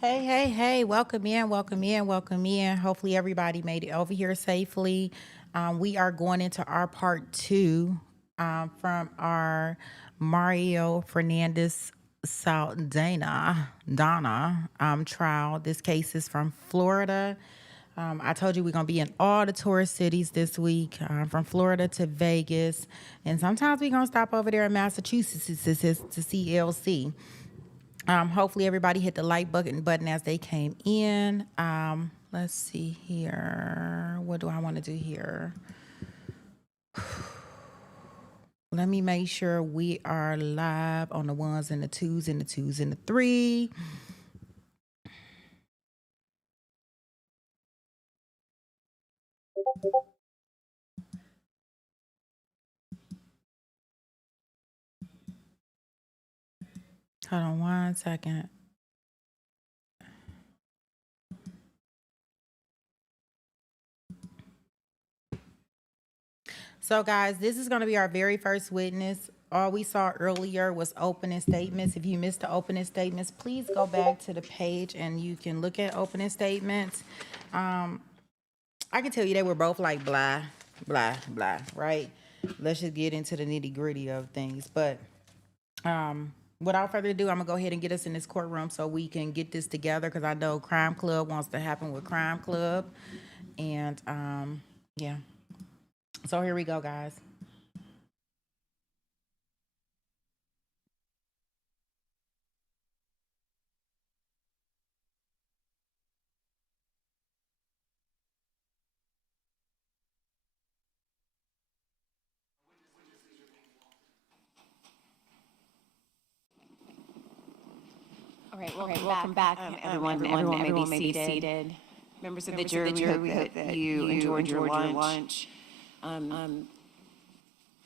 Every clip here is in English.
Hey, hey, hey, welcome in, welcome in, welcome in. Hopefully, everybody made it over here safely. We are going into our part two from our Mario Fernandez-Saldana trial. This case is from Florida. I told you we're going to be in all the tourist cities this week, from Florida to Vegas. And sometimes we're going to stop over there in Massachusetts to see LC. Hopefully everybody hit the like button as they came in. Let's see here. What do I want to do here? Let me make sure we are live on the ones and the twos and the twos and the three. Hold on one second. So, guys, this is going to be our very first witness. All we saw earlier was opening statements. If you missed the opening statements, please go back to the page and you can look at opening statements. I can tell you they were both like blah, blah, blah, right? Let's just get into the nitty gritty of things. But without further ado, I'm going to go ahead and get us in this courtroom so we can get this together because I know Crime Club wants to happen with Crime Club. And yeah. So here we go, guys. All right, welcome back, everyone. Everyone may be seated. Members of the jury, we hope that you enjoyed your lunch.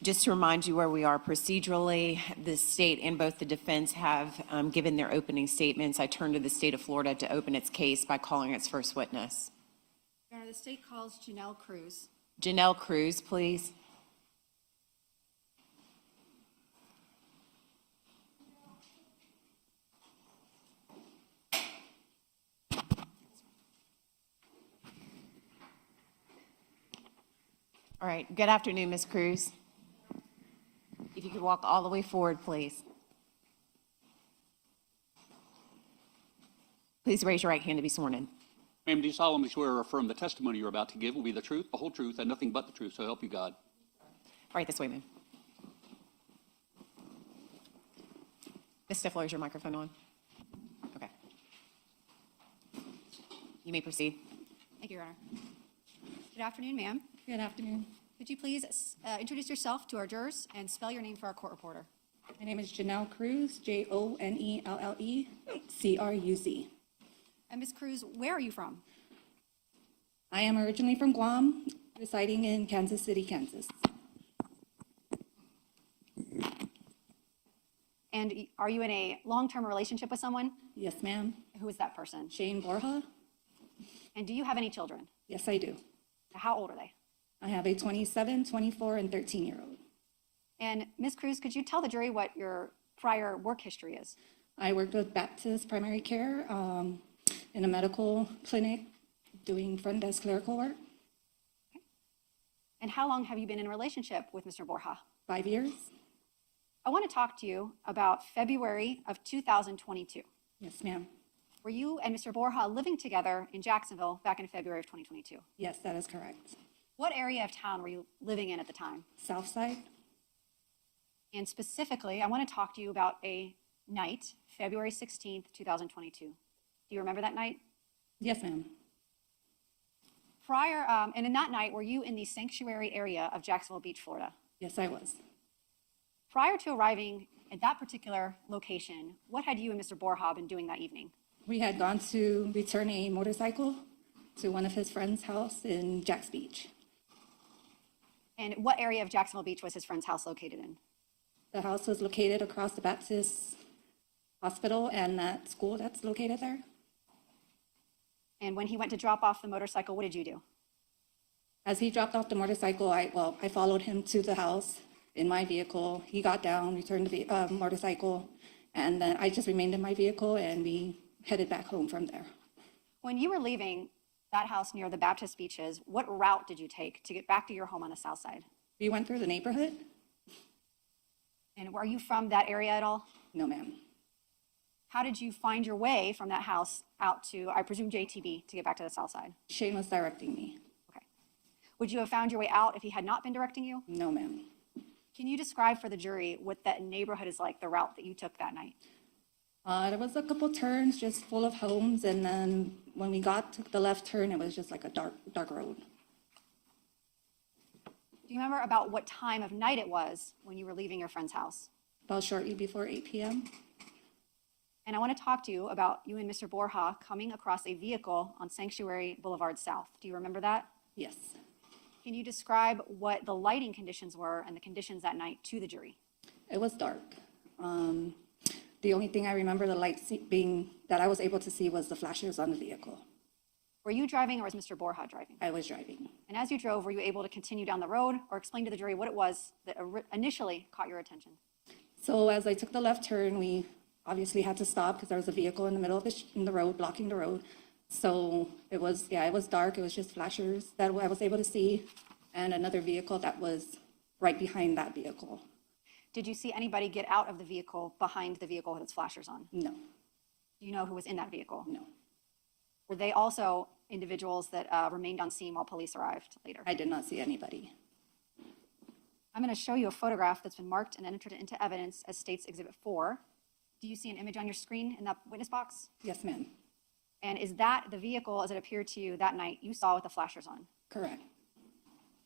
Just to remind you where we are procedurally, the state and both the defense have given their opening statements. I turn to the state of Florida to open its case by calling its first witness. Your Honor, the state calls Janelle Cruz. Janelle Cruz, please. All right, good afternoon, Ms. Cruz. If you could walk all the way forward, please. Please raise your right hand to be sworn in. Ma'am, do you solemnly swear or affirm the testimony you're about to give will be the truth, the whole truth, and nothing but the truth, so help you God? Right this way, ma'am. Ms. Stifler, is your microphone on? Okay. You may proceed. Thank you, Your Honor. Good afternoon, ma'am. Good afternoon. Could you please introduce yourself to our jurors and spell your name for our court reporter? My name is Janelle Cruz, Jonellecruz. And Ms. Cruz, where are you from? I am originally from Guam, residing in Kansas City, Kansas. And are you in a long-term relationship with someone? Yes, ma'am. Who is that person? Shane Borja? And do you have any children? Yes, I do. How old are they? I have a 27, 24, and 13-year-old. And Ms. Cruz, could you tell the jury what your prior work history is? I worked with Baptist Primary Care in a medical clinic doing front desk clerical work. Okay. And how long have you been in a relationship with Mr. Borja? 5 years. I want to talk to you about February of 2022. Yes, ma'am. Were you and Mr. Borja living together in Jacksonville back in February of 2022? Yes, that is correct. What area of town were you living in at the time? South Side. And specifically, I want to talk to you about a night, February 16th, 2022. Do you remember that night? Yes, ma'am. And in that night, were you in the sanctuary area of Jacksonville Beach, Florida? Yes, I was. Prior to arriving at that particular location, what had you and Mr. Borja been doing that evening? We had gone to return a motorcycle to one of his friend's house in Jacks Beach. And what area of Jacksonville Beach was his friend's house located in? The house was located across the Baptist Hospital and that school that's located there. And when he went to drop off the motorcycle, what did you do? As he dropped off the motorcycle, I followed him to the house in my vehicle. He got down, returned the motorcycle, and then I just remained in my vehicle and we headed back home from there. When you were leaving that house near the Baptist Beaches, what route did you take to get back to your home on the south side? We went through the neighborhood? And were you from that area at all? No, ma'am. How did you find your way from that house out to, I presume, JTB to get back to the south side? Shane was directing me. Okay. Would you have found your way out if he had not been directing you? No, ma'am. Can you describe for the jury what that neighborhood is like, the route that you took that night? There was a couple turns just full of homes, and then when we took the left turn, it was just like a dark road. Do you remember about what time of night it was when you were leaving your friend's house? About shortly before 8 p.m. And I want to talk to you about you and Mr. Borja coming across a vehicle on Sanctuary Boulevard South. Do you remember that? Yes. Can you describe what the lighting conditions were and the conditions that night to the jury? It was dark. The only thing I remember the light being that I was able to see was the flashes on the vehicle. Were you driving or was Mr. Borja driving? I was driving. And as you drove, were you able to continue down the road or explain to the jury what it was that initially caught your attention? So as I took the left turn, we obviously had to stop because there was a vehicle in the middle of the road, blocking the road. So it was dark. It was just flashers that I was able to see, and another vehicle that was right behind that vehicle. Did you see anybody get out of the vehicle behind the vehicle with its flashers on? No, Do you know who was in that vehicle? no. Were they also individuals that remained on scene while police arrived later? I did not see anybody. I'm going to show you a photograph that's been marked and entered into evidence as State's Exhibit 4. Do you see an image on your screen in that witness box? Yes, ma'am. And is that the vehicle as it appeared to you that night you saw with the flashers on? Correct.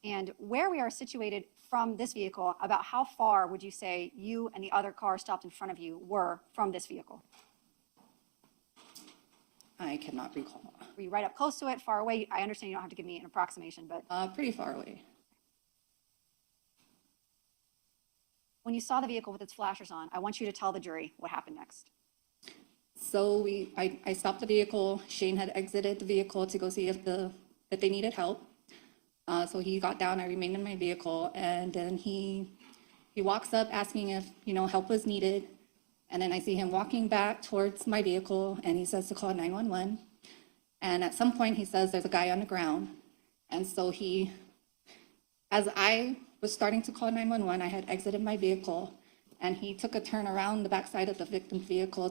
And where we are situated from this vehicle, about how far would you say you and the other car stopped in front of you were from this vehicle? I cannot recall. Were you right up close to it, far away? I understand you don't have to give me an approximation, but Pretty far away. when you saw the vehicle with its flashers on, I want you to tell the jury what happened next. So I stopped the vehicle. Shane had exited the vehicle to go see if they needed help. So he got down. I remained in my vehicle, and then he walks up asking if help was needed. And then I see him walking back towards my vehicle, and he says to call 911. And at some point, he says there's a guy on the ground. And so as I was starting to call 911, I had exited my vehicle, and he took a turn around the backside of the victim's vehicle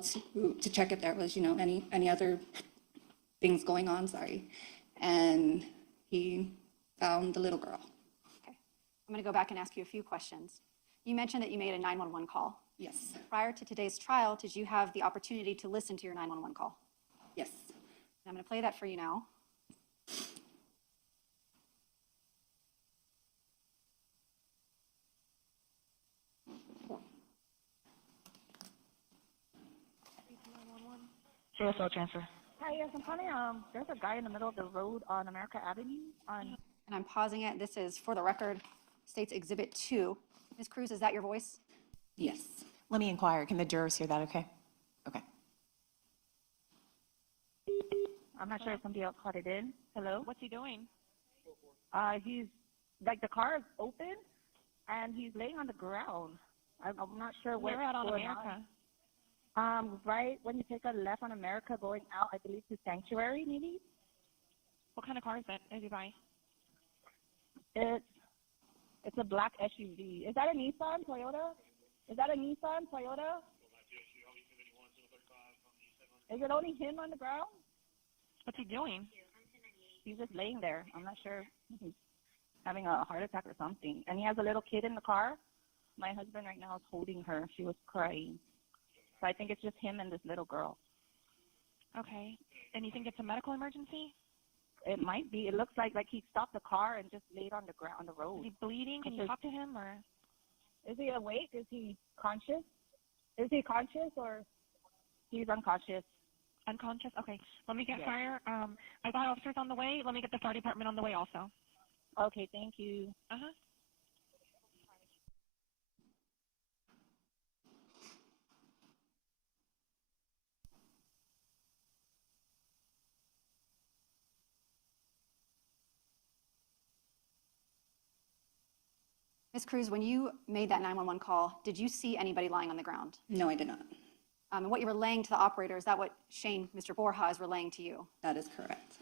to check if there was, any other things going on, And he found the little girl. Okay. I'm going to go back and ask you a few questions. You mentioned that you made a 911 call. Yes, Prior to today's trial, did you have the opportunity to listen to your 911 call? yes. I'm going to play that for you now. Sure, so transfer. Hi, yes, I'm calling. There's a guy in the middle of the road on America Avenue. And I'm pausing it. This is, for the record, State's Exhibit 2. Ms. Cruz, is that your voice? Yes. Let me inquire. Can the jurors hear that okay? Okay. I'm not sure if somebody else caught it in. Hello? What's he doing? He's, like, the car is open, and he's laying on the ground. I'm not sure what's Where at on going America? on. Right when you take a left on America going out, I believe, to Sanctuary, maybe? What kind of car is that? Is he buying? It's a black SUV. Is that a Nissan Toyota? Is that a Nissan Toyota? Is it only him on the ground? What's he doing? He's just laying there. I'm not sure. He's having a heart attack or something. And he has a little kid in the car. My husband right now is holding her. She was crying. So I think it's just him and this little girl. Okay. And you think it's a medical emergency? It might be. It looks like he stopped the car and just laid on the ground, on the road. Is he bleeding? Can you talk to him or? Is he awake? Is he conscious? Is he conscious or he's unconscious? Unconscious? Okay. Let me get Yes. fire. I've got officers on the way. Let me get the fire department on the way also. Okay, thank you. Uh-huh. Ms. Cruz, when you made that 911 call, did you see anybody lying on the ground? No, I did not. And what you were relaying to the operator, is that what Shane, Mr. Borja, is relaying to you? That is correct.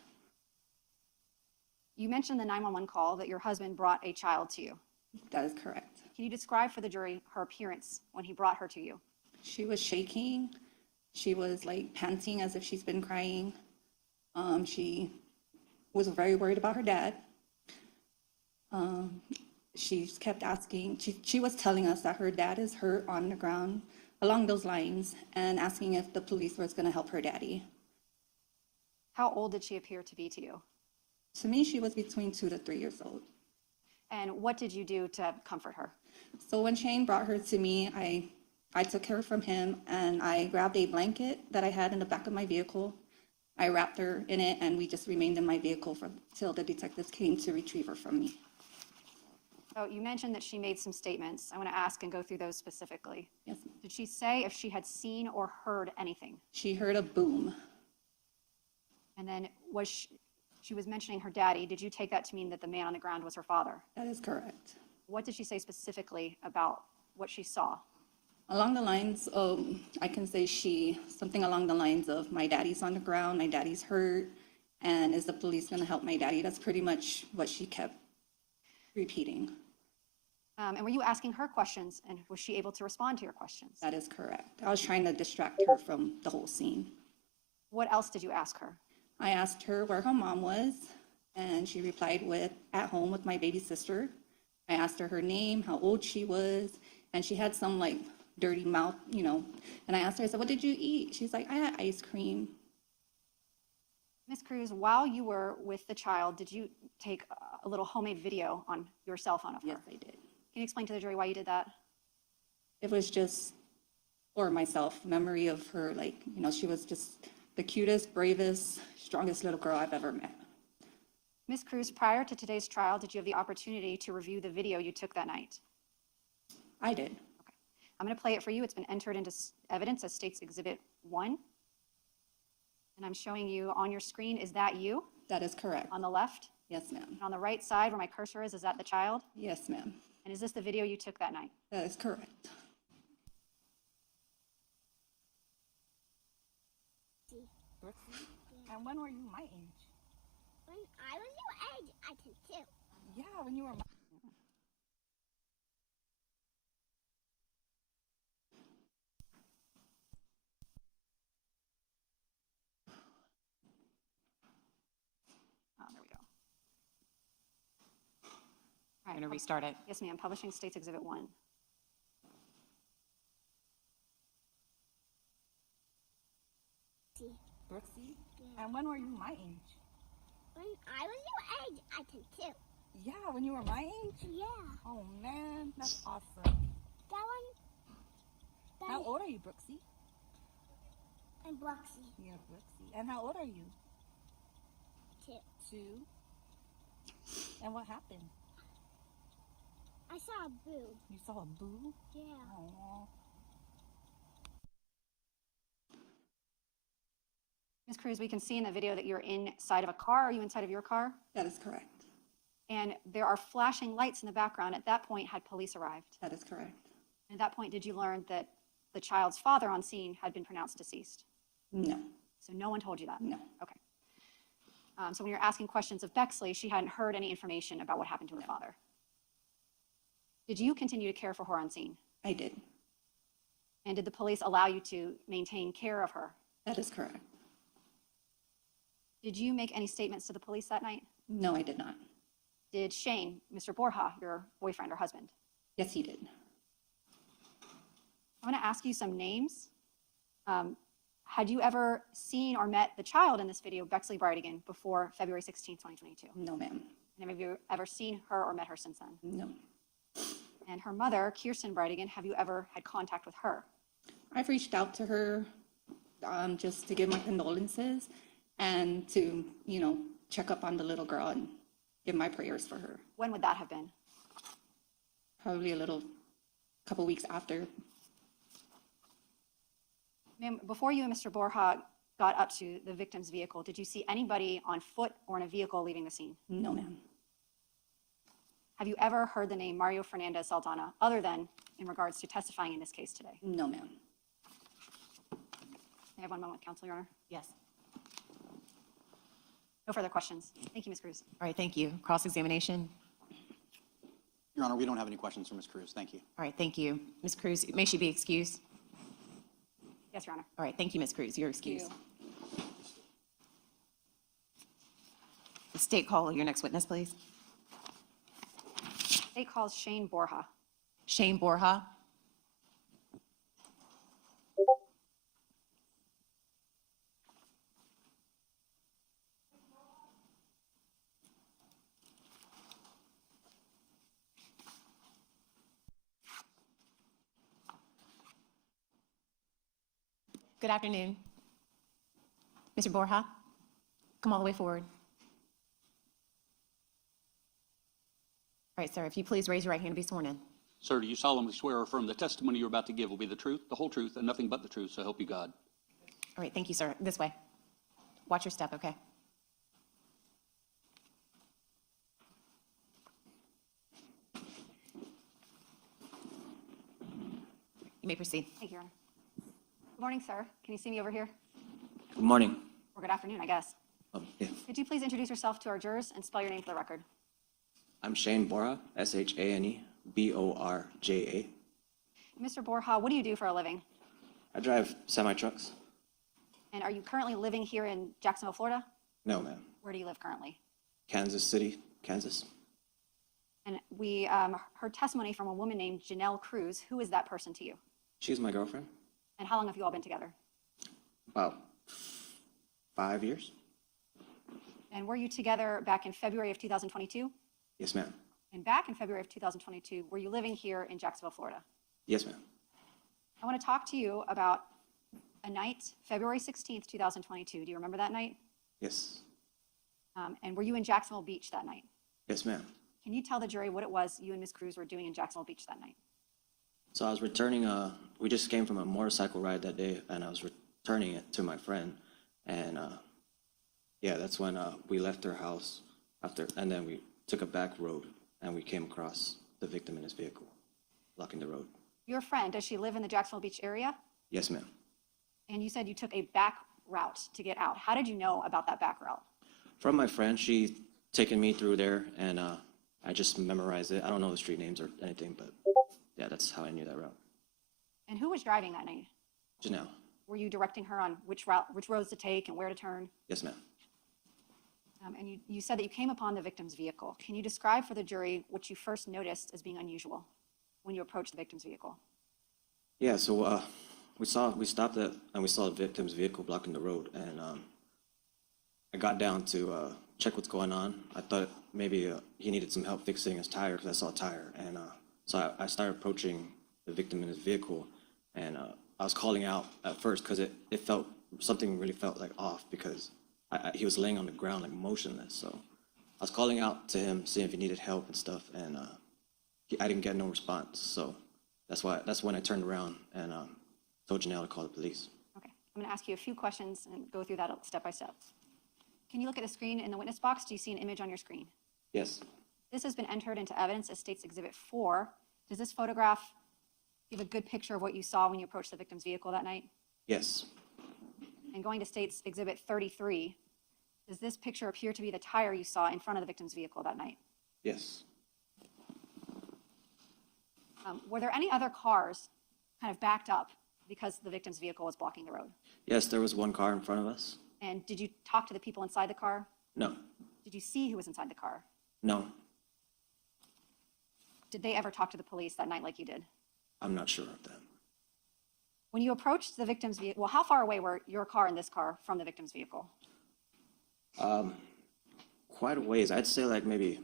You mentioned the 911 call that your husband brought a child to you. That is correct. Can you describe for the jury her appearance when he brought her to you? She was shaking. She was like panting as if she's been crying. She was very worried about her dad. She kept asking, she was telling us that her dad is hurt on the ground along those lines and asking if the police was going to help her daddy. How old did she appear to be to you? To me, she was between 2 to 3 years old. And what did you do to comfort her? So when Shane brought her to me, I took her from him and I grabbed a blanket that I had in the back of my vehicle. I wrapped her in it and we just remained in my vehicle till the detectives came to retrieve her from me. So you mentioned that she made some statements. I want to ask and go through those specifically. Yes, Did she say if she had seen or heard anything? she heard a boom. And then she was mentioning her daddy. Did you take that to mean that the man on the ground was her father? That is correct. What did she say specifically about what she saw? Along the lines of, I can say something along the lines of, my daddy's on the ground, my daddy's hurt, and is the police going to help my daddy? That's pretty much what she kept repeating. And were you asking her questions, and was she able to respond to your questions? That is correct. I was trying to distract her from the whole scene. What else did you ask her? I asked her where her mom was, and she replied with, at home with my baby sister. I asked her name, how old she was, and she had some like dirty mouth, and I asked her, I said, what did you eat? She's like, I had ice cream. Ms. Cruz, while you were with the child, did you take a little homemade video on your cell phone of her? Yes, I did. Can you explain to the jury why you did that? It was just for myself, memory of her, she was just the cutest, bravest, strongest little girl I've ever met. Ms. Cruz, prior to today's trial, did you have the opportunity to review the video you took that night? I did. I'm going to play it for you. It's been entered into evidence as State's Exhibit 1. And I'm showing you on your screen. Is that you? That is correct. On the left? Yes, ma'am. And on the right side where my cursor is that the child? Yes, ma'am. And is this the video you took that night? That is correct. Brooksy? And when were you my age? When I was your age, I did too. Yeah, when you were my Oh, there we go. I'm going to restart it. Yes, ma'am. Publishing State's Exhibit 1. Brooksy? And when were you my age? When I was your age, I did too. Yeah, when you were my age? Yeah. Oh man, that's awesome. That one. How old are you, Brooksy? And Bloxy Yeah, Brooksy. And how old are you? too. 2. And what happened? I saw a boo. You saw a boo? Yeah. Aww. Ms. Cruz, we can see in the video that you're inside of a car. Are you inside of your car? That is correct. And there are flashing lights in the background. At that point, had police arrived? That is correct. And at that point, did you learn that the child's father on scene had been pronounced deceased? No. So no one told you that? No. Okay. So when you're asking questions of Bexley, she hadn't heard any information about what happened to her father. Did you continue to care for her on scene? I did. And did the police allow you to maintain care of her? That is correct. Did you make any statements to the police that night? No, I did not. Did Shane, Mr. Borja, your boyfriend or husband? Yes, he did. I want to ask you some names. Had you ever seen or met the child in this video, Bexley Bridegan, before February 16, 2022? No, ma'am. And have you ever seen her or met her since then? No. And her mother, Kirsten Bridegan, have you ever had contact with her? I've reached out to her just to give my condolences and to, check up on the little girl and give my prayers for her. When would that have been? Probably couple weeks after. Ma'am, before you and Mr. Borja got up to the victim's vehicle, did you see anybody on foot or in a vehicle leaving the scene? No, ma'am. Have you ever heard the name Mario Fernandez-Saldana, other than in regards to testifying in this case today? No, ma'am. have 1 moment, Counsel, Your Honor. Yes. No further questions. Thank you, Ms. Cruz. All right, thank you. Cross-examination. Your Honor, we don't have any questions for Ms. Cruz. Thank you. All right, thank you. Ms. Cruz, may she be excused? Yes, Your Honor. All right, thank you, Ms. Cruz. You're excused. The state call your next witness, please. State calls Shane Borja. Shane Borja. Good afternoon. Mr. Borja, come all the way forward. All right, sir, if you please raise your right hand to be sworn in. Sir, do you solemnly swear or affirm the testimony you're about to give will be the truth, the whole truth, and nothing but the truth, so help you God? All right, thank you, sir. This way. Watch your step, okay? You may proceed. Thank you, Your Honor. Good morning, sir. Can you see me over here? Good morning. Or good afternoon, I guess. Yeah. Could you please introduce yourself to our jurors and spell your name for the record? I'm Shane Borja, ShaneBorja. Mr. Borja, what do you do for a living? I drive semi-trucks. And are you currently living here in Jacksonville, Florida? No, ma'am. Where do you live currently? Kansas City, Kansas. And we heard testimony from a woman named Janelle Cruz. Who is that person to you? She's my girlfriend. And how long have you all been together? About 5 years. And were you together back in February of 2022? Yes, ma'am. And back in February of 2022, were you living here in Jacksonville, Florida? Yes, ma'am. I want to talk to you about a night, February 16th, 2022. Do you remember that night? Yes. And were you in Jacksonville Beach that night? Yes, ma'am. Can you tell the jury what it was you and Ms. Cruz were doing in Jacksonville Beach that night? So I was returning, we just came from a motorcycle ride that day, and I was returning it to my friend. And yeah, that's when we left her house after, and then we took a back road, and we came across the victim in his vehicle, blocking the road. Your friend, does she live in the Jacksonville Beach area? Yes, ma'am. And you said you took a back route to get out. How did you know about that back route? From my friend, she taken me through there, and I just memorized it. I don't know the street names or anything, but yeah, that's how I knew that route. And who was driving that night? Janelle. Were you directing her on which roads to take and where to turn? Yes, ma'am. And you said that you came upon the victim's vehicle. Can you describe for the jury what you first noticed as being unusual when you approached the victim's vehicle? Yeah, so we stopped it, and we saw the victim's vehicle blocking the road, and I got down to check what's going on. I thought maybe he needed some help fixing his tire because I saw a tire, and so I started approaching the victim in his vehicle, and I was calling out at first because it felt, something really felt like off because he was laying on the ground like motionless. So I was calling out to him, seeing if he needed help and stuff, and I didn't get no response. So that's when I turned around and told Janelle to call the police. Okay, I'm going to ask you a few questions and go through that step by step. Can you look at the screen in the witness box? Do you see an image on your screen? Yes. This has been entered into evidence as State's Exhibit 4. Does this photograph give a good picture of what you saw when you approached the victim's vehicle that night? Yes. And going to State's Exhibit 33, does this picture appear to be the tire you saw in front of the victim's vehicle that night? Yes. Were there any other cars kind of backed up because the victim's vehicle was blocking the road? Yes, there was one car in front of us. And did you talk to the people inside the car? No. Did you see who was inside the car? No. Did they ever talk to the police that night like you did? I'm not sure of that. When you approached the victim's vehicle, well, how far away were your car and this car from the victim's vehicle? Quite a ways. I'd say like maybe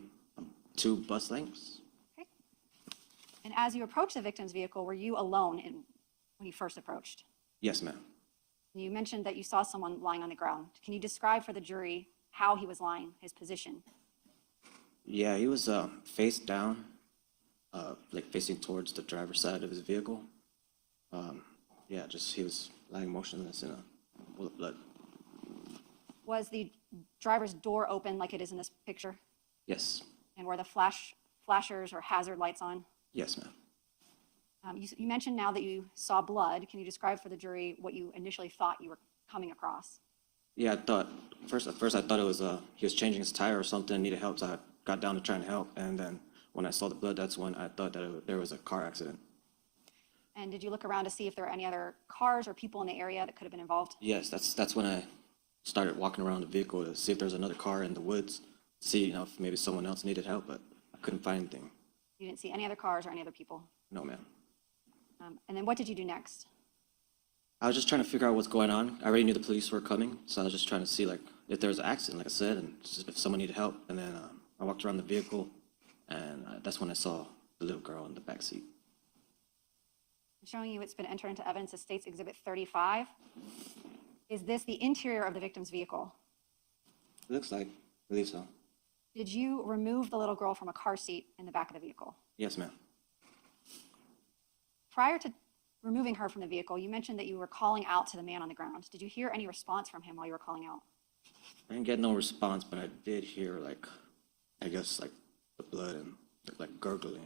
2 bus lengths. Okay. And as you approached the victim's vehicle, were you alone when you first approached? Yes, ma'am. You mentioned that you saw someone lying on the ground. Can you describe for the jury how he was lying, his position? Yeah, he was face down, like facing towards the driver's side of his vehicle. Yeah, just he was lying motionless in a pool of blood. Was the driver's door open like it is in this picture? Yes. And were the flashers or hazard lights on? Yes, ma'am. You mentioned now that you saw blood. Can you describe for the jury what you initially thought you were coming across? Yeah, at first I thought it was, he was changing his tire or something, needed help, so I got down to try and help. And then when I saw the blood, that's when I thought that there was a car accident. And did you look around to see if there were any other cars or people in the area that could have been involved? Yes, that's when I started walking around the vehicle to see if there was another car in the woods, see, if maybe someone else needed help, but I couldn't find anything. You didn't see any other cars or any other people? No, ma'am. And then what did you do next? I was just trying to figure out what's going on. I already knew the police were coming, so I was just trying to see, like, if there was an accident, like I said, and just if someone needed help. And then I walked around the vehicle, and that's when I saw the little girl in the back seat. I'm showing you it's been entered into evidence as State's Exhibit 35. Is this the interior of the victim's vehicle? It looks like, I believe so. Did you remove the little girl from a car seat in the back of the vehicle? Yes, ma'am. Prior to removing her from the vehicle, you mentioned that you were calling out to the man on the ground. Did you hear any response from him while you were calling out? I didn't get no response, but I did hear, like, I guess, like, the blood and, like, gurgling.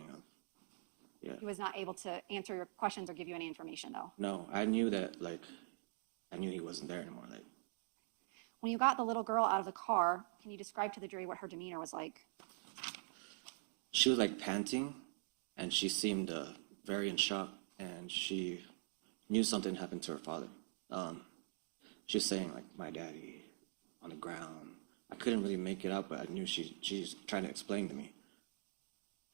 Yeah. He was not able to answer your questions or give you any information, though. No, I knew that, like, I knew he wasn't there anymore. Like, When you got the little girl out of the car, can you describe to the jury what her demeanor was like? she was, like, panting, and she seemed very in shock, and she knew something happened to her father. She was saying, like, my daddy on the ground. I couldn't really make it out, but I knew she's trying to explain to me.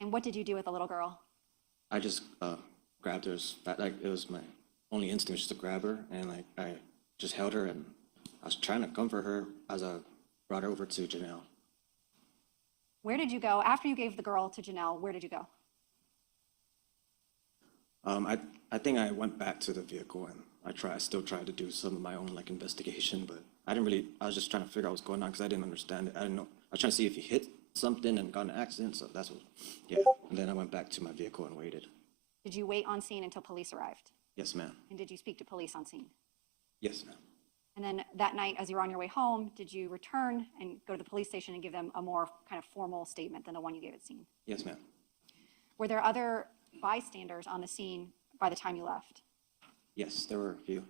And what did you do with the little girl? I just grabbed her, like, it was my only instinct was just to grab her, and, like, I just held her, and I was trying to comfort her as I brought her over to Janelle. Where did you go? After you gave the girl to Janelle, where did you go? I think I went back to the vehicle, and I still tried to do some of my own, like, investigation, but I was just trying to figure out what's going on because I didn't understand it. I didn't know. I was trying to see if he hit something and got in an accident, so that's what, yeah. And then I went back to my vehicle and waited. Did you wait on scene until police arrived? Yes, ma'am. And did you speak to police on scene? Yes, ma'am. And then that night, as you were on your way home, did you return and go to the police station and give them a more kind of formal statement than the one you gave at scene? Yes, ma'am. Were there other bystanders on the scene by the time you left? Yes, there were a few.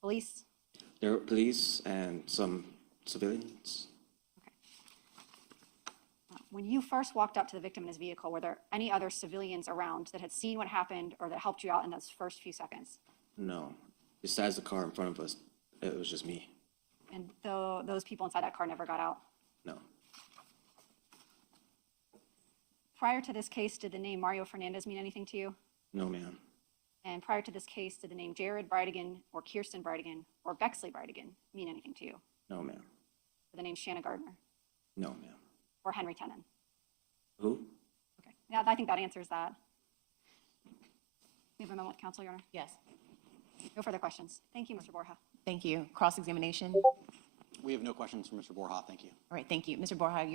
Police? There were police and some civilians. When you first walked up to the victim in his vehicle, were there any other civilians around that had seen what happened or that helped you out in those first few seconds? No. Besides the car in front of us, it was just me. And those people inside that car never got out? No. Prior to this case, did the name Mario Fernandez mean anything to you? No, ma'am. And prior to this case, did the name Jared Bridegan or Kirsten Bridegan or Bexley Bridegan mean anything to you? No, ma'am. Or the name Shanna Gardner No, ma'am. or Henry Tenen? Who? Okay, yeah, I think that answers that. We have a moment with counsel, Your Honor. Yes. No further questions. Thank you, Mr. Borja. Thank you. Cross-examination? We have no questions for Mr. Borja, thank you. All right, thank you. Mr. Borja,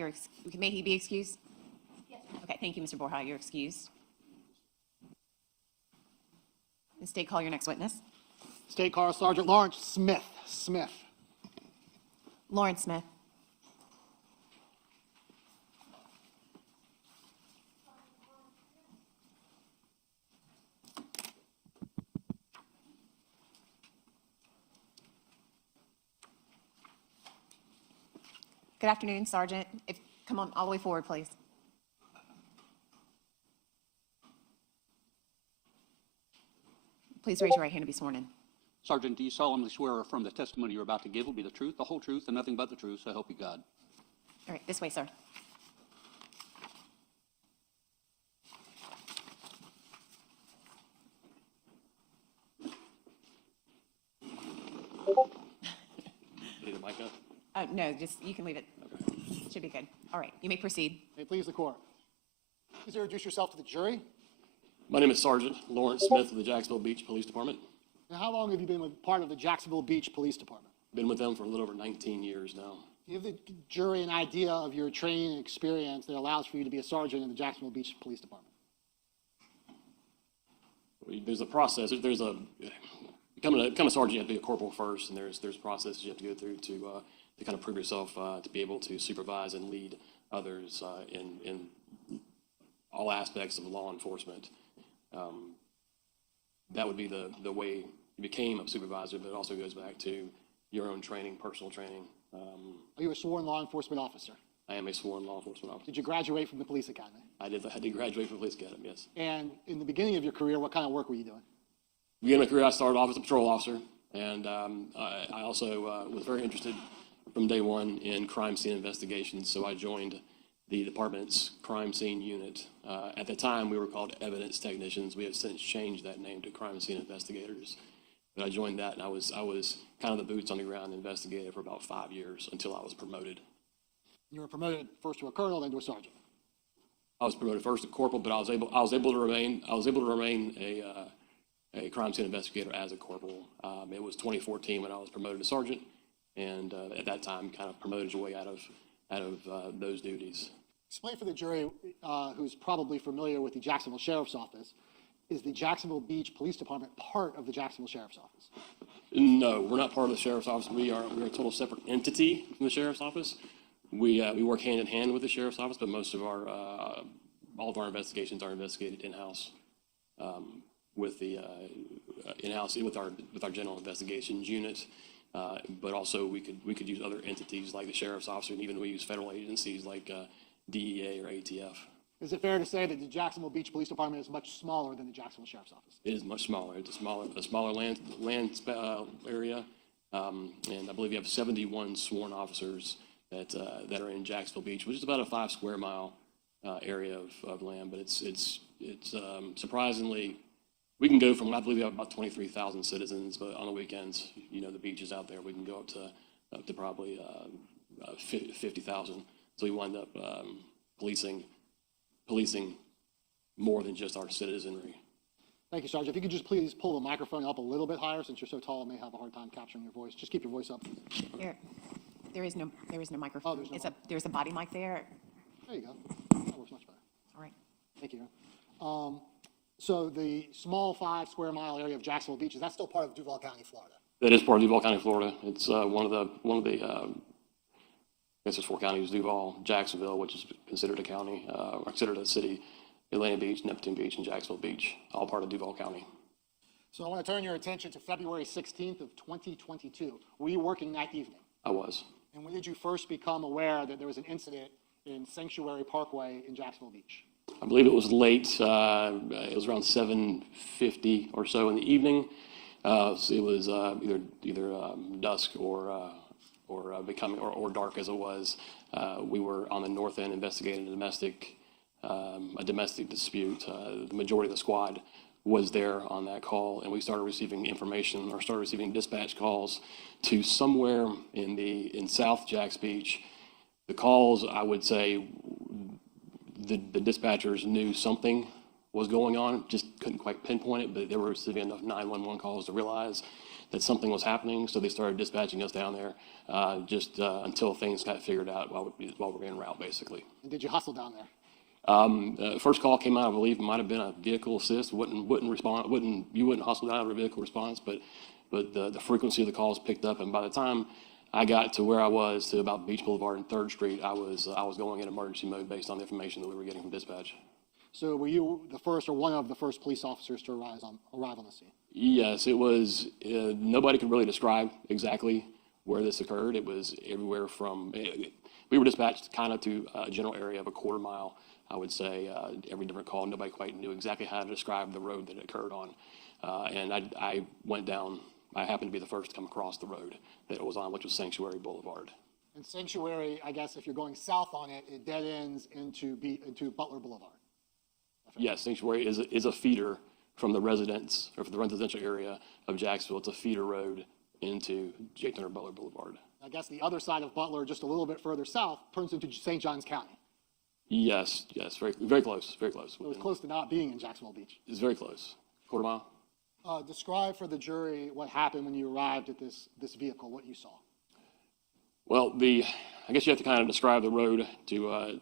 may he be excused? Yes. Okay, thank you, Mr. Borja. You're excused. Ms. State, call your next witness. State Car Sergeant Lawrence Smith. Lawrence Smith. Good afternoon, Sergeant. Come on, all the way forward, please. Please raise your right hand to be sworn in. Sergeant, do you solemnly swear or affirm the testimony you're about to give will be the truth, the whole truth, and nothing but the truth, so help you God? All right, this way, sir. Need a mic up? No, just, you can leave it. Okay. Should be good. All right, you may proceed. May it please the court. Please introduce yourself to the jury. My name is Sergeant Lawrence Smith of the Jacksonville Beach Police Department. And how long have you been part of the Jacksonville Beach Police Department? Been with them for a little over 19 years now. Give the jury an idea of your training and experience that allows for you to be a sergeant in the Jacksonville Beach Police Department. There's a process. There's a become a sergeant, you have to be a corporal first, and there's processes you have to go through to kind of prove yourself to be able to supervise and lead others in all aspects of law enforcement. That would be the way you became a supervisor, but it also goes back to your own training, personal training. Are you a sworn law enforcement officer? I am a sworn law enforcement officer. Did you graduate from the police academy? I did graduate from police academy, yes. And in the beginning of your career, what kind of work were you doing? Beginning of my career, I started off as a patrol officer, and I also was very interested from day one in crime scene investigations, so I joined the department's crime scene unit. At the time, we were called evidence technicians. We have since changed that name to crime scene investigators. But I joined that, and I was kind of the boots on the ground investigator for about 5 years until I was promoted. You were promoted first to a colonel, then to a sergeant. I was promoted first to corporal, but I was able to remain a crime scene investigator as a corporal. It was 2014 when I was promoted to sergeant, and at that time, kind of promoted your way out of those duties. Explain for the jury who's probably familiar with the Jacksonville Sheriff's Office, is the Jacksonville Beach Police Department part of the Jacksonville Sheriff's Office? No, we're not part of the Sheriff's Office. We're a total separate entity from the Sheriff's Office. We work hand in hand with the Sheriff's Office, but most of all of our investigations are investigated in-house with the in-house with our general investigations unit. But also we could use other entities like the Sheriff's Office, and even we use federal agencies like DEA or ATF. Is it fair to say that the Jacksonville Beach Police Department is much smaller than the Jacksonville Sheriff's Office? It is much smaller. It's a smaller land area, and I believe you have 71 sworn officers that are in Jacksonville Beach, which is about a 5 square mile area of land. But it's surprisingly, we can go from, I believe we have about 23,000 citizens, but on the weekends, the beaches out there, we can go up to probably 50,000. So we wind up policing more than just our citizenry. Thank you, Sergeant. If you could just please pull the microphone up a little bit higher, since you're so tall, I may have a hard time capturing your voice. Just keep your voice up. There is no microphone. There's a body mic there. There you go. That works much better. All right. Thank you. So the small 5 square mile area of Jacksonville Beach, is that still part of Duval County, Florida? That is part of Duval County, Florida. It's one of the I guess there's 4 counties: Duval, Jacksonville, which is considered a county, or considered a city, Atlantic Beach, Neptune Beach, and Jacksonville Beach, all part of Duval County. So I want to turn your attention to February 16th of 2022. Were you working that evening? I was. And when did you first become aware that there was an incident in Sanctuary Parkway in Jacksonville Beach? I believe it was late. It was around 7:50 or so in the evening. So it was either dusk or dark as it was. We were on the north end investigating a domestic dispute. The majority of the squad was there on that call, and we started receiving dispatch calls to somewhere in South Jacks Beach. The calls, I would say, the dispatchers knew something was going on, just couldn't quite pinpoint it, but they were receiving enough 911 calls to realize that something was happening, so they started dispatching us down there until things got figured out while we're en route, basically. And did you hustle down there? First call came out, I believe it might have been a vehicle assist. Wouldn't respond. You wouldn't hustle down to a vehicle response, but the frequency of the calls picked up, and by the time I got to where I was, to about Beach Boulevard and 3rd Street, I was going in emergency mode based on the information that we were getting from dispatch. So were you the first or one of the first police officers to arrive on the scene? Yes, it was. Nobody could really describe exactly where this occurred. It was everywhere from. We were dispatched kind of to a general area of a quarter mile, I would say. Every different call, nobody quite knew exactly how to describe the road that it occurred on. And I went down. I happened to be the first to come across the road that it was on, which was Sanctuary Boulevard. And Sanctuary, I guess if you're going south on it, it dead ends into Butler Boulevard. Yes, Sanctuary is a feeder from the residential area of Jacksonville. It's a feeder road into J. Butler Boulevard. I guess the other side of Butler, just a little bit further south, turns into St. Johns County. Yes, very, very close, very close. It was close to not being in Jacksonville Beach. It's very close, quarter mile. Describe for the jury what happened when you arrived at this vehicle, what you saw. Well, I guess you have to kind of describe the road to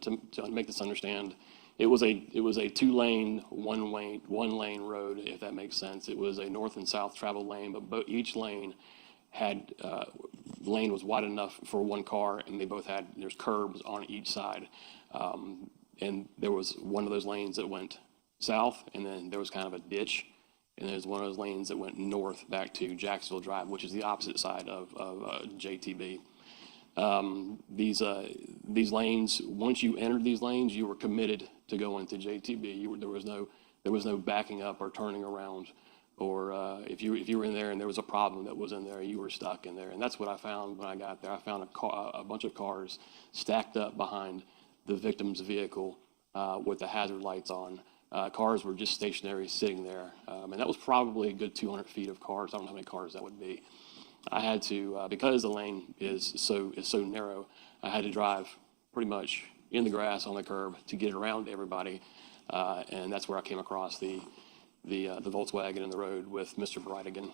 make this understand. It was a 2-lane, one lane road, if that makes sense. It was a north and south travel lane, but each lane lane was wide enough for one car, and there's curbs on each side. And there was one of those lanes that went south, and then there was kind of a ditch, and there's one of those lanes that went north back to Jacksonville Drive, which is the opposite side of JTB. These lanes, once you entered these lanes, you were committed to go into JTB. There was no backing up or turning around, or if you were in there and there was a problem that was in there, you were stuck in there. And that's what I found when I got there. I found a bunch of cars stacked up behind the victim's vehicle with the hazard lights on. Cars were just stationary, sitting there, and that was probably a good 200 feet of cars. I don't know how many cars that would be. I had to, because the lane is so narrow, I had to drive pretty much in the grass on the curb to get around everybody, and that's where I came across the Volkswagen in the road with Mr. Bridegan.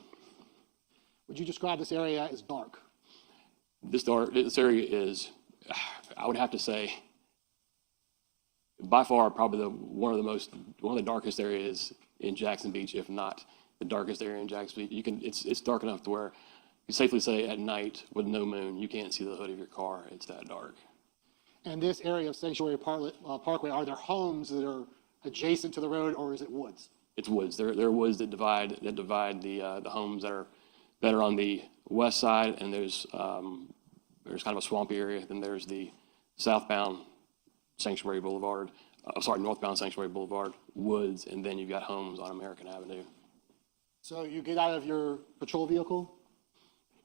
Would you describe this area as dark? This area is, I would have to say, by far probably one of the darkest areas in Jackson Beach, if not the darkest area in Jackson Beach. It's dark enough to where you safely say at night with no moon, you can't see the hood of your car. It's that dark. And this area of Sanctuary Parkway, are there homes that are adjacent to the road, or is it woods? It's woods. There are woods that divide the homes that are on the west side, and there's kind of a swampy area. Then there's the northbound Sanctuary Boulevard, woods, and then you've got homes on American Avenue. So you get out of your patrol vehicle?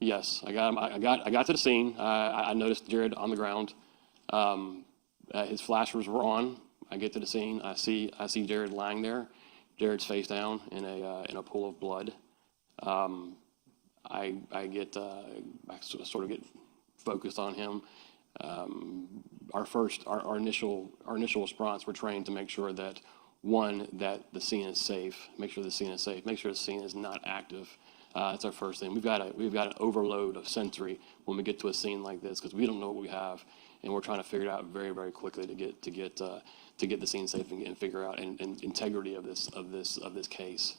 Yes, I got to the scene. I noticed Jared on the ground. His flashers were on. I get to the scene. I see Jared lying there. Jared's face down in a pool of blood. I sort of get focused on him. Our initial response, we're trained to make sure that that the scene is safe. Make sure the scene is safe. Make sure the scene is not active. That's our first thing. We've got an overload of sensory when we get to a scene like this because we don't know what we have, and we're trying to figure it out very, very quickly to get the scene safe and figure out and integrity of this case.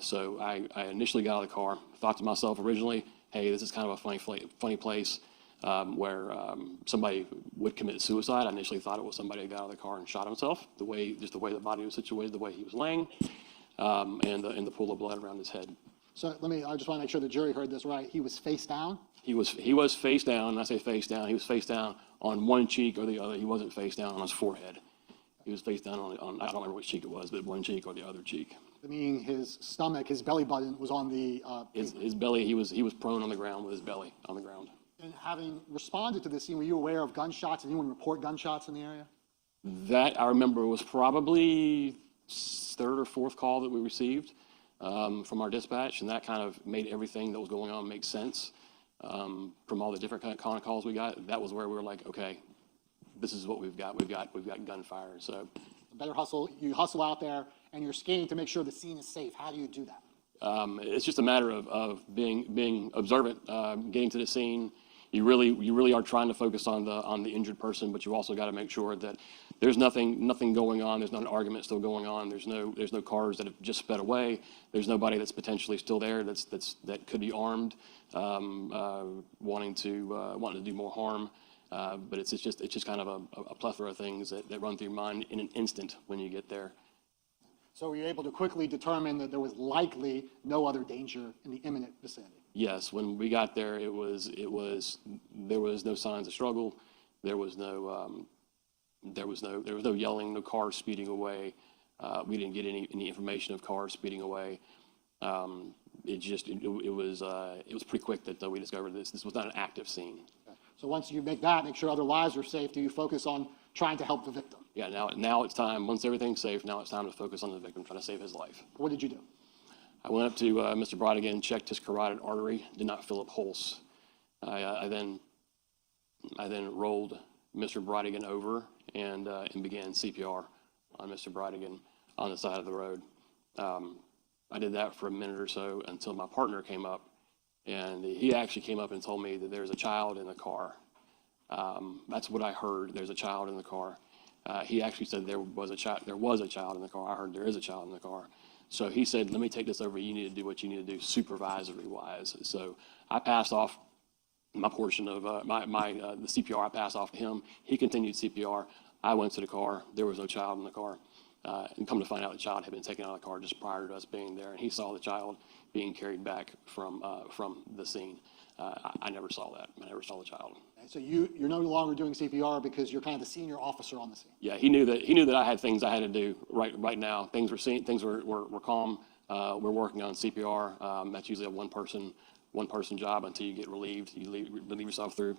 So I initially got out of the car, thought to myself originally, hey, this is kind of a funny place where somebody would commit suicide. I initially thought it was somebody that got out of the car and shot himself, the way the body was situated, the way he was laying, and the pool of blood around his head. So I just want to make sure the jury heard this right. He was face down? He was face down, and I say face down, he was face down on one cheek or the other. He wasn't face down on his forehead. He was face down on I don't remember which cheek it was, but one cheek or the other cheek. Meaning his stomach, his belly button was on the... His belly, he was prone on the ground with his belly on the ground. And having responded to this scene, were you aware of gunshots? Did anyone report gunshots in the area? That I remember was probably third or fourth call that we received from our dispatch, and that kind of made everything that was going on make sense. From all the different kind of calls we got, that was where we were like, okay, this is what we've got. We've got gunfire. So better hustle. You hustle out there, and you're scanning to make sure the scene is safe. How do you do that? It's just a matter of being observant, getting to the scene. You really are trying to focus on the injured person, but you also got to make sure that there's nothing going on. There's not an argument still going on. There's no cars that have just sped away. There's nobody that's potentially still there that could be armed, wanting to do more harm. But it's just kind of a plethora of things that run through your mind in an instant when you get there. So were you able to quickly determine that there was likely no other danger in the imminent vicinity? Yes, when we got there, there was no signs of struggle. There was no yelling, no cars speeding away. We didn't get any information of cars speeding away. It was pretty quick that we discovered this. This was not an active scene. Okay. So once you make sure other lives are safe, do you focus on trying to help the victim? Yeah, now it's time. Once everything's safe, now it's time to focus on the victim, trying to save his life. What did you do? I went up to Mr. Bridegan, checked his carotid artery, did not fill up pulse. I then rolled Mr. Bridegan over and began CPR on Mr. Bridegan on the side of the road. I did that for a minute or so until my partner came up, and he actually came up and told me that there's a child in the car. That's what I heard. There's a child in the car. He actually said there was a child in the car. I heard there is a child in the car. So he said, let me take this over. You need to do what you need to do supervisory-wise. So I passed off my portion of the CPR. I passed off to him. He continued CPR. I went to the car. There was no child in the car. And come to find out, the child had been taken out of the car just prior to us being there, and he saw the child being carried back from the scene. I never saw that. I never saw the child. So you're no longer doing CPR because you're kind of the senior officer on the scene. Yeah, he knew that I had things I had to do right now. Things were calm. We're working on CPR. That's usually a one person job until you get relieved. You relieve yourself through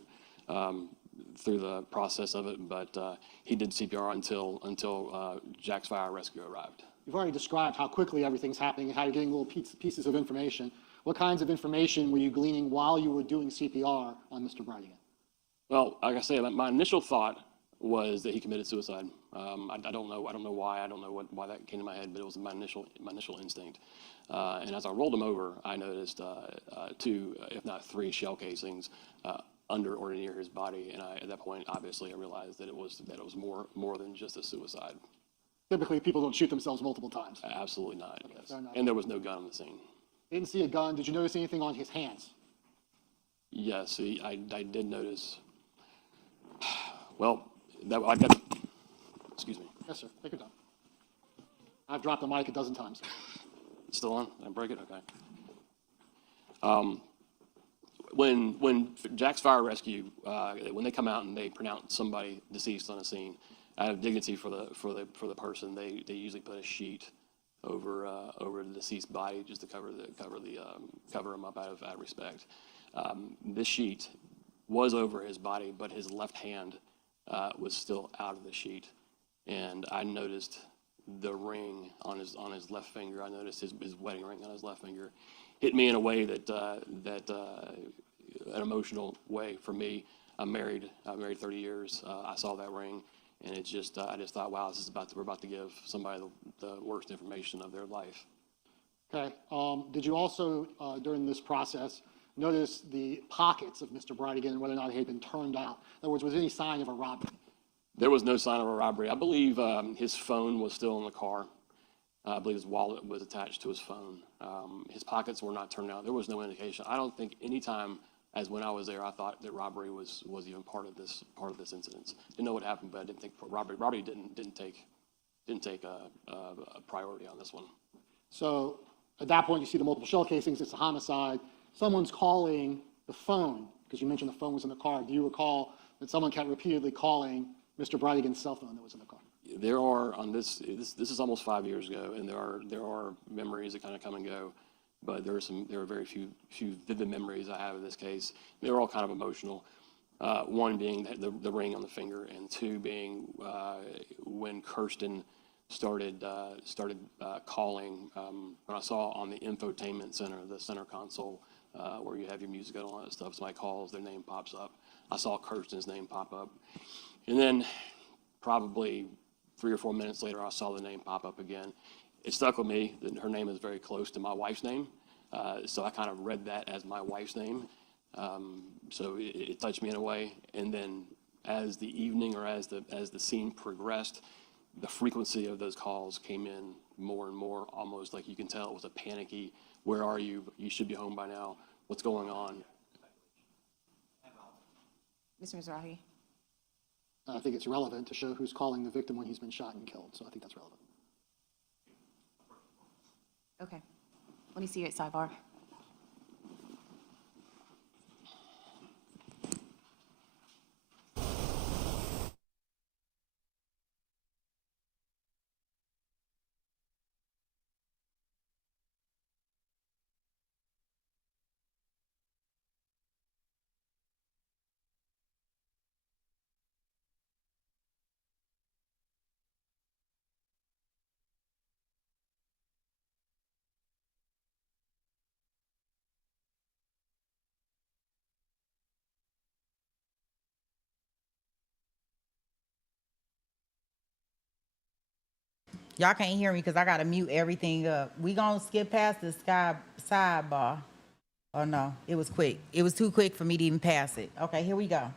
the process of it. But he did CPR until Jack's Fire Rescue arrived. You've already described how quickly everything's happening and how you're getting little pieces of information. What kinds of information were you gleaning while you were doing CPR on Mr. Bridegan? Well, like I said, my initial thought was that he committed suicide. I don't know why. I don't know why that came to my head, but it was my initial instinct. And as I rolled him over, I noticed 2, if not 3, shell casings under or near his body. And at that point, obviously, I realized that it was more than just a suicide. Typically, people don't shoot themselves multiple times. Absolutely not. Okay, Yes. And there was no gun on the scene. Didn't see a gun. Did you notice anything on his hands? Yes, I did notice. Well, I got. Excuse me. Yes, sir. Take your time. I've dropped the mic a dozen times. It's still on? Did I break it? Okay. When Jack's Fire Rescue, when they come out and they pronounce somebody deceased on a scene, out of dignity for the person, they usually put a sheet over the deceased body just to cover him up out of respect. This sheet was over his body, but his left hand was still out of the sheet, and I noticed the ring on his left finger. I noticed his wedding ring on his left finger hit me in a way that an emotional way for me. I'm married 30 years. I saw that ring, and I just thought, wow, we're about to give somebody the worst information of their life. Okay. Did you also, during this process, notice the pockets of Mr. Bridegan and whether or not he had been turned out? In other words, was there any sign of a robbery? There was no sign of a robbery. I believe his phone was still in the car. I believe his wallet was attached to his phone. His pockets were not turned out. There was no indication. I don't think any time, as when I was there, I thought that robbery was even part of this incident. Didn't know what happened, but I didn't think robbery didn't take a priority on this one. So at that point, you see the multiple shell casings. It's a homicide. Someone's calling the phone, because you mentioned the phone was in the car. Do you recall that someone kept repeatedly calling Mr. Bridegan's cell phone that was in the car? There are this is almost 5 years ago, and there are memories that kind of come and go, but there are very few vivid memories I have of this case. They were all kind of emotional. One being the ring on the finger, and 2 being when Kirsten started calling. When I saw on the infotainment center, the center console, where you have your music and all that stuff, somebody calls, their name pops up. I saw Kirsten's name pop up, and then probably 3 or 4 minutes later, I saw the name pop up again. It stuck with me that her name is very close to my wife's name, so I kind of read that as my wife's name. So it touched me in a way. And then as the evening or as the scene progressed, the frequency of those calls came in more and more, almost like you can tell it was a panicky, where are you? You should be home by now. What's going on? Mr. Mizrahi? I think it's relevant to show who's calling the victim when he's been shot and killed, so I think that's relevant. Okay. Let me see you at sidebar. Y'all can't hear me because I got to mute everything up. We going to skip past the sidebar. Oh, no. It was quick. It was too quick for me to even pass it. Okay, here we go.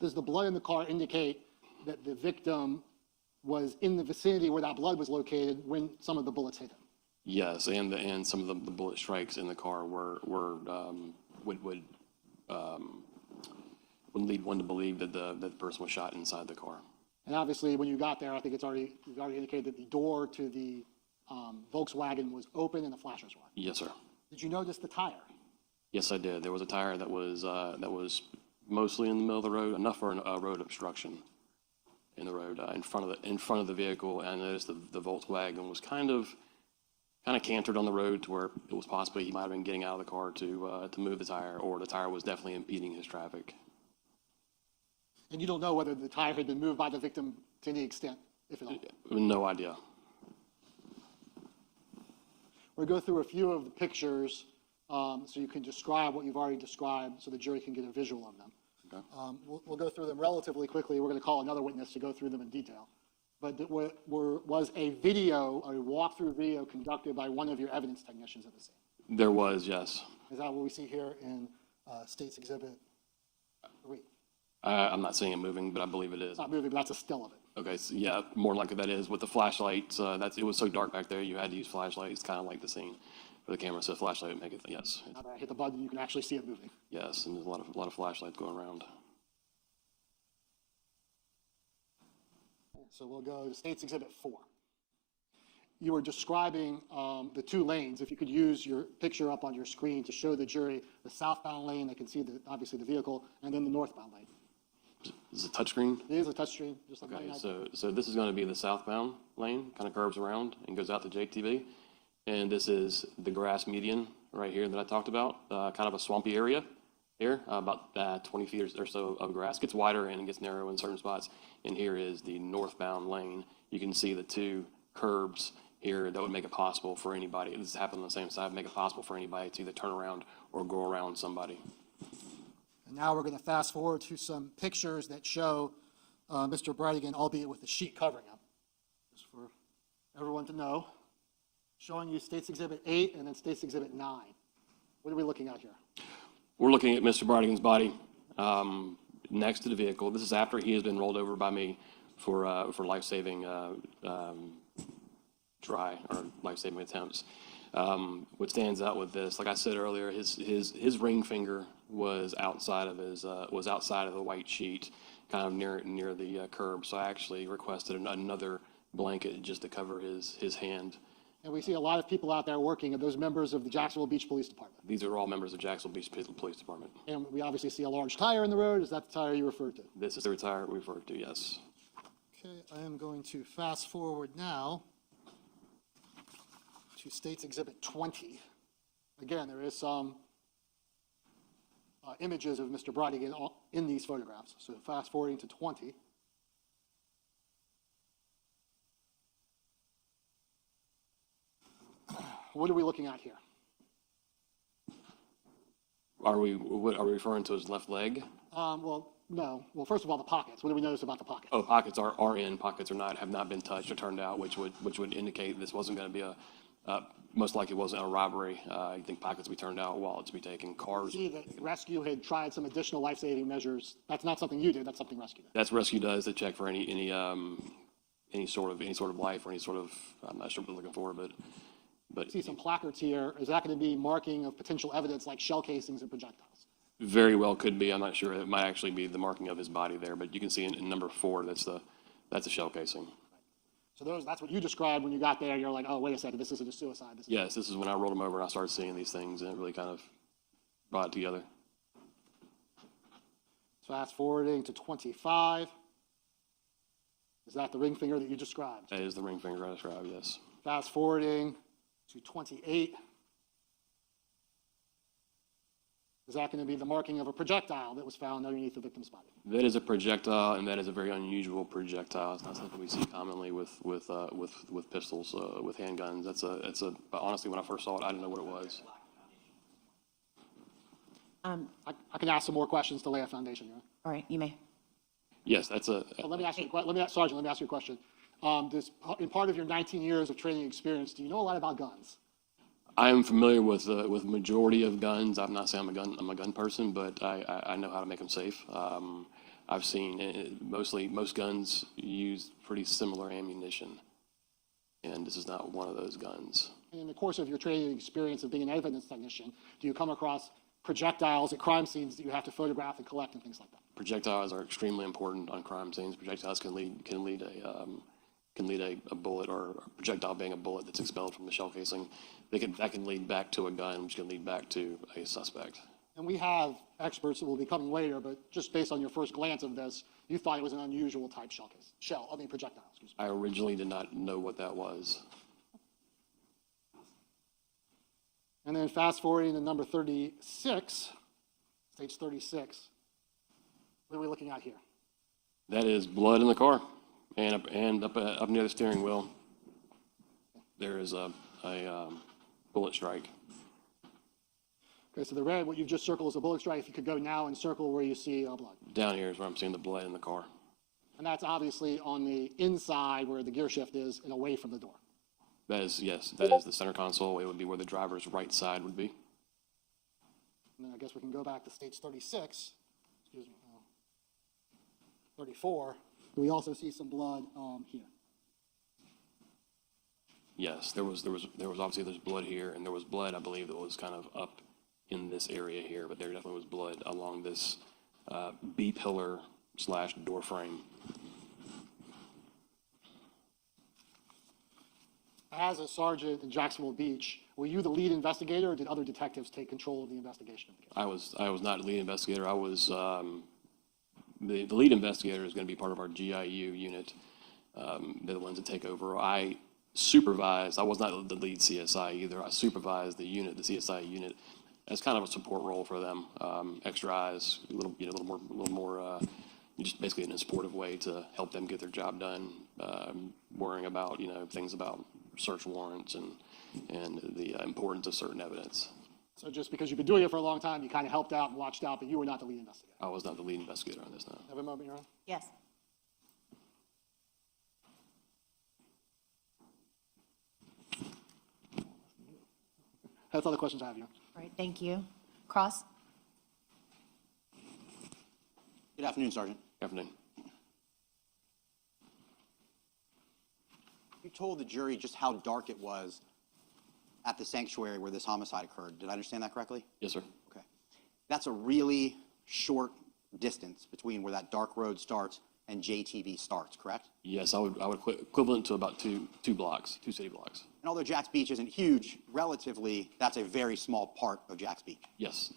Does the blood in the car indicate that the victim was in the vicinity where that blood was located when some of the bullets hit him? Yes, and some of the bullet strikes in the car would lead one to believe that the person was shot inside the car. And obviously, when you got there, I think you've already indicated that the door to the Volkswagen was open and the flashers were on. Yes, sir. Did you notice the tire? Yes, I did. There was a tire that was mostly in the middle of the road, enough for a road obstruction in the road in front of the vehicle. And I noticed the Volkswagen was kind of cantered on the road to where it was possibly he might have been getting out of the car to move the tire, or the tire was definitely impeding his traffic. And you don't know whether the tire had been moved by the victim to any extent, if at all? No idea. We'll go through a few of the pictures so you can describe what you've already described so the jury can get a visual of them. Okay. We'll go through them relatively quickly. We're going to call another witness to go through them in detail. But was a walkthrough video conducted by one of your evidence technicians at the scene? There was, yes. Is that what we see here in State's Exhibit 3? I'm not seeing it moving, but I believe it is. It's not moving, but that's a still of it. Okay, so yeah, more likely that is. With the flashlights, it was so dark back there, you had to use flashlights, kind of like the scene for the camera, so flashlight would make it, yes. Now that I hit the button, you can actually see it moving. Yes, and there's a lot of flashlights going around. So we'll go to State's Exhibit 4. You were describing the two lanes. If you could use your picture up on your screen to show the jury the southbound lane, they can see obviously the vehicle, and then the northbound lane. Is it a touchscreen? It is a touchscreen. Just like Okay, so this is going to be the southbound lane, kind of curves around and goes out to Jake TV. And this is the grass median right here that I talked about, kind of a swampy area here, about 20 feet or so of grass. Gets wider and it gets narrow in certain spots. And here is the northbound lane. You can see the two curbs here that would make it possible for anybody, this happened on the same side, make it possible for anybody to either turn around or go around somebody. And now we're going to fast forward to some pictures that show Mr. Bridegan, albeit with the sheet covering him, just for everyone to know. Showing you State's Exhibit 8 and then State's Exhibit 9. What are we looking at here? We're looking at Mr. Bridegan's body next to the vehicle. This is after he has been rolled over by me for life-saving try or life-saving attempts. What stands out with this, like I said earlier, his ring finger was outside of the white sheet, kind of near the curb. So I actually requested another blanket just to cover his hand. And we see a lot of people out there working. Are those members of the Jacksonville Beach Police Department? These are all members of Jacksonville Beach Police Department. And we obviously see a large tire in the road. Is that the tire you referred to? This is the tire we referred to, yes. Okay, I am going to fast forward now to State's Exhibit 20. Again, there is some images of Mr. Bridegan in these photographs. So fast forwarding to 20. What are we looking at here? Are we referring to his left leg? Well, no. Well, first of all, the pockets. What do we notice about the pockets? Oh, pockets are in. Pockets have not been touched or turned out, which would indicate this wasn't going to be most likely wasn't a robbery. I think pockets be turned out, wallets be taken, cars. See that rescue had tried some additional life-saving measures. That's not something you did. That's something rescue did. That's rescue does to check for any sort of life or any sort of, I'm not sure what they're looking for, but. See some placards here. Is that going to be marking of potential evidence like shell casings and projectiles? Very well could be. I'm not sure. It might actually be the marking of his body there, but you can see in number 4, that's a shell casing. So that's what you described when you got there. You're like, oh, wait a second, this isn't a suicide. Yes, this is when I rolled him over and I started seeing these things, and it really kind of brought it together. Fast forwarding to 25. Is that the ring finger that you described? That is the ring finger I described, yes. Fast forwarding to 28. Is that going to be the marking of a projectile that was found underneath the victim's body? That is a projectile, and that is a very unusual projectile. It's not something we see commonly with pistols, with handguns. But honestly, when I first saw it, I didn't know what it was. I can ask some more questions to lay a foundation here. All right, you may. Yes, that's a. Well, Sergeant, let me ask you a question. In part of your 19 years of training experience, do you know a lot about guns? I am familiar with majority of guns. I'm not saying I'm a gun person, but I know how to make them safe. I've seen most guns use pretty similar ammunition, and this is not one of those guns. And in the course of your training experience of being an evidence technician, do you come across projectiles at crime scenes that you have to photograph and collect and things like that? Projectiles are extremely important on crime scenes. Projectiles can lead a bullet, or a projectile being a bullet that's expelled from the shell casing. That can lead back to a gun, which can lead back to a suspect. And we have experts that will be coming later, but just based on your first glance of this, you thought it was an unusual type projectile, excuse me. I originally did not know what that was. And then fast forwarding to number 36, stage 36, what are we looking at here? That is blood in the car, and up near the steering wheel, there is a bullet strike. Okay, so the red, what you've just circled is a bullet strike. If you could go now and circle where you see blood. Down here is where I'm seeing the blood in the car. And that's obviously on the inside where the gear shift is and away from the door. That is, yes, that is the center console. It would be where the driver's right side would be. And then I guess we can go back to stage 36, excuse me, 34. We also see some blood here. Yes, there was obviously there's blood here, and there was blood, I believe, that was kind of up in this area here, but there definitely was blood along this B-pillar / door frame. As a sergeant in Jacksonville Beach, were you the lead investigator, or did other detectives take control of the investigation of the case? I was not the lead investigator. I was the lead investigator is going to be part of our GIU unit. They're the ones that take over. I supervised. I was not the lead CSI either. I supervised the unit, the CSI unit, as kind of a support role for them. Extra eyes, a little more, just basically in a supportive way to help them get their job done. Worrying about things about search warrants and the importance of certain evidence. So just because you've been doing it for a long time, you kind of helped out and watched out, but you were not the lead investigator. I was not the lead investigator on this, no. Have a moment, Your Honor? Yes. That's all the questions I have, Your Honor. All right, thank you. Cross? Good afternoon, Sergeant. Good afternoon. You told the jury just how dark it was at the sanctuary where this homicide occurred. Did I understand that correctly? Yes, sir. Okay. That's a really short distance between where that dark road starts and JTV starts, correct? Yes, I would equivalent to about two blocks, 2 city blocks. And although Jack's Beach isn't huge, relatively, that's a very small part of Jack's Beach. Yes.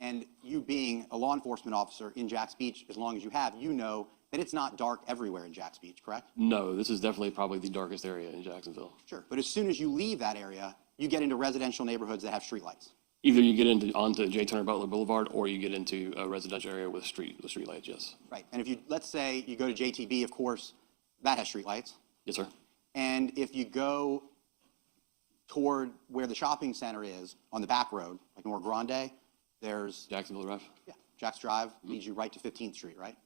And you being a law enforcement officer in Jack's Beach, as long as you have, you know that it's not dark everywhere in Jack's Beach, correct? No, this is definitely probably the darkest area in Jacksonville. Sure, but as soon as you leave that area, you get into residential neighborhoods that have streetlights. Either you get onto J. Turner Butler Boulevard, or you get into a residential area with street lights, yes. Right, and if you, let's say you go to JTB, of course, that has streetlights. Yes, sir. And if you go toward where the shopping center is on the back road, like North Grande, there's... Jacksonville Drive? Yeah, Jack's Drive leads you right to 15th Street, right?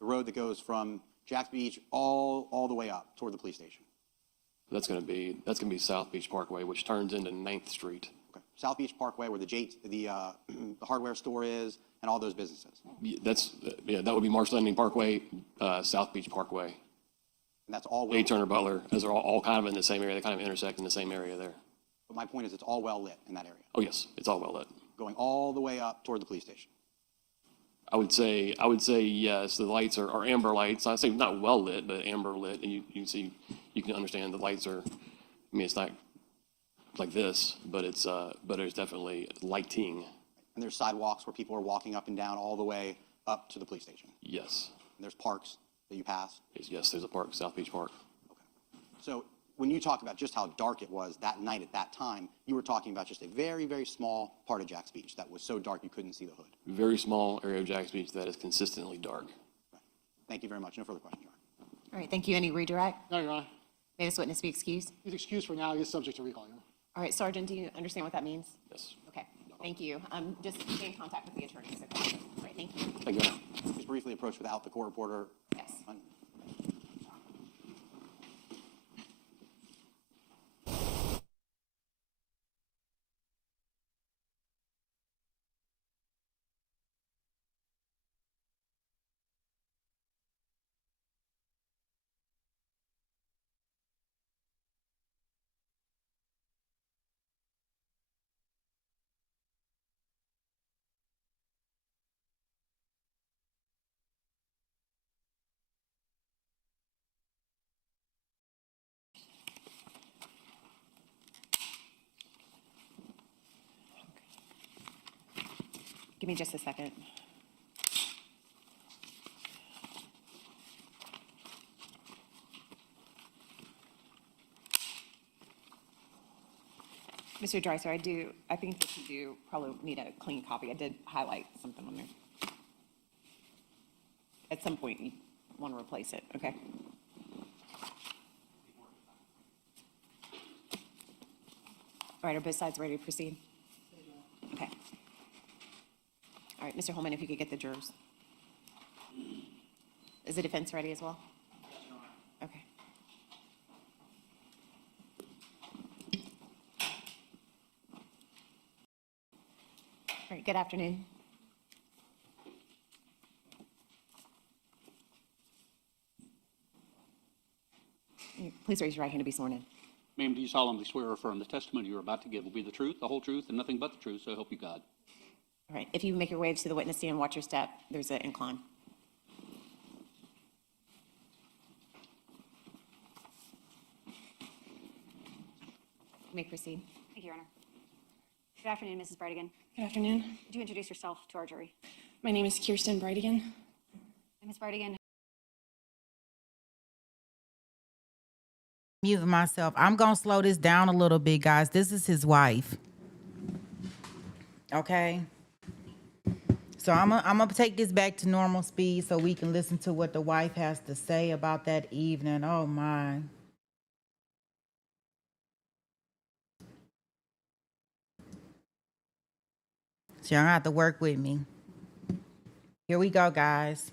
The road that goes from Jack's Beach all the way up toward the police station. That's going to be South Beach Parkway, which turns into 9th Street. Okay. South Beach Parkway, where the hardware store is, and all those businesses. That would be Marsh Landing Parkway, South Beach Parkway. And that's all J. Turner Butler, those are all kind of in the same area. They kind of intersect in the same area there. But my point is, it's all well lit in that area. Oh yes, it's all well lit. Going all the way up toward the police station. I would say yes. The lights are amber lights. I say not well lit, but amber lit, and you can understand the lights are. I mean, it's not like this, but it's definitely lighting. And there's sidewalks where people are walking up and down all the way up to the police station. Yes. And there's parks that you pass. Yes, there's a park, South Beach Park. Okay. So when you talk about just how dark it was that night at that time, you were talking about just a very, very small part of Jack's Beach that was so dark you couldn't see the hood. Very small area of Jack's Beach that is consistently dark. Right. Thank you very much. No further questions, Your Honor. All right, thank you. Any redirect? No, Your Honor. May this witness be excused? He's excused for now. He is subject to recall, Your Honor. All right, Sergeant, do you understand what that means? Yes. Okay, thank you. Just stay in contact with the attorneys. Okay. All right, thank you. Thank you. Just briefly approach without the court reporter. Yes. Give me just a second. Mr. Dreiser, I think that you do probably need a clean copy. I did highlight something on there. At some point, you want to replace it, okay? All right, are both sides ready to proceed? Okay. All right, Mr. Holman, if you could get the jurors. Is the defense ready as well? Okay. All right, good afternoon. Please raise your right hand to be sworn in. Ma'am, do you solemnly swear or affirm the testimony you are about to give will be the truth, the whole truth, and nothing but the truth, so help you God? All right, if you make your way to the witness stand, watch your step. There's an incline. You may proceed. Thank you, Your Honor. Good afternoon, Mrs. Bridegan. Good afternoon. Could you introduce yourself to our jury? My name is Kirsten Bridegan. Ms. Bridegan, Muting myself. I'm going to slow this down a little bit, guys. This is his wife. Okay? So I'm gonna take this back to normal speed so we can listen to what the wife has to say about that evening. Oh, my. So y'all have to work with me. Here we go, guys.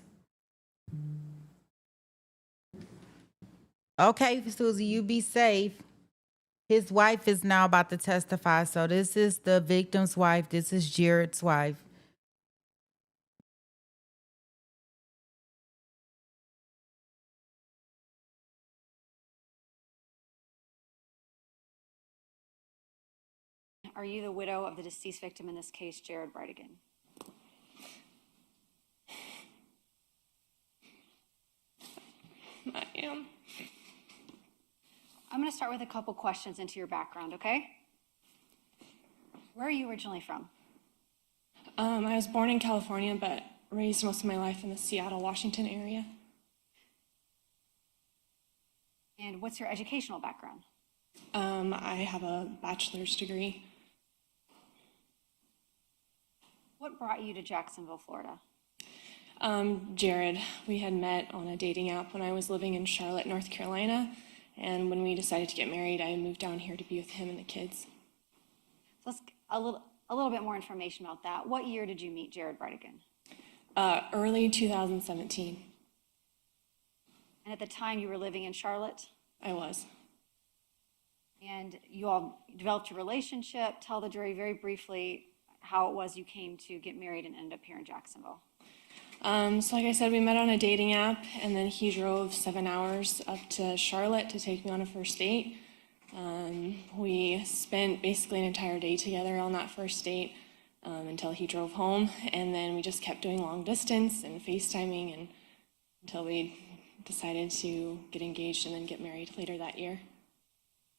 Okay, Susie, you be safe. His wife is now about to testify. So this is the victim's wife. This is Jared's wife. are you the widow of the deceased victim in this case, Jared Bridegan? I am. I'm going to start with a couple questions into your background, okay? Where are you originally from? I was born in California, but raised most of my life in the Seattle, Washington area. And what's your educational background? I have a bachelor's degree. What brought you to Jacksonville, Florida? Jared, we had met on a dating app when I was living in Charlotte, North Carolina. And when we decided to get married, I moved down here to be with him and the kids. Let's a little bit more information about that. What year did you meet Jared Bridegan? Early 2017. And at the time you were living in Charlotte? I was. And you all developed your relationship. Tell the jury very briefly how it was you came to get married and ended up here in Jacksonville. So like I said, we met on a dating app, and then he drove 7 hours up to Charlotte to take me on a first date. We spent basically an entire day together on that first date until he drove home, and then we just kept doing long distance and FaceTiming and until we decided to get engaged and then get married later that year.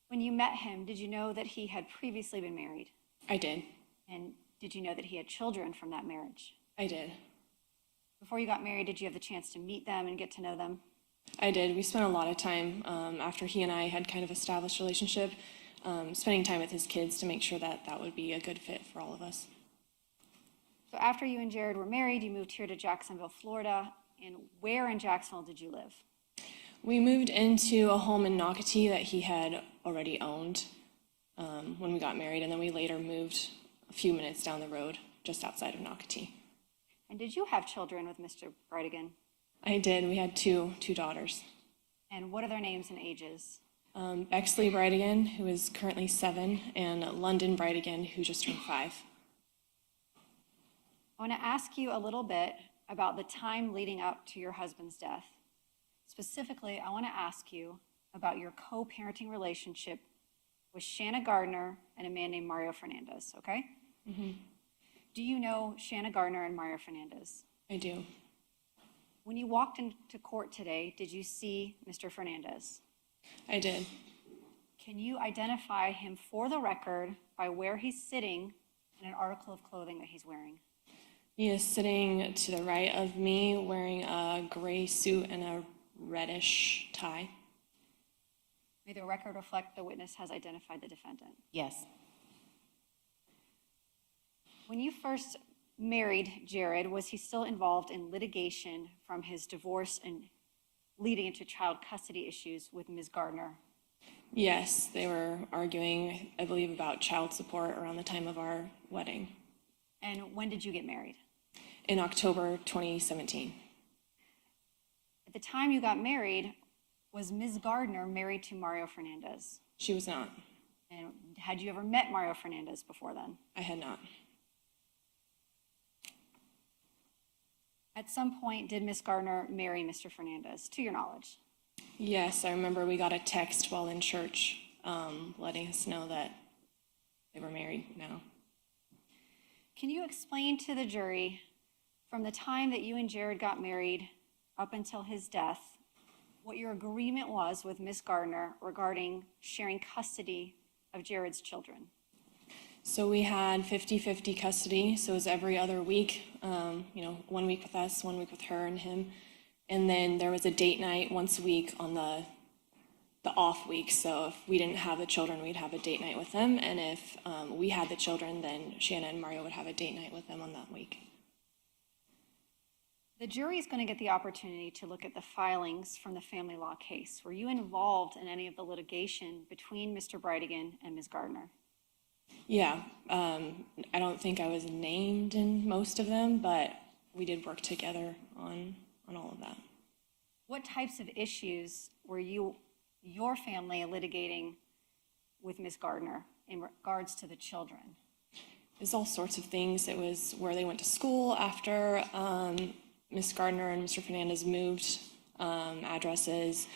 When you met him, did you know that he had previously been married? I did. And did you know that he had children from that marriage? I did. Before you got married, did you have the chance to meet them and get to know them? I did. We spent a lot of time after he and I had kind of established a relationship, spending time with his kids to make sure that that would be a good fit for all of us. So after you and Jared were married, you moved here to Jacksonville, Florida. And where in Jacksonville did you live? We moved into a home in Nocatee that he had already owned when we got married, and then we later moved a few minutes down the road, just outside of Nocatee. And did you have children with Mr. Bridegan? I did. We had two daughters. And what are their names and ages? Bexley Bridegan, who is currently 7, and London Bridegan, who just turned 5. I want to ask you a little bit about the time leading up to your husband's death. Specifically, I want to ask you about your co-parenting relationship with Shanna Gardner and a man named Mario Fernandez, okay? Mm-hmm. Do you know Shanna Gardner and Mario Fernandez? I do. When you walked into court today, did you see Mr. Fernandez? I did. Can you identify him for the record by where he's sitting and an article of clothing that he's wearing? He is sitting to the right of me wearing a gray suit and a reddish tie. May the record reflect the witness has identified the defendant. Yes. When you first married Jared, was he still involved in litigation from his divorce and leading into child custody issues with Ms. Gardner? Yes, they were arguing, I believe, about child support around the time of our wedding. And when did you get married? In October 2017. At the time you got married, was Ms. Gardner married to Mario Fernandez? She was not. And had you ever met Mario Fernandez before then? I had not. At some point, did Ms. Gardner marry Mr. Fernandez, to your knowledge? Yes, I remember we got a text while in church letting us know that they were married now. Can you explain to the jury, from the time that you and Jared got married up until his death, what your agreement was with Ms. Gardner regarding sharing custody of Jared's children? So we had 50-50 custody, so it was every other week, 1 week with us, 1 week with her and him. And then there was a date night once a week on the off week. So if we didn't have the children, we'd have a date night with them. And if we had the children, then Shanna and Mario would have a date night with them on that week. The jury is going to get the opportunity to look at the filings from the family law case. Were you involved in any of the litigation between Mr. Bridegan and Ms. Gardner? Yeah, I don't think I was named in most of them, but we did work together on all of that. What types of issues were your family litigating with Ms. Gardner in regards to the children? There's all sorts of things. It was where they went to school after Ms. Gardner and Mr. Fernandez moved addresses.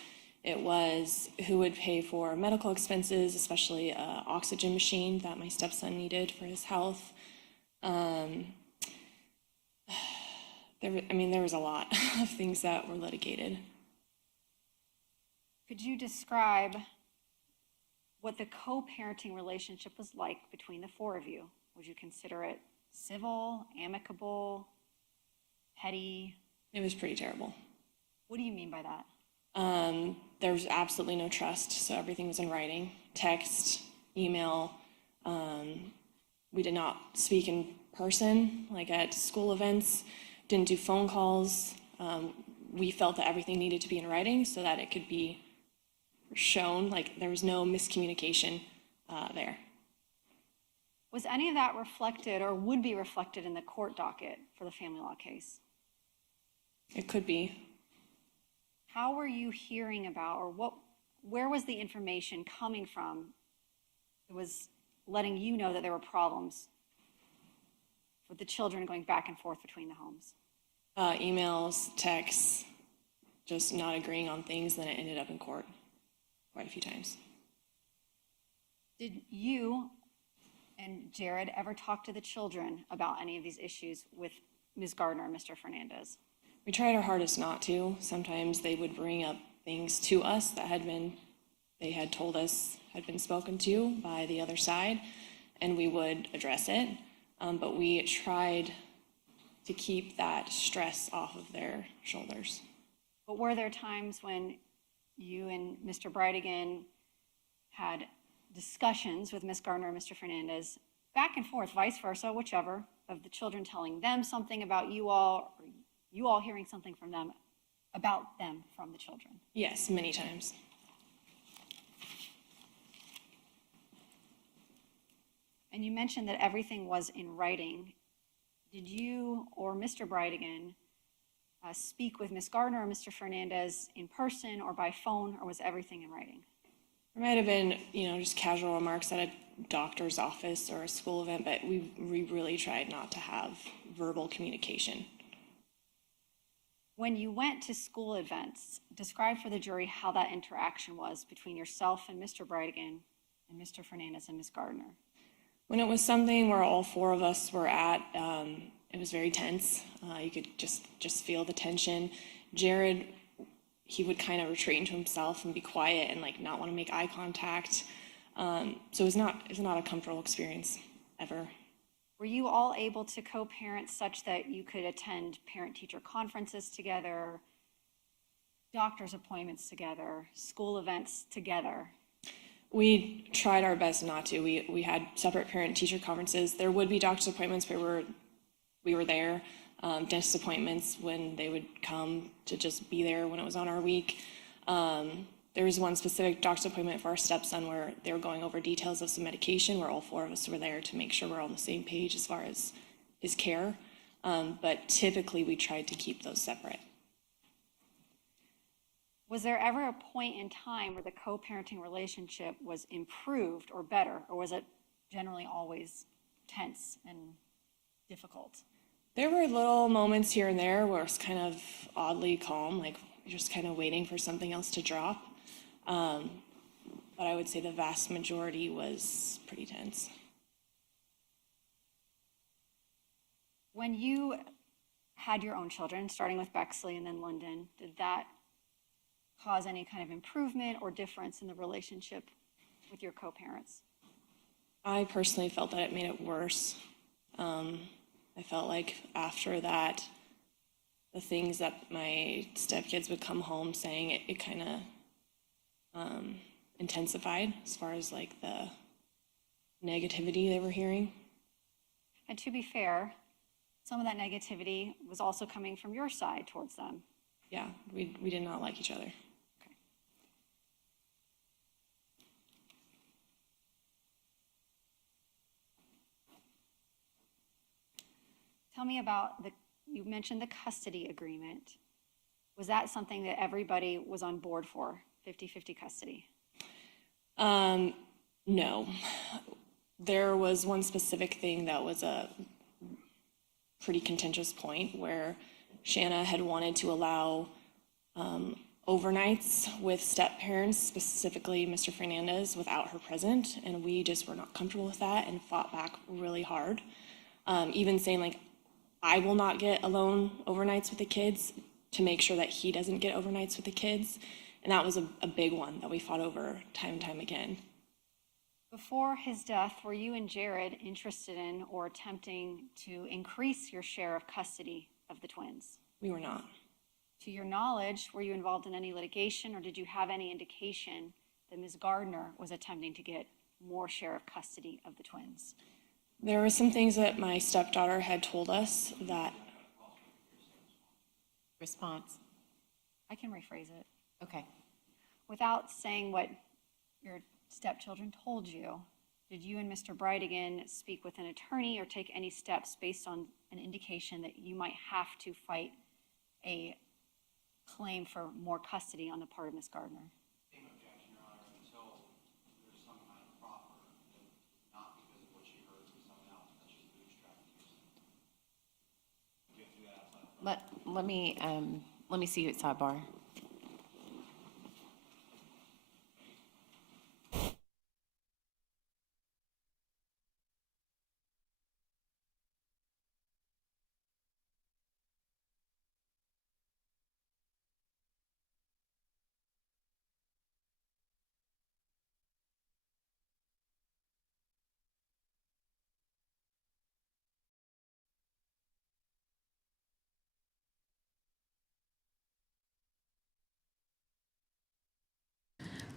It was who would pay for medical expenses, especially an oxygen machine that my stepson needed for his health. There was a lot of things that were litigated. Could you describe what the co-parenting relationship was like between the four of you? Would you consider it civil, amicable, petty? It was pretty terrible. What do you mean by that? There was absolutely no trust, so everything was in writing, text, email. We did not speak in person, like at school events, didn't do phone calls. We felt that everything needed to be in writing so that it could be shown, like there was no miscommunication there. Was any of that reflected or would be reflected in the court docket for the family law case? It could be. How were you hearing about, or where was the information coming from that was letting you know that there were problems with the children going back and forth between the homes? Emails, texts, just not agreeing on things, then it ended up in court quite a few times. Did you and Jared ever talk to the children about any of these issues with Ms. Gardner and Mr. Fernandez? We tried our hardest not to. Sometimes they would bring up things to us that they had told us had been spoken to by the other side, and we would address it. But we tried to keep that stress off of their shoulders. But were there times when you and Mr. Bridegan had discussions with Ms. Gardner and Mr. Fernandez, back and forth, vice versa, whichever, of the children telling them something about you all, or you all hearing something from them about them from the children? Yes, many times. And you mentioned that everything was in writing. Did you or Mr. Bridegan speak with Ms. Gardner or Mr. Fernandez in person or by phone, or was everything in writing? There might have been, just casual remarks at a doctor's office or a school event, but we really tried not to have verbal communication. When you went to school events, describe for the jury how that interaction was between yourself and Mr. Bridegan and Mr. Fernandez and Ms. Gardner. When it was something where all four of us were at, it was very tense. You could just feel the tension. Jared, he would kind of retreat into himself and be quiet and not want to make eye contact. So it's not a comfortable experience ever. Were you all able to co-parent such that you could attend parent-teacher conferences together, doctor's appointments together, school events together? We tried our best not to. We had separate parent-teacher conferences. There would be doctor's appointments where we were there, dentist appointments when they would come to just be there when it was on our week. There was one specific doctor's appointment for our stepson where they were going over details of some medication, where all four of us were there to make sure we're on the same page as far as his care. But typically we tried to keep those separate. Was there ever a point in time where the co-parenting relationship was improved or better, or was it generally always tense and difficult? There were little moments here and there where it was kind of oddly calm, like just kind of waiting for something else to drop. But I would say the vast majority was pretty tense. When you had your own children, starting with Bexley and then London, did that cause any kind of improvement or difference in the relationship with your co-parents? I personally felt that it made it worse. I felt like after that, the things that my stepkids would come home saying, it kind of intensified as far as like the negativity they were hearing. And to be fair, some of that negativity was also coming from your side towards them. Yeah, we did not like each other. Tell me about you mentioned the custody agreement. Was that something that everybody was on board for, 50-50 custody? No. There was one specific thing that was a pretty contentious point where Shanna had wanted to allow overnights with step-parents, specifically Mr. Fernandez, without her present, and we just were not comfortable with that and fought back really hard. Even saying like, I will not get alone overnights with the kids to make sure that he doesn't get overnights with the kids. And that was a big one that we fought over time and time again. Before his death, were you and Jared interested in or attempting to increase your share of custody of the twins? We were not. To your knowledge, were you involved in any litigation, or did you have any indication that Ms. Gardner was attempting to get more share of custody of the twins? There were some things that my stepdaughter had told us that... Response. I can rephrase it. Okay. Without saying what your stepchildren told you, did you and Mr. Bridegan speak with an attorney or take any steps based on an indication that you might have to fight a claim for more custody on the part of Ms. Gardner? Let me see you at sidebar.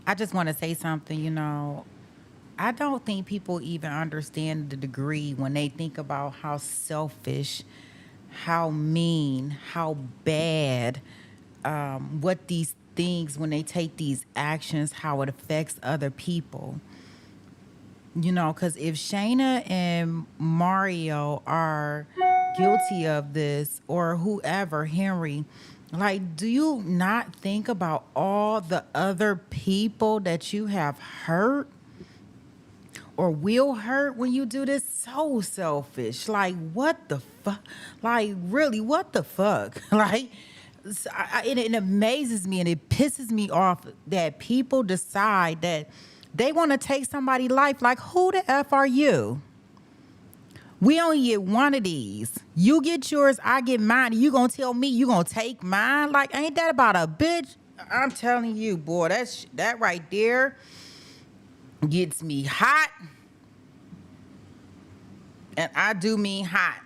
I just want to say something, I don't think people even understand the degree when they think about how selfish, how mean, how bad, what these things, when they take these actions, how it affects other people. Because if Shayna and Mario are guilty of this, or whoever, Henry, like, do you not think about all the other people that you have hurt or will hurt when you do this? So selfish. Like, what the fuck? Like, really, what the fuck? Like, it amazes me and it pisses me off that people decide that they want to take somebody's life. Like, who the F are you? We only get one of these. You get yours, I get mine. You gonna tell me you gonna take mine? Like, ain't that about a bitch? I'm telling you, boy, that right there gets me hot. And I do mean hot.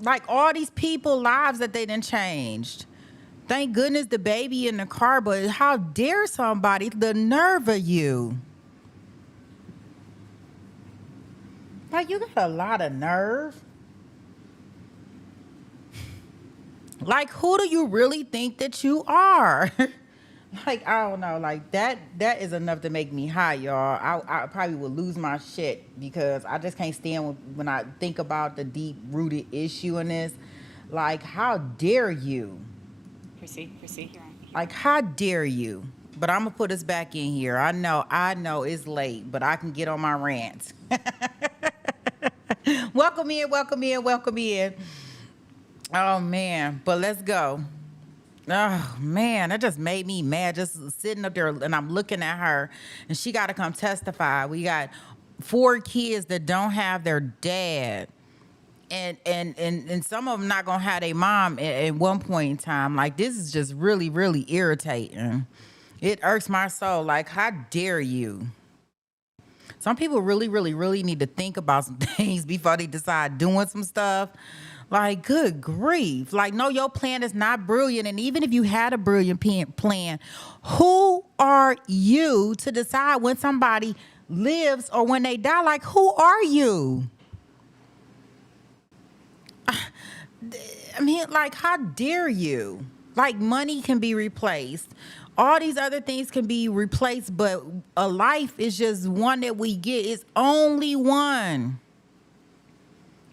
Like all these people lives that they done changed. Thank goodness the baby in the car, but how dare somebody, the nerve of you. Like you got a lot of nerve. Like who do you really think that you are? Like, I don't know, like that is enough to make me high, y'all. I probably would lose my shit because I just can't stand when I think about the deep-rooted issue in this. Like, how dare you? Proceed. Like, how dare you? But I'm gonna put us back in here. I know it's late, but I can get on my rants. Welcome in. Oh, man, but let's go. Oh, man, that just made me mad just sitting up there and I'm looking at her and she got to come testify. We got 4 kids that don't have their dad. And some of them not going to have their mom at one point in time. Like, this is just really, really irritating. It irks my soul. Like, how dare you? Some people really, really, really need to think about some things before they decide doing some stuff. Like, good grief. Like, no, your plan is not brilliant. And even if you had a brilliant plan, who are you to decide when somebody lives or when they die? Like, who are you? I mean, like, how dare you? Like, money can be replaced. All these other things can be replaced, but a life is just one that we get. It's only one.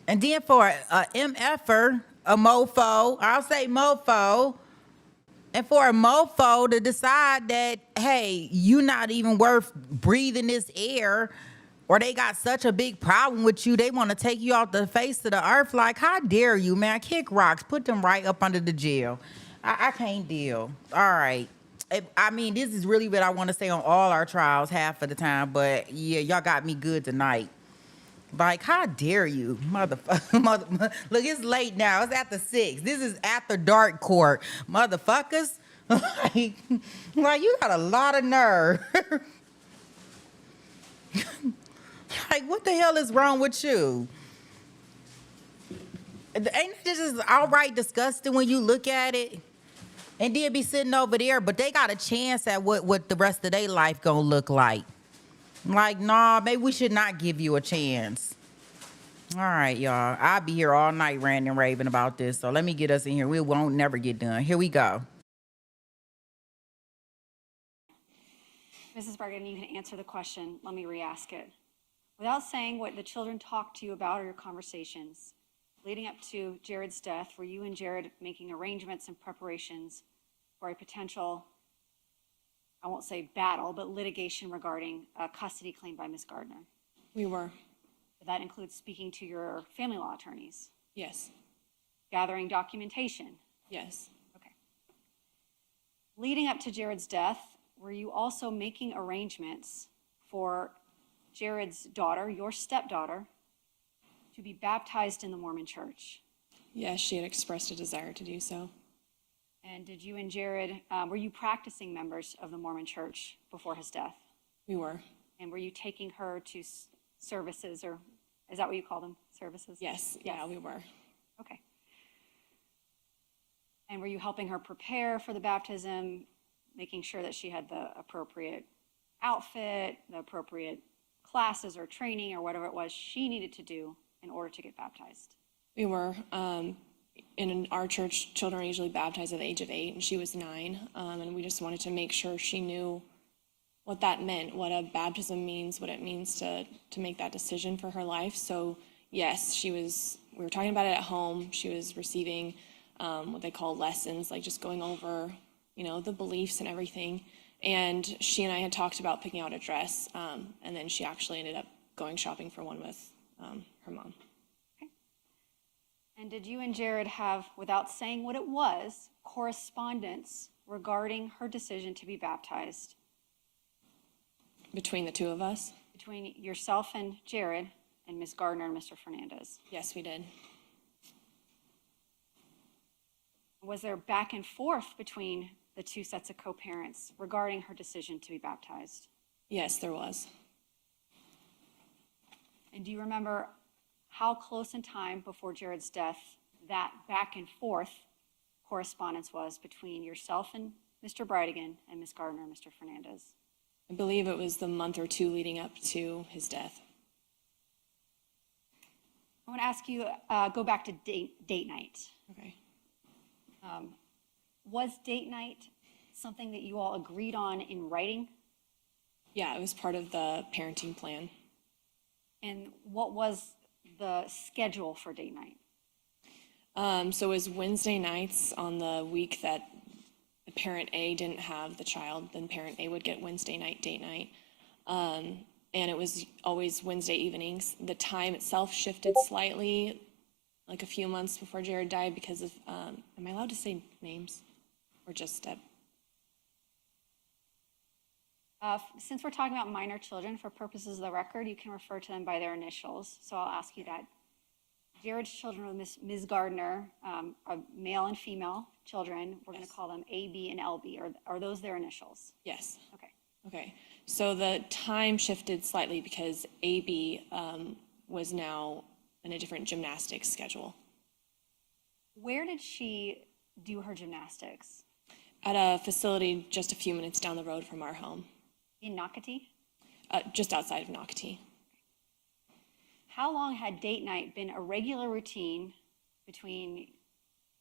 And then for a MFer, a mofo, I'll say mofo, and for a mofo to decide that, hey, you're not even worth breathing this air, or they got such a big problem with you, they want to take you off the face of the earth. Like, how dare you, man? Kick rocks. Put them right up under the jail. I can't deal. All right. I mean, this is really what I want to say on all our trials half of the time, but yeah, y'all got me good tonight. Like, how dare you, motherfucker? Look, it's late now. It's after 6. This is after dark court, motherfuckers. like, you got a lot of nerve. Like, what the hell is wrong with you? Ain't this just outright disgusting when you look at it? And then be sitting over there, but they got a chance at what the rest of their life gonna look like. Like, nah, maybe we should not give you a chance. All right, y'all. I'll be here all night ranting and raving about this, so let me get us in here. We won't never get done. Here we go. Mrs. Bridegan, you can answer the question. Let me re-ask it. Without saying what the children talked to you about or your conversations, leading up to Jared's death, were you and Jared making arrangements and preparations for a potential, I won't say battle, but litigation regarding a custody claim by Ms. Gardner? We were. Did that include speaking to your family law attorneys? Yes. Gathering documentation? Yes. Okay. Leading up to Jared's death, were you also making arrangements for Jared's daughter, your stepdaughter, to be baptized in the Mormon Church? Yes, she had expressed a desire to do so. And did you and Jared, were you practicing members of the Mormon Church before his death? We were. And were you taking her to services, or is that what you call them, services? Yes, yeah, we were. Okay. And were you helping her prepare for the baptism, making sure that she had the appropriate outfit, the appropriate classes or training or whatever it was she needed to do in order to get baptized? We were. In our church, children are usually baptized at the age of 8, and she was 9. And we just wanted to make sure she knew what that meant, what a baptism means, what it means to make that decision for her life. So yes, we were talking about it at home. She was receiving what they call lessons, like just going over, the beliefs and everything. And she and I had talked about picking out a dress, and then she actually ended up going shopping for one with her mom. Okay. And did you and Jared have, without saying what it was, correspondence regarding her decision to be baptized? Between the two of us? Between yourself and Jared and Ms. Gardner and Mr. Fernandez? Yes, we did. Was there back and forth between the two sets of co-parents regarding her decision to be baptized? Yes, there was. And do you remember how close in time before Jared's death that back and forth correspondence was between yourself and Mr. Bridegan and Ms. Gardner and Mr. Fernandez? I believe it was the month or two leading up to his death. I want to ask you, go back to date night. Okay. Was date night something that you all agreed on in writing? Yeah, it was part of the parenting plan. And what was the schedule for date night? So it was Wednesday nights on the week that the parent A didn't have the child, then parent A would get Wednesday night, date night. And it was always Wednesday evenings. The time itself shifted slightly, like a few months before Jared died because of, am I allowed to say names or just step? Since we're talking about minor children, for purposes of the record, you can refer to them by their initials. So I'll ask you that. Jared's children with Ms. Gardner, are male and female children. We're going to call them A, B, and LB. Are those their initials? Yes. Okay. Okay. So the time shifted slightly because AB was now in a different gymnastics schedule. Where did she do her gymnastics? At a facility just a few minutes down the road from our home. In Nocatee? Just outside of Nocatee. How long had date night been a regular routine between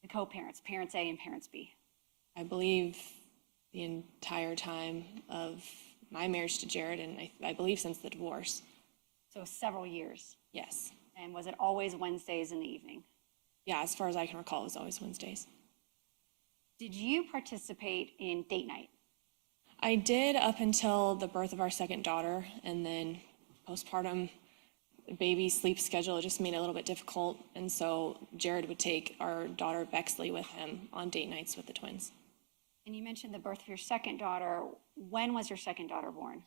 the co-parents, parents A and parents B? I believe the entire time of my marriage to Jared, and I believe since the divorce. So several years? Yes. And was it always Wednesdays in the evening? Yeah, as far as I can recall, it was always Wednesdays. Did you participate in date night? I did up until the birth of our second daughter, and then postpartum baby sleep schedule just made it a little bit difficult, and so Jared would take our daughter Bexley with him on date nights with the twins. And you mentioned the birth of your second daughter. When was your second daughter born?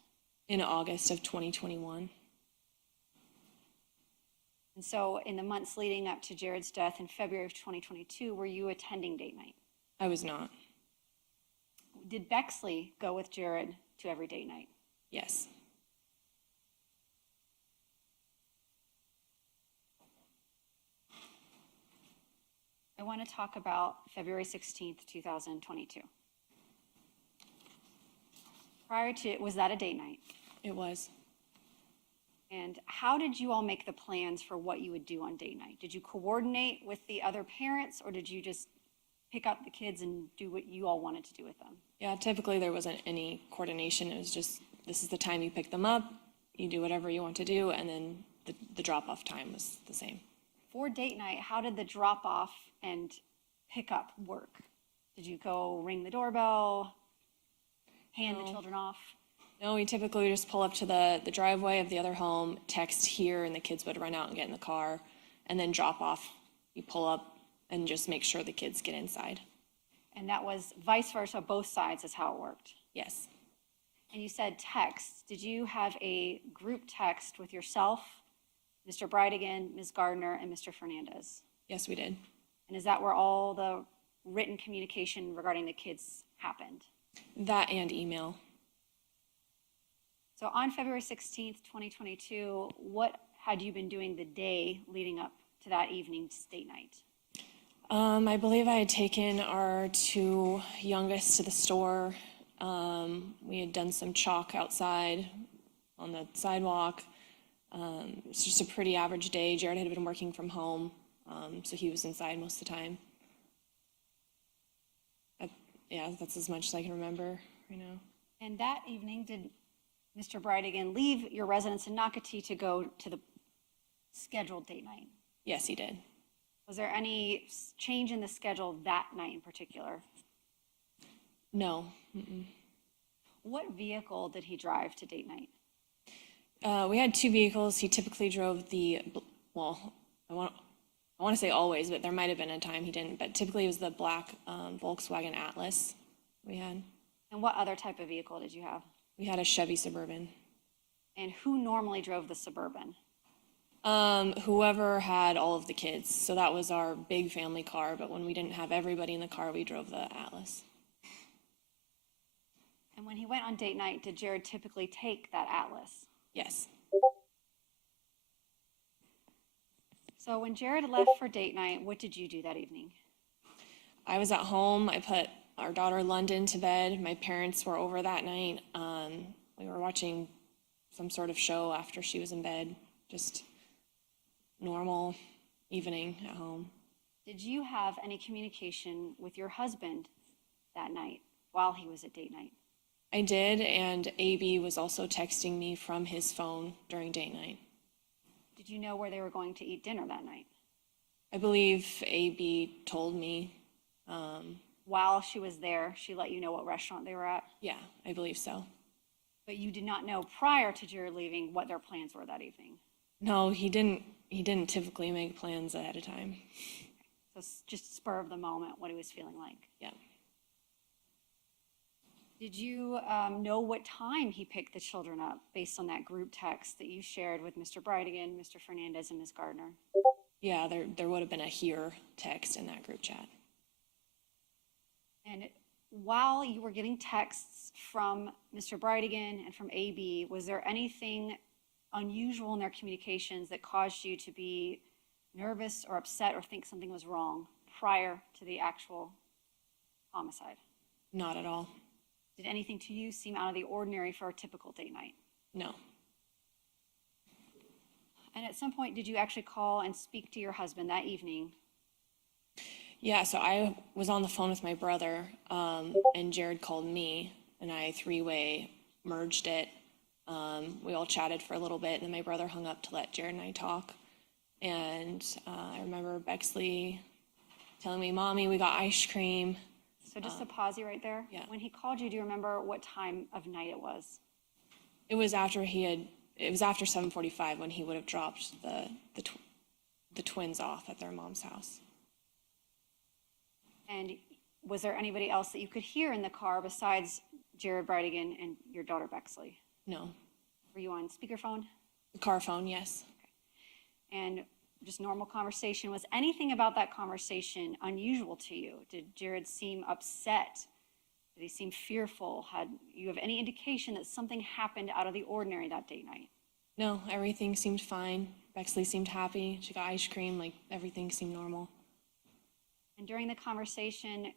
In August of 2021. And so in the months leading up to Jared's death in February of 2022, were you attending date night? I was not. Did Bexley go with Jared to every date night? Yes. I want to talk about February 16th, 2022. Prior to, was that a date night? It was. And how did you all make the plans for what you would do on date night? Did you coordinate with the other parents, or did you just pick up the kids and do what you all wanted to do with them? Yeah, typically there wasn't any coordination. It was just, this is the time you pick them up, you do whatever you want to do, and then the drop-off time was the same. For date night, how did the drop-off and pickup work? Did you go ring the doorbell, hand the children off? No, we typically just pull up to the driveway of the other home, text here, and the kids would run out and get in the car, and then drop off. You pull up and just make sure the kids get inside. And that was vice versa, both sides is how it worked? Yes. And you said text. Did you have a group text with yourself, Mr. Bridegan, Ms. Gardner, and Mr. Fernandez? Yes, we did. And is that where all the written communication regarding the kids happened? That and email. So on February 16th, 2022, what had you been doing the day leading up to that evening's date night? I believe I had taken our two youngest to the store. We had done some chalk outside on the sidewalk. It's just a pretty average day. Jared had been working from home, so he was inside most of the time. Yeah, that's as much as I can remember right now. And that evening, did Mr. Bridegan leave your residence in Nocatee to go to the scheduled date night? Yes, he did. Was there any change in the schedule that night in particular? No. Mm-mm. What vehicle did he drive to date night? We had two vehicles. He typically drove well, I want to say always, but there might have been a time he didn't, but typically it was the black Volkswagen Atlas we had. And what other type of vehicle did you have? We had a Chevy Suburban. And who normally drove the Suburban? Whoever had all of the kids. So that was our big family car, but when we didn't have everybody in the car, we drove the Atlas. And when he went on date night, did Jared typically take that Atlas? Yes. So when Jared left for date night, what did you do that evening? I was at home. I put our daughter London to bed. My parents were over that night. We were watching some sort of show after she was in bed. Just normal evening at home. Did you have any communication with your husband that night while he was at date night? I did, and AB was also texting me from his phone during date night. Did you know where they were going to eat dinner that night? I believe AB told me. While she was there, she let you know what restaurant they were at? Yeah, I believe so. But you did not know prior to Jared leaving what their plans were that evening? No, he didn't typically make plans ahead of time. So it's just spur of the moment, what he was feeling like? Yeah. Did you know what time he picked the children up based on that group text that you shared with Mr. Bridegan, Mr. Fernandez, and Ms. Gardner? Yeah, there would have been a here text in that group chat. And while you were getting texts from Mr. Bridegan and from AB, was there anything unusual in their communications that caused you to be nervous or upset or think something was wrong prior to the actual homicide? Not at all. Did anything to you seem out of the ordinary for a typical date night? No. And at some point, did you actually call and speak to your husband that evening? Yeah, so I was on the phone with my brother, and Jared called me, and I three-way merged it. We all chatted for a little bit, and then my brother hung up to let Jared and I talk. And I remember Bexley telling me, "Mommy, we got ice cream." So just to pause you right there. Yeah. When he called you, do you remember what time of night it was? It was after it was after 7:45 when he would have dropped the twins off at their mom's house. And was there anybody else that you could hear in the car besides Jared Bridegan and your daughter Bexley? No. Were you on speakerphone? The car phone, yes. And just normal conversation. Was anything about that conversation unusual to you? Did Jared seem upset? Did he seem fearful? Had you have any indication that something happened out of the ordinary that date night? No, everything seemed fine. Bexley seemed happy. She got ice cream. Like, everything seemed normal. And during the conversation,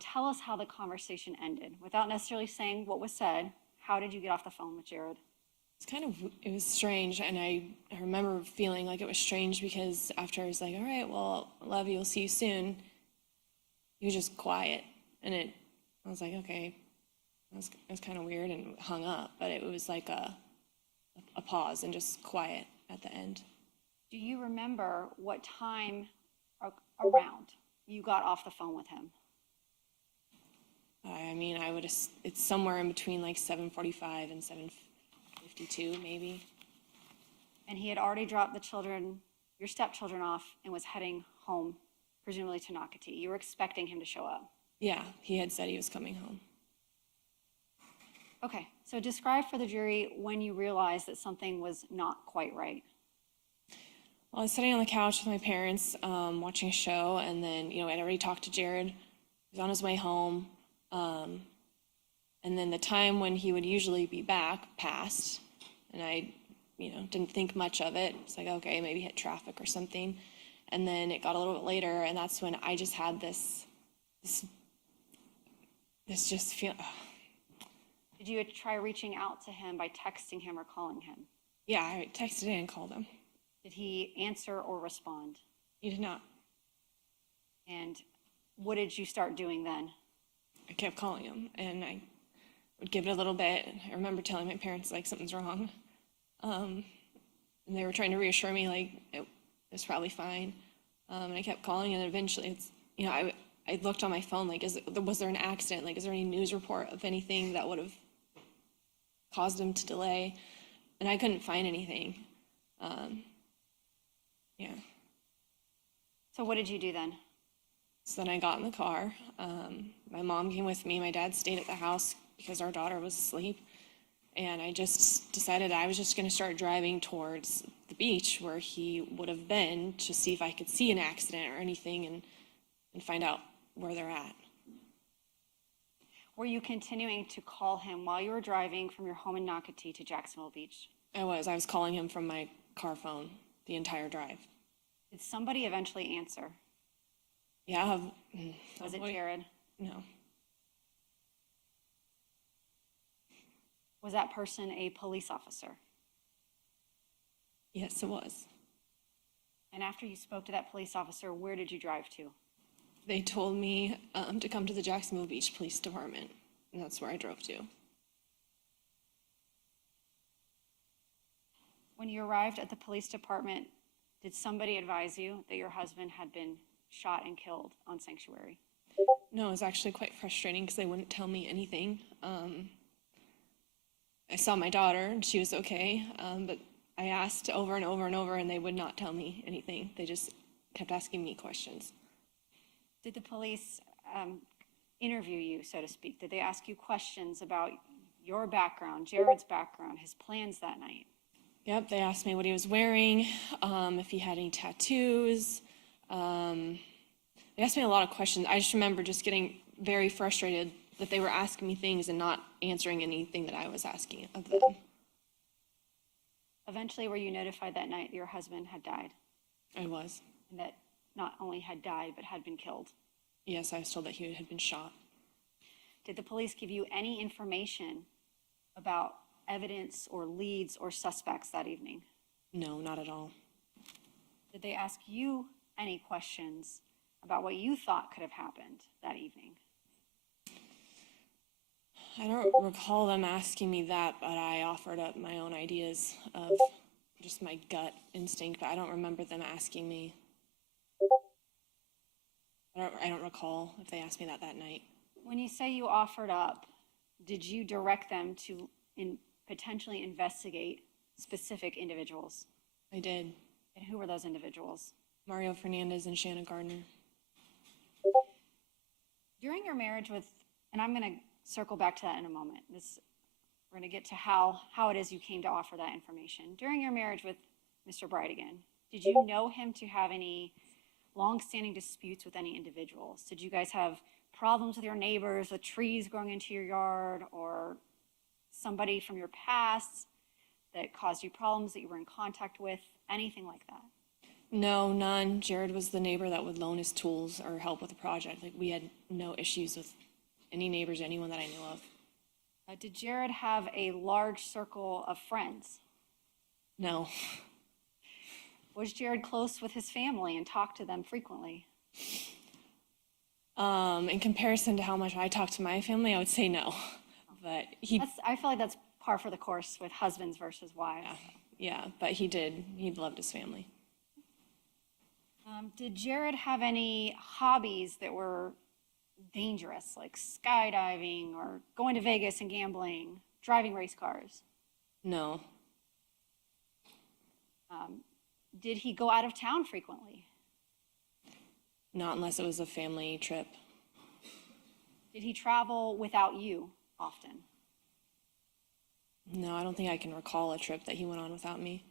tell us how the conversation ended. Without necessarily saying what was said, how did you get off the phone with Jared? It was strange, and I remember feeling like it was strange because after I was like, "All right, well, love you, we'll see you soon," he was just quiet, and I was like, okay, it was kind of weird, and hung up, but it was like a pause and just quiet at the end. Do you remember what time around you got off the phone with him? I mean, it's somewhere in between like 7:45 and 7:52, maybe. And he had already dropped the children, your stepchildren, off and was heading home, presumably to Nocatee. You were expecting him to show up. Yeah, he had said he was coming home. Okay, so describe for the jury when you realized that something was not quite right. Well, I was sitting on the couch with my parents, watching a show, and then, I'd already talked to Jared. He was on his way home. And then the time when he would usually be back passed, and I, didn't think much of it. It's like, okay, maybe hit traffic or something. And then it got a little bit later, and that's when I just had this just feel. Did you try reaching out to him by texting him or calling him? Yeah, I texted and called him. Did he answer or respond? He did not. And what did you start doing then? I kept calling him, and I would give it a little bit. I remember telling my parents, like, something's wrong. And they were trying to reassure me, like, it was probably fine. And I kept calling, and eventually I looked on my phone, like, was there an accident? Like, is there any news report of anything that would have caused him to delay? And I couldn't find anything. Yeah. So what did you do then? So then I got in the car. My mom came with me. My dad stayed at the house because our daughter was asleep. And I just decided I was just going to start driving towards the beach where he would have been to see if I could see an accident or anything and find out where they're at. Were you continuing to call him while you were driving from your home in Nocatee to Jacksonville Beach? I was calling him from my car phone the entire drive. Did somebody eventually answer? Yeah. Was it Jared? No. Was that person a police officer? Yes, it was. And after you spoke to that police officer, where did you drive to? They told me to come to the Jacksonville Beach Police Department, and that's where I drove to. When you arrived at the police department, did somebody advise you that your husband had been shot and killed on Sanctuary? No, it was actually quite frustrating because they wouldn't tell me anything. I saw my daughter, and she was okay, but I asked over and over and over, and they would not tell me anything. They just kept asking me questions. Did the police interview you, so to speak? Did they ask you questions about your background, Jared's background, his plans that night? Yep, they asked me what he was wearing, if he had any tattoos. They asked me a lot of questions. I just remember just getting very frustrated that they were asking me things and not answering anything that I was asking of them. Eventually, were you notified that night that your husband had died? I was. And that not only had died, but had been killed? Yes, I was told that he had been shot. Did the police give you any information about evidence or leads or suspects that evening? No, not at all. Did they ask you any questions about what you thought could have happened that evening? I don't recall them asking me that, but I offered up my own ideas of just my gut instinct, but I don't remember them asking me. I don't recall if they asked me that night. When you say you offered up, did you direct them to potentially investigate specific individuals? I did. And who were those individuals? Mario Fernandez and Shanna Gardner. During your marriage with, and I'm going to circle back to that in a moment. We're going to get to how it is you came to offer that information. During your marriage with Mr. Bridegan, did you know him to have any long-standing disputes with any individuals? Did you guys have problems with your neighbors, with trees growing into your yard, or somebody from your past that caused you problems that you were in contact with, anything like that? No, none. Jared was the neighbor that would loan his tools or help with the project. Like, we had no issues with any neighbors, anyone that I knew of. Did Jared have a large circle of friends? No. Was Jared close with his family and talked to them frequently? In comparison to how much I talk to my family, I would say no. But I feel like that's par for the course with husbands versus wives. Yeah, but he did. He loved his family. Did Jared have any hobbies that were dangerous, like skydiving or going to Vegas and gambling, driving race cars? No. Did he go out of town frequently? Not unless it was a family trip. Did he travel without you often? No, I don't think I can recall a trip that he went on without me.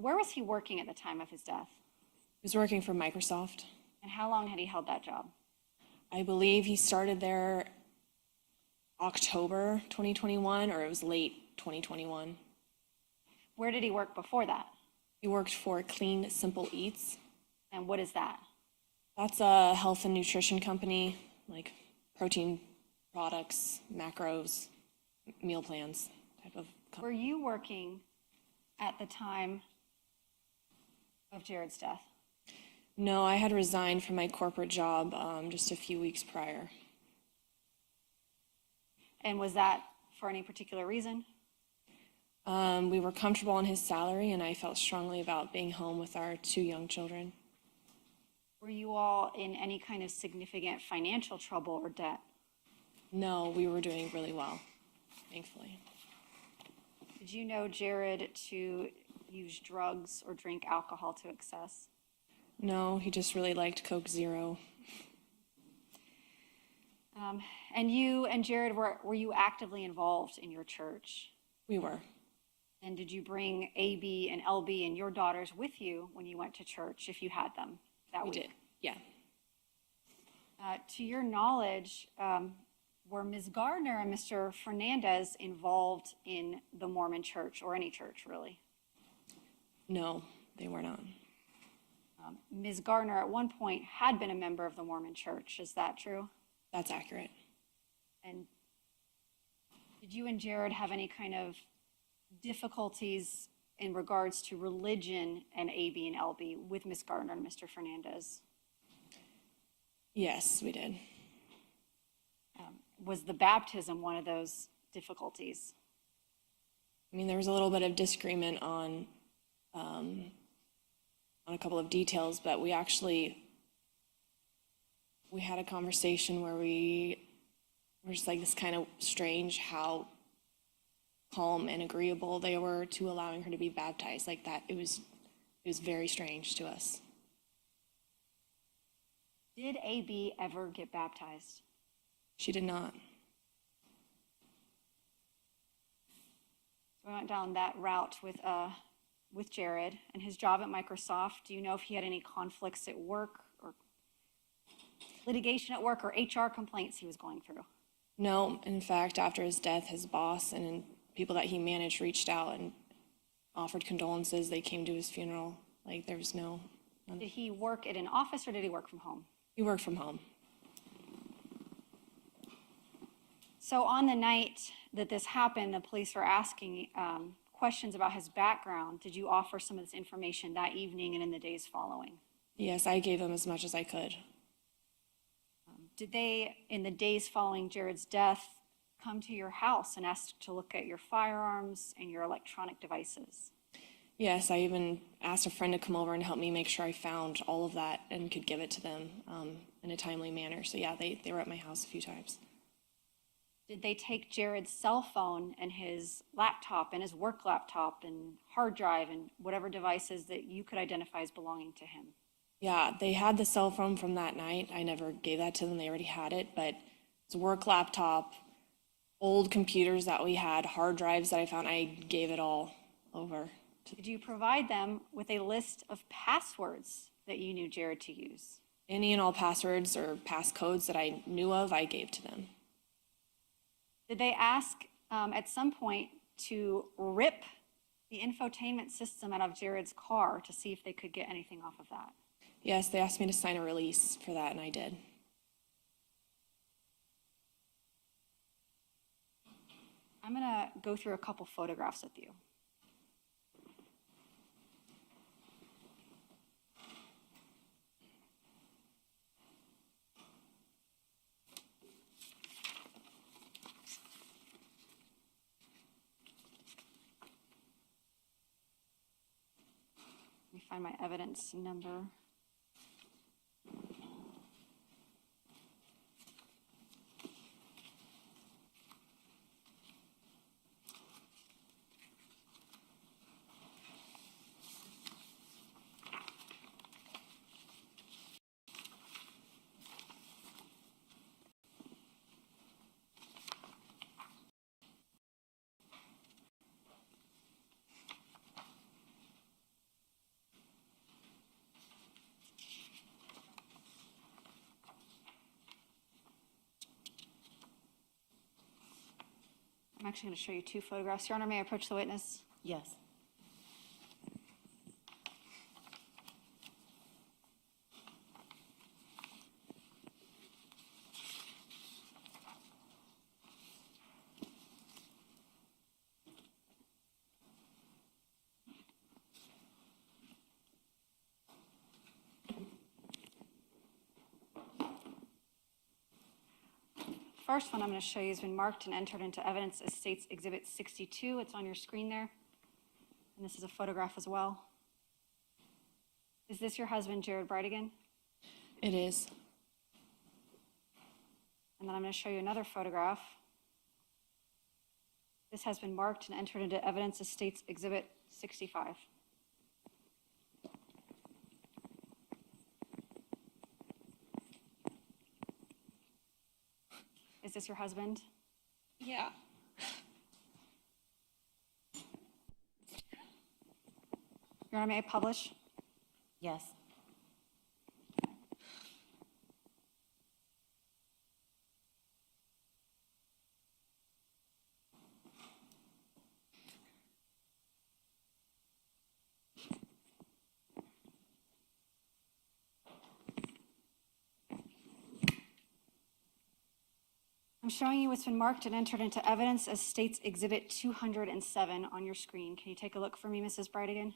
Where was he working at the time of his death? He was working for Microsoft. And how long had he held that job? I believe he started there October 2021, or it was late 2021. Where did he work before that? He worked for Clean Simple Eats. And what is that? That's a health and nutrition company, like protein products, macros, meal plans type of company. Were you working at the time of Jared's death? No, I had resigned from my corporate job just a few weeks prior. And was that for any particular reason? We were comfortable on his salary, and I felt strongly about being home with our 2 young children. Were you all in any kind of significant financial trouble or debt? No, we were doing really well, thankfully. Did you know Jared to use drugs or drink alcohol to excess? No, he just really liked Coke Zero. And you and Jared, were you actively involved in your church? We were. And did you bring AB and LB and your daughters with you when you went to church, if you had them that week? We did, yeah. To your knowledge, were Ms. Gardner and Mr. Fernandez involved in the Mormon church, or any church, really? No, they were not. Ms. Gardner at one point had been a member of the Mormon Church. Is that true? That's accurate. And did you and Jared have any kind of difficulties in regards to religion and AB and LB with Ms. Gardner and Mr. Fernandez? Yes, we did. Was the baptism one of those difficulties? I mean, there was a little bit of disagreement on a couple of details, but we had a conversation where we were just like, this kind of strange how calm and agreeable they were to allowing her to be baptized like that. It was very strange to us. Did AB ever get baptized? She did not. So we went down that route with Jared and his job at Microsoft. Do you know if he had any conflicts at work or litigation at work or HR complaints he was going through? No, in fact, after his death, his boss and people that he managed reached out and offered condolences. They came to his funeral. Like, there was no... Did he work at an office or did he work from home? He worked from home. So on the night that this happened, the police were asking questions about his background. Did you offer some of this information that evening and in the days following? Yes, I gave them as much as I could. Did they, in the days following Jared's death, come to your house and ask to look at your firearms and your electronic devices? Yes, I even asked a friend to come over and help me make sure I found all of that and could give it to them in a timely manner. So yeah, they were at my house a few times. Did they take Jared's cell phone and his laptop and his work laptop and hard drive and whatever devices that you could identify as belonging to him? Yeah, they had the cell phone from that night. I never gave that to them. They already had it, but it's a work laptop, old computers that we had, hard drives that I found. I gave it all over. Did you provide them with a list of passwords that you knew Jared to use? Any and all passwords or passcodes that I knew of, I gave to them. Did they ask at some point to rip the infotainment system out of Jared's car to see if they could get anything off of that? Yes, they asked me to sign a release for that, and I did. I'm going to go through a couple photographs with you. Let me find my evidence number. I'm actually going to show you two photographs. Your Honor, may I approach the witness? Yes. First one I'm going to show you has been marked and entered into evidence as State's Exhibit 62. It's on your screen there. And this is a photograph as well. Is this your husband, Jared Bridegan? It is. And then I'm going to show you another photograph. This has been marked and entered into evidence as State's Exhibit 65. Is this your husband? Yeah. Your Honor, may I publish? Yes. I'm showing you what's been marked and entered into evidence as State's Exhibit 207 on your screen. Can you take a look for me, Mrs. Bridegan?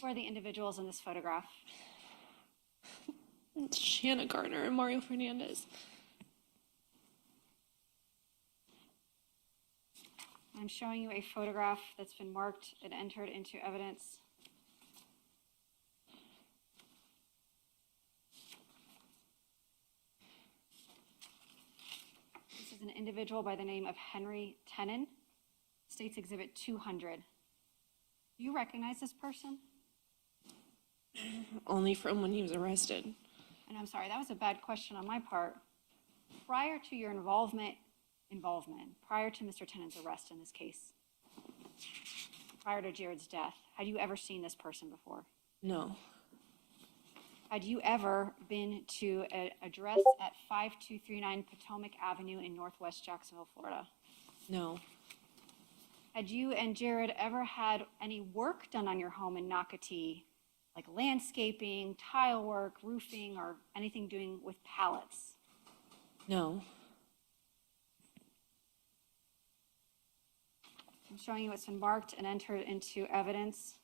Who are the individuals in this photograph? It's Shanna Gardner and Mario Fernandez. I'm showing you a photograph that's been marked and entered into evidence. This is an individual by the name of Henry Tenon, State's Exhibit 200. Do you recognize this person? Only from when he was arrested. And I'm sorry, that was a bad question on my part. Prior to your involvement, prior to Mr. Tenon's arrest in this case, prior to Jared's death, had you ever seen this person before? No. Had you ever been to an address at 5239 Potomac Avenue in Northwest Jacksonville, Florida? No. Had you and Jared ever had any work done on your home in Nocatee, like landscaping, tile work, roofing, or anything doing with pallets? No. I'm showing you what's been marked and entered into evidence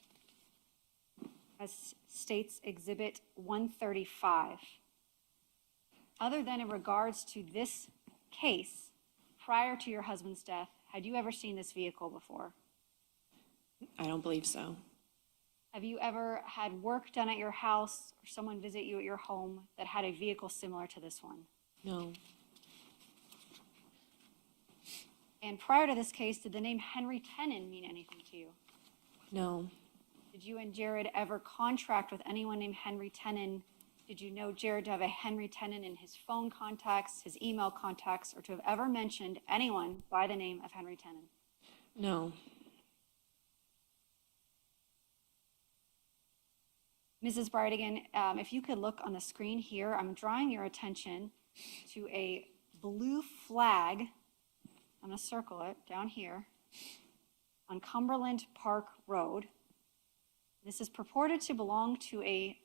as State's Exhibit 135. Other than in regards to this case, prior to your husband's death, had you ever seen this vehicle before? I don't believe so. Have you ever had work done at your house or someone visit you at your home that had a vehicle similar to this one? No. And prior to this case, did the name Henry Tenon mean anything to you? No. Did you and Jared ever contract with anyone named Henry Tenon? Did you know Jared to have a Henry Tenon in his phone contacts, his email contacts, or to have ever mentioned anyone by the name of Henry Tenon? No. Mrs. Bridegan, if you could look on the screen here, I'm drawing your attention to a blue flag. I'm going to circle it down here on Cumberland Park Road. This is purported to belong to a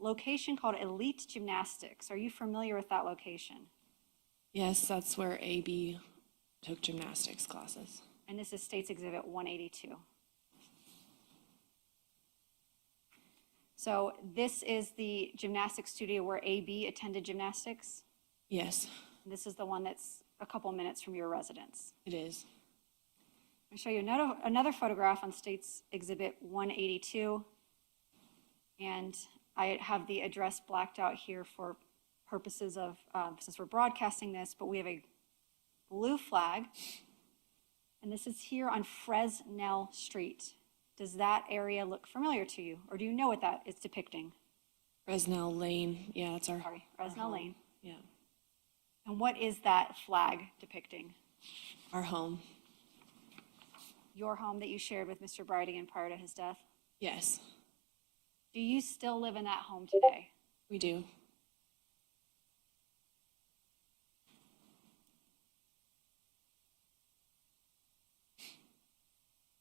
location called Elite Gymnastics. Are you familiar with that location? Yes, that's where AB took gymnastics classes. And this is State's Exhibit 182. So this is the gymnastics studio where AB attended gymnastics? Yes, And this is the one that's a couple minutes from your residence. it is. I'll show you another photograph on State's Exhibit 182. And I have the address blacked out here for purposes of, since we're broadcasting this, but we have a blue flag. And this is here on Fresnel Street. Does that area look familiar to you? Or do you know what that is depicting? Fresnel Lane. Yeah, that's our. Sorry, Fresnel Lane. Yeah. And what is that flag depicting? Our home. Your home that you shared with Mr. Bridegan prior to his death? Yes, Do you still live in that home today? we do.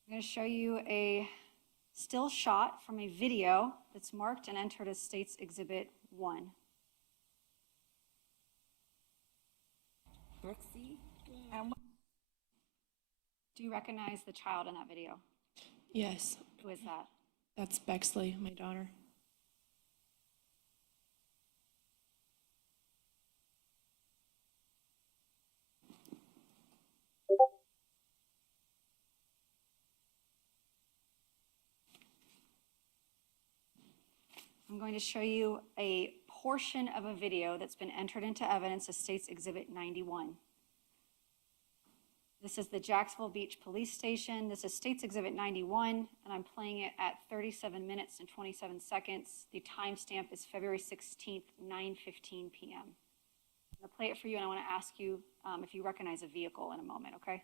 I'm going to show you a still shot from a video that's marked and entered as State's Exhibit 1. Brooksy. Do you recognize the child in that video? Yes, Who is that? that's Bexley, my daughter. I'm going to show you a portion of a video that's been entered into evidence as State's Exhibit 91. This is the Jacksonville Beach Police Station. This is State's Exhibit 91, and I'm playing it at 37 minutes and 27 seconds. The timestamp is February 16th, 9:15 p.m. I'm going to play it for you, and I want to ask you if you recognize a vehicle in a moment, okay?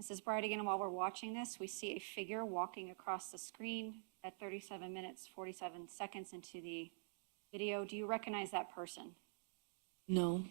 Mrs. Bridegan, while we're watching this, we see a figure walking across the screen at 37 minutes, 47 seconds into the video, do you recognize that person? No.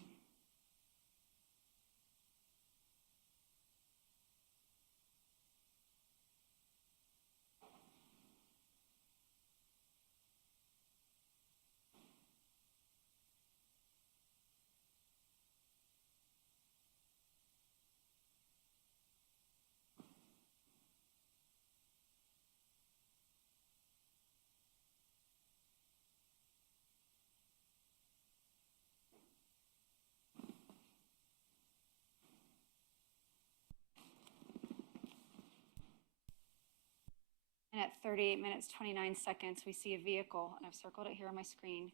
And at 38 minutes, 29 seconds, we see a vehicle, and I've circled it here on my screen.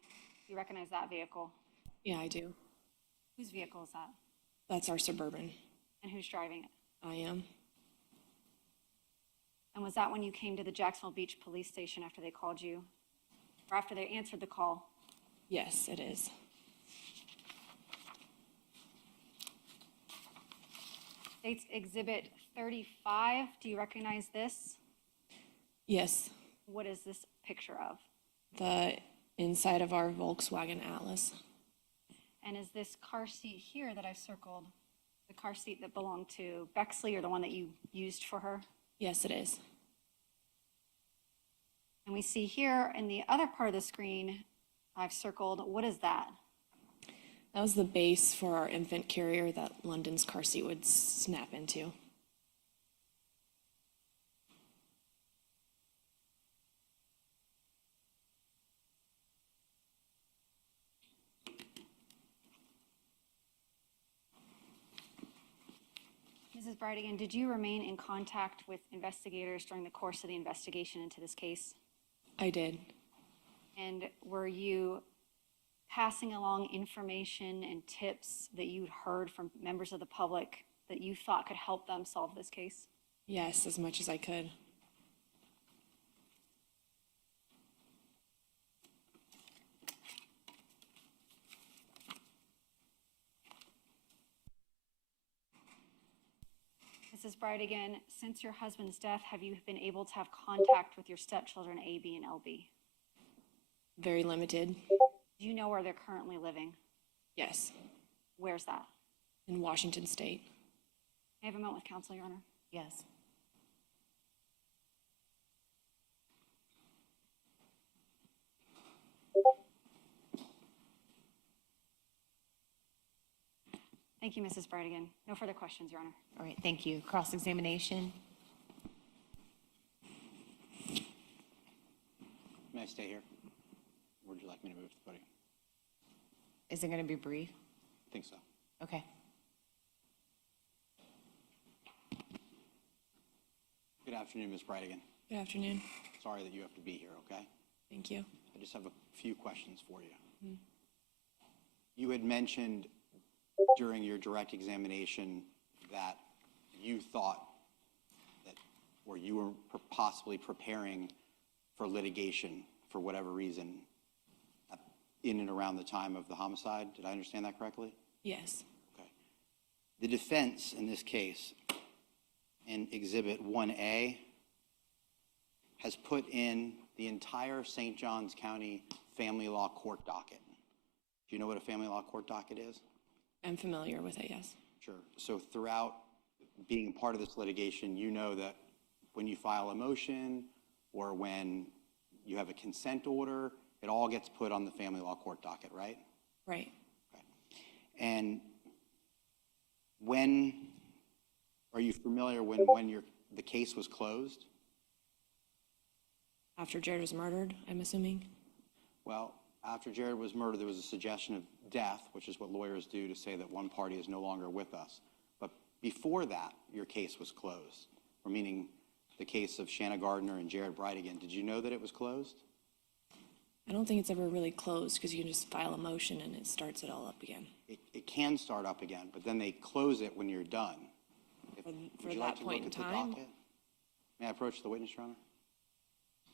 Do you recognize that vehicle? Yeah, I do. Whose vehicle is that? That's our Suburban. And who's driving it? I am. And was that when you came to the Jacksonville Beach police station after they called you? Or after they answered the call? Yes, it is. State's Exhibit 35, do you recognize this? Yes. What is this picture of? The inside of our Volkswagen Atlas. And is this car seat here that I've circled, the car seat that belonged to Bexley, or the one that you used for her? Yes, it is. And we see here in the other part of the screen, I've circled, what is that? That was the base for our infant carrier that London's car seat would snap into. Mrs. Bridegan, did you remain in contact with investigators during the course of the investigation into this case? I did. And were you passing along information and tips that you'd heard from members of the public that you thought could help them solve this case? Yes, as much as I could. Mrs. Bridegan, since your husband's death, have you been able to have contact with your stepchildren, A, B, and LB? Very limited. Do you know where they're currently living? Yes. Where's that? In Washington State. May I have a moment with counsel, Your Honor? Yes. Thank you, Mrs. Bridegan. No further questions, Your Honor. All right, thank you. Cross-examination. May I stay here? Or would you like me to move to the podium? Is it going to be brief? I think so. Okay. Good afternoon, Ms. Bridegan. Good afternoon. Sorry that you have to be here, okay? Thank you. I just have a few questions for you. You had mentioned during your direct examination that you thought that, or you were possibly preparing for litigation for whatever reason in and around the time of the homicide. Did I understand that correctly? Yes. Okay. The defense in this case, in Exhibit 1A, has put in the entire St. Johns County Family Law Court docket. Do you know what a family law court docket is? I'm familiar with it, yes. Sure. So throughout being part of this litigation, you know that when you file a motion or when you have a consent order, it all gets put on the family law court docket, right? Right. Okay. And when, are you familiar when the case was closed? After Jared was murdered, I'm assuming? Well, after Jared was murdered, there was a suggestion of death, which is what lawyers do to say that one party is no longer with us. But before that, your case was closed, or meaning the case of Shanna Gardner and Jared Bridegan. Did you know that it was closed? I don't think it's ever really closed because you can just file a motion and it starts it all up again. It can start up again, but then they close it when you're done. For Would you that like to point look in at the time? docket? May I approach the witness, Your Honor?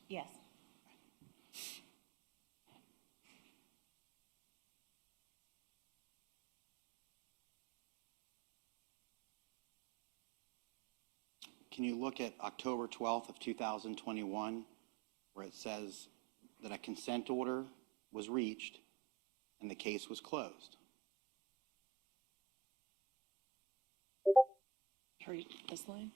Yes. Can you look at October 12th of 2021, where it says that a consent order was reached and the case was closed. Hurry this line?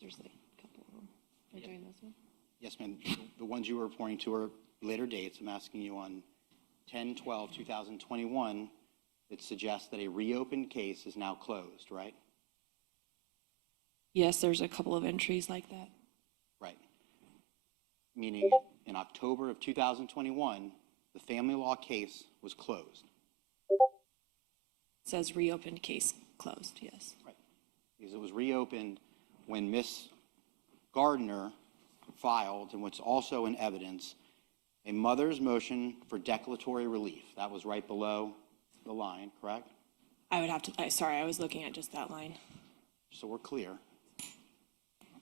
There's like a couple of them. We're doing this one? Yes, ma'am. The ones you were reporting to are later dates. I'm asking you on 10/12/2021, it suggests that a reopened case is now closed, right? Yes, there's a couple of entries like that. Right. Meaning in October of 2021, the family law case was closed. It says reopened case closed, yes. Right. Because it was reopened when Miss Gardner filed, and what's also in evidence, a mother's motion for declaratory relief. That was right below the line, correct? I would have to, sorry, I was looking at just that line. So we're clear.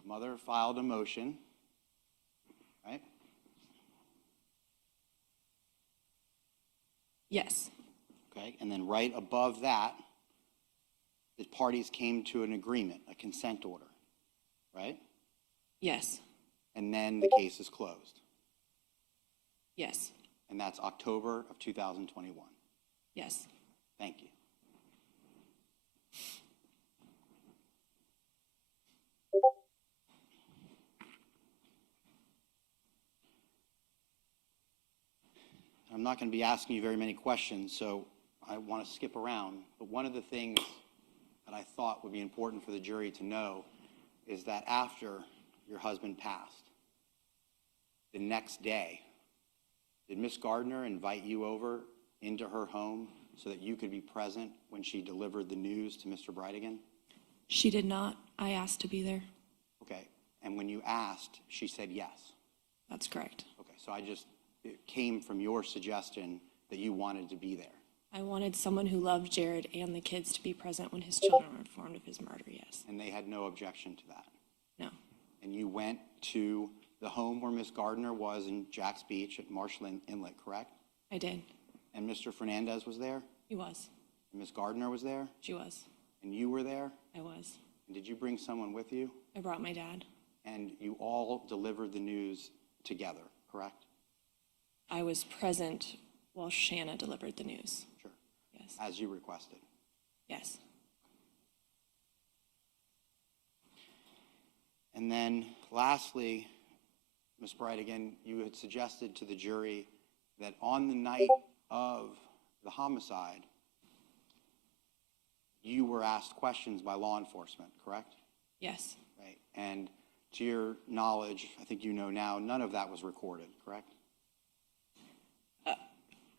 Mother filed a motion, right? Yes, Okay, and then right above that, the parties came to an agreement, a consent order, right? yes, And then the case is closed. yes, And that's October of 2021. yes. Thank you. I'm not going to be asking you very many questions, so I want to skip around. But one of the things that I thought would be important for the jury to know is that after your husband passed, the next day, did Miss Gardner invite you over into her home so that you could be present when she delivered the news to Mr. Bridegan? She did not. I asked to be there. Okay, and when you asked, she said yes. That's correct. Okay, so it came from your suggestion that you wanted to be there. I wanted someone who loved Jared and the kids to be present when his children were informed of his murder, yes. And they had no objection to that. No, And you went to the home where Miss Gardner was in Jack's Beach at Marshall Inlet, correct? I did. And Mr. Fernandez was there? He was. And Miss Gardner was there? She was. And you were there? I was. And did you bring someone with you? I brought my dad. And you all delivered the news together, correct? I was present while Shanna delivered the news. Sure. Yes. As you requested. Yes. And then lastly, Ms. Bridegan, you had suggested to the jury that on the night of the homicide, you were asked questions by law enforcement, correct? Yes. Right. And to your knowledge, I think you know now, none of that was recorded, correct?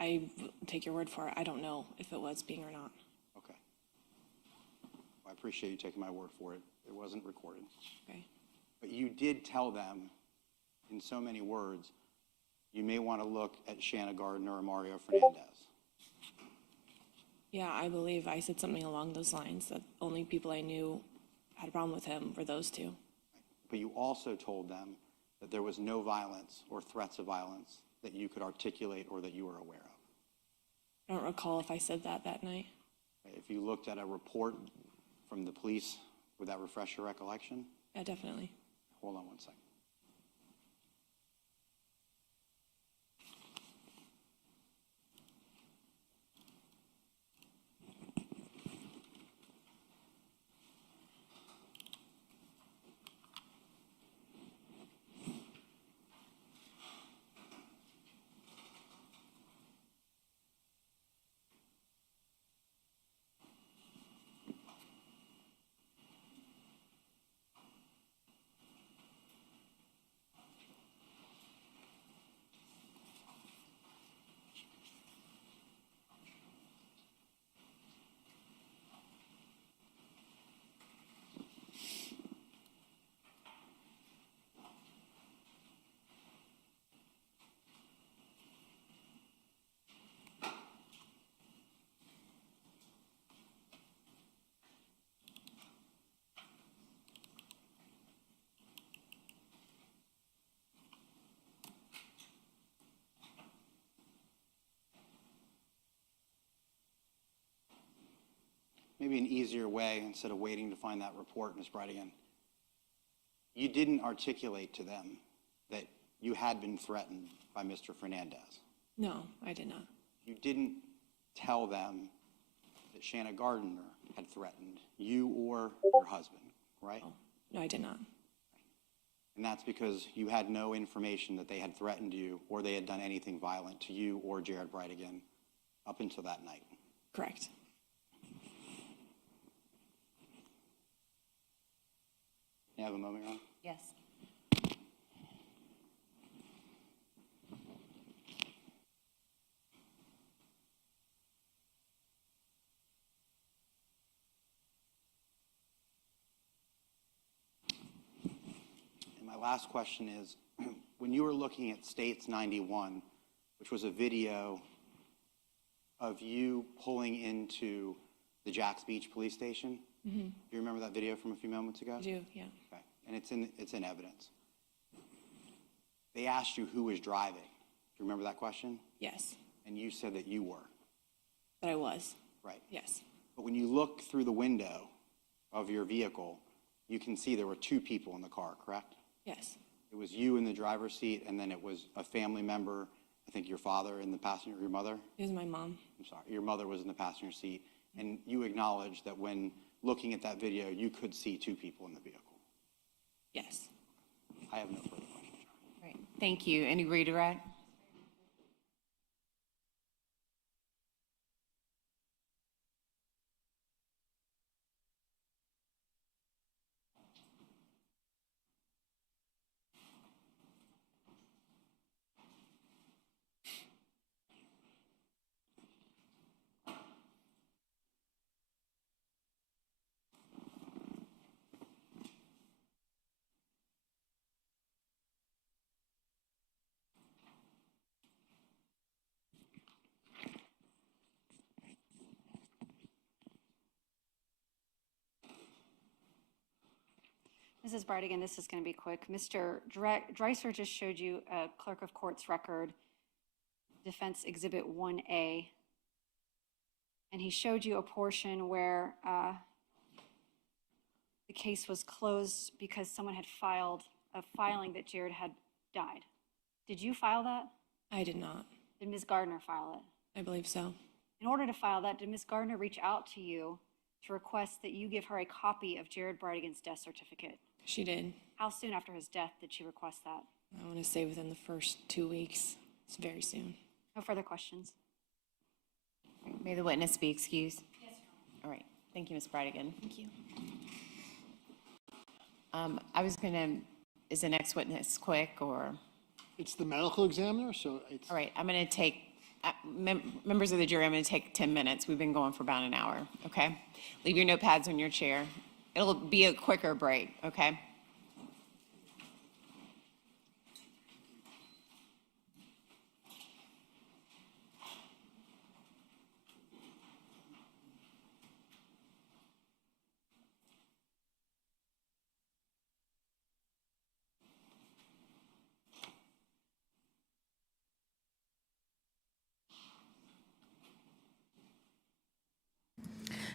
I take your word for it. I don't know if it was being or not. Okay. I appreciate you taking my word for it. It wasn't recorded. Okay. But you did tell them, in so many words, you may want to look at Shanna Gardner or Mario Fernandez. Yeah, I believe I said something along those lines, that only people I knew had a problem with him were those two. But you also told them that there was no violence or threats of violence that you could articulate or that you were aware of. I don't recall if I said that night. If you looked at a report from the police, would that refresh your recollection? Yeah, definitely. Hold on one second. Maybe an easier way, instead of waiting to find that report, Ms. Bridegan, you didn't articulate to them that you had been threatened by by Mr. Fernandez. No, I did not. You didn't tell them that Shanna Gardner had threatened you or your husband, right? No, I did not. And that's because you had no information that they had threatened you or they had done anything violent to you or Jared Bridegan up until that night. Correct. Can I have a moment, Your Honor? Yes. And my last question is, when you were looking at States 91, which was a video of you pulling into the Jacks Beach police station, do you remember that video from a few moments ago? I do, yeah. Okay, and it's in evidence. They asked you who was driving. Do you remember that question? Yes, And you said that you were, but I was. right? Yes. But when you look through the window of your vehicle, you can see there were two people in the car, correct? Yes. It was you in the driver's seat, and then it was a family member, I think your father in the passenger, your mother? It was my mom. I'm sorry, your mother was in the passenger seat, and you acknowledged that when looking at that video, you could see two people in the vehicle. Yes. I have no further questions. Right. Thank you. Any redirect? Mrs. Bridegan, this is going to be quick. Mr. Dreiser just showed you a clerk of court's record, Defense Exhibit 1A. And he showed you a portion where the case was closed because someone had filed a filing that Jared had died. Did you file that? I did not. Did Ms. Gardner file it? I believe so. In order to file that, did Ms. Gardner reach out to you to request that you give her a copy of Jared Bridegan's death certificate? She did. How soon after his death did she request that? I want to say within the first 2 weeks. It's very soon. No further questions. May the witness be excused. Yes, Your Honor. All right. Thank you, Ms. Bridegan. Thank you. I was going to, is the next witness quick or? It's the medical examiner, so it's. All right, I'm going to take, members of the jury, I'm going to take 10 minutes. We've been going for about an hour, okay? Leave your notepads on your chair. It'll be a quicker break, okay?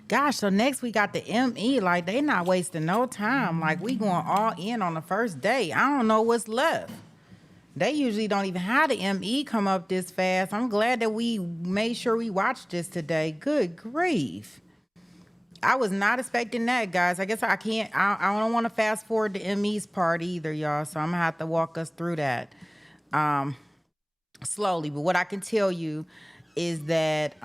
Gosh, so next we got the ME. Like, they not wasting no time. Like, we going all in on the first day. I don't know what's left. They usually don't even have the ME come up this fast. I'm glad that we made sure we watched this today. Good grief. I was not expecting that, guys. I guess I don't want to fast forward the ME's part either, y'all. So I'm going to have to walk us through that slowly. But what I can tell you is that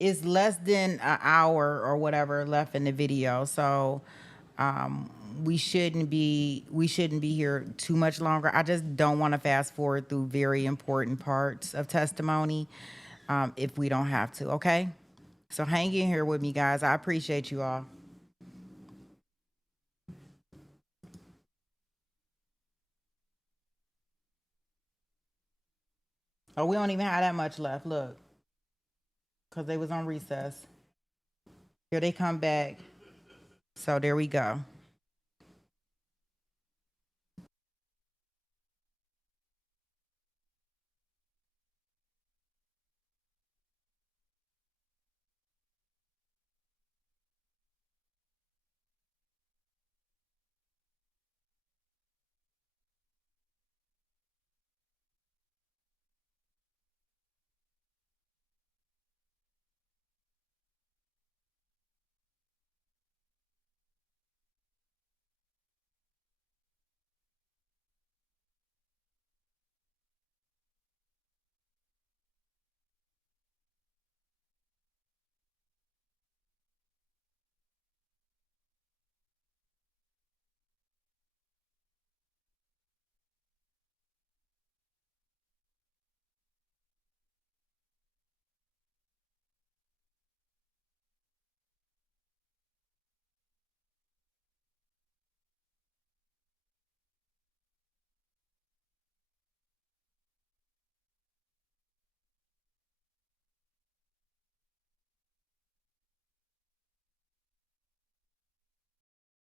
it's less than an hour or whatever left in the video. So we shouldn't be here too much longer. I just don't want to fast forward through very important parts of testimony if we don't have to, okay? So hang in here with me, guys. I appreciate you all. Oh, we don't even have that much left, look. Because they was on recess. Here they come back. So there we go.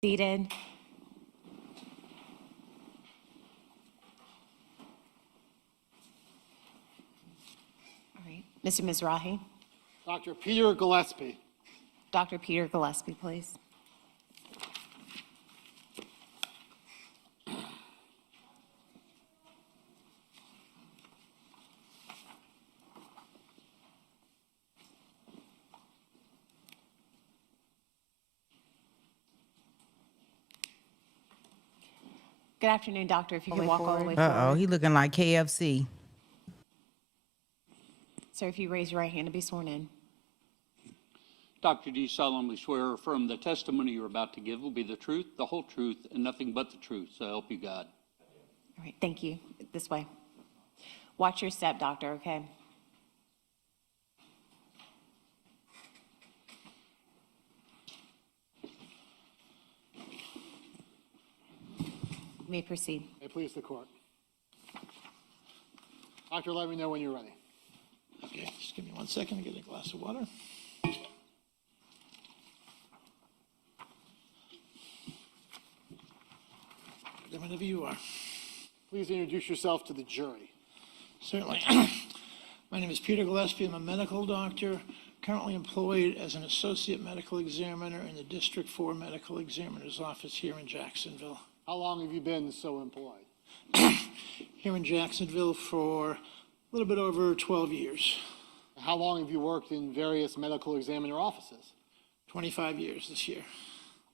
Seated. All right. Mr. Mizrahi. Dr. Peter Gillespie. Dr. Peter Gillespie, please. Good afternoon, doctor. If you could walk all the way Uh-oh, forward. he looking like KFC. Sir, if you raise your right hand to be sworn in. Doctor, do you solemnly swear or affirm the testimony you're about to give will be the truth, the whole truth, and nothing but the truth, so help you God? All right, thank you. This way. Watch your step, doctor, okay? You may proceed. May it please the court. Doctor, let me know when you're ready. Okay, just give me 1 second to get a glass of water. Whenever you are. Please introduce yourself to the jury. Certainly. My name is Peter Gillespie. I'm a medical doctor, currently employed as an associate medical examiner in the District 4 Medical Examiner's Office here in Jacksonville. How long have you been so employed? Here in Jacksonville for a little bit over 12 years. How long have you worked in various medical examiner offices? 25 years this year.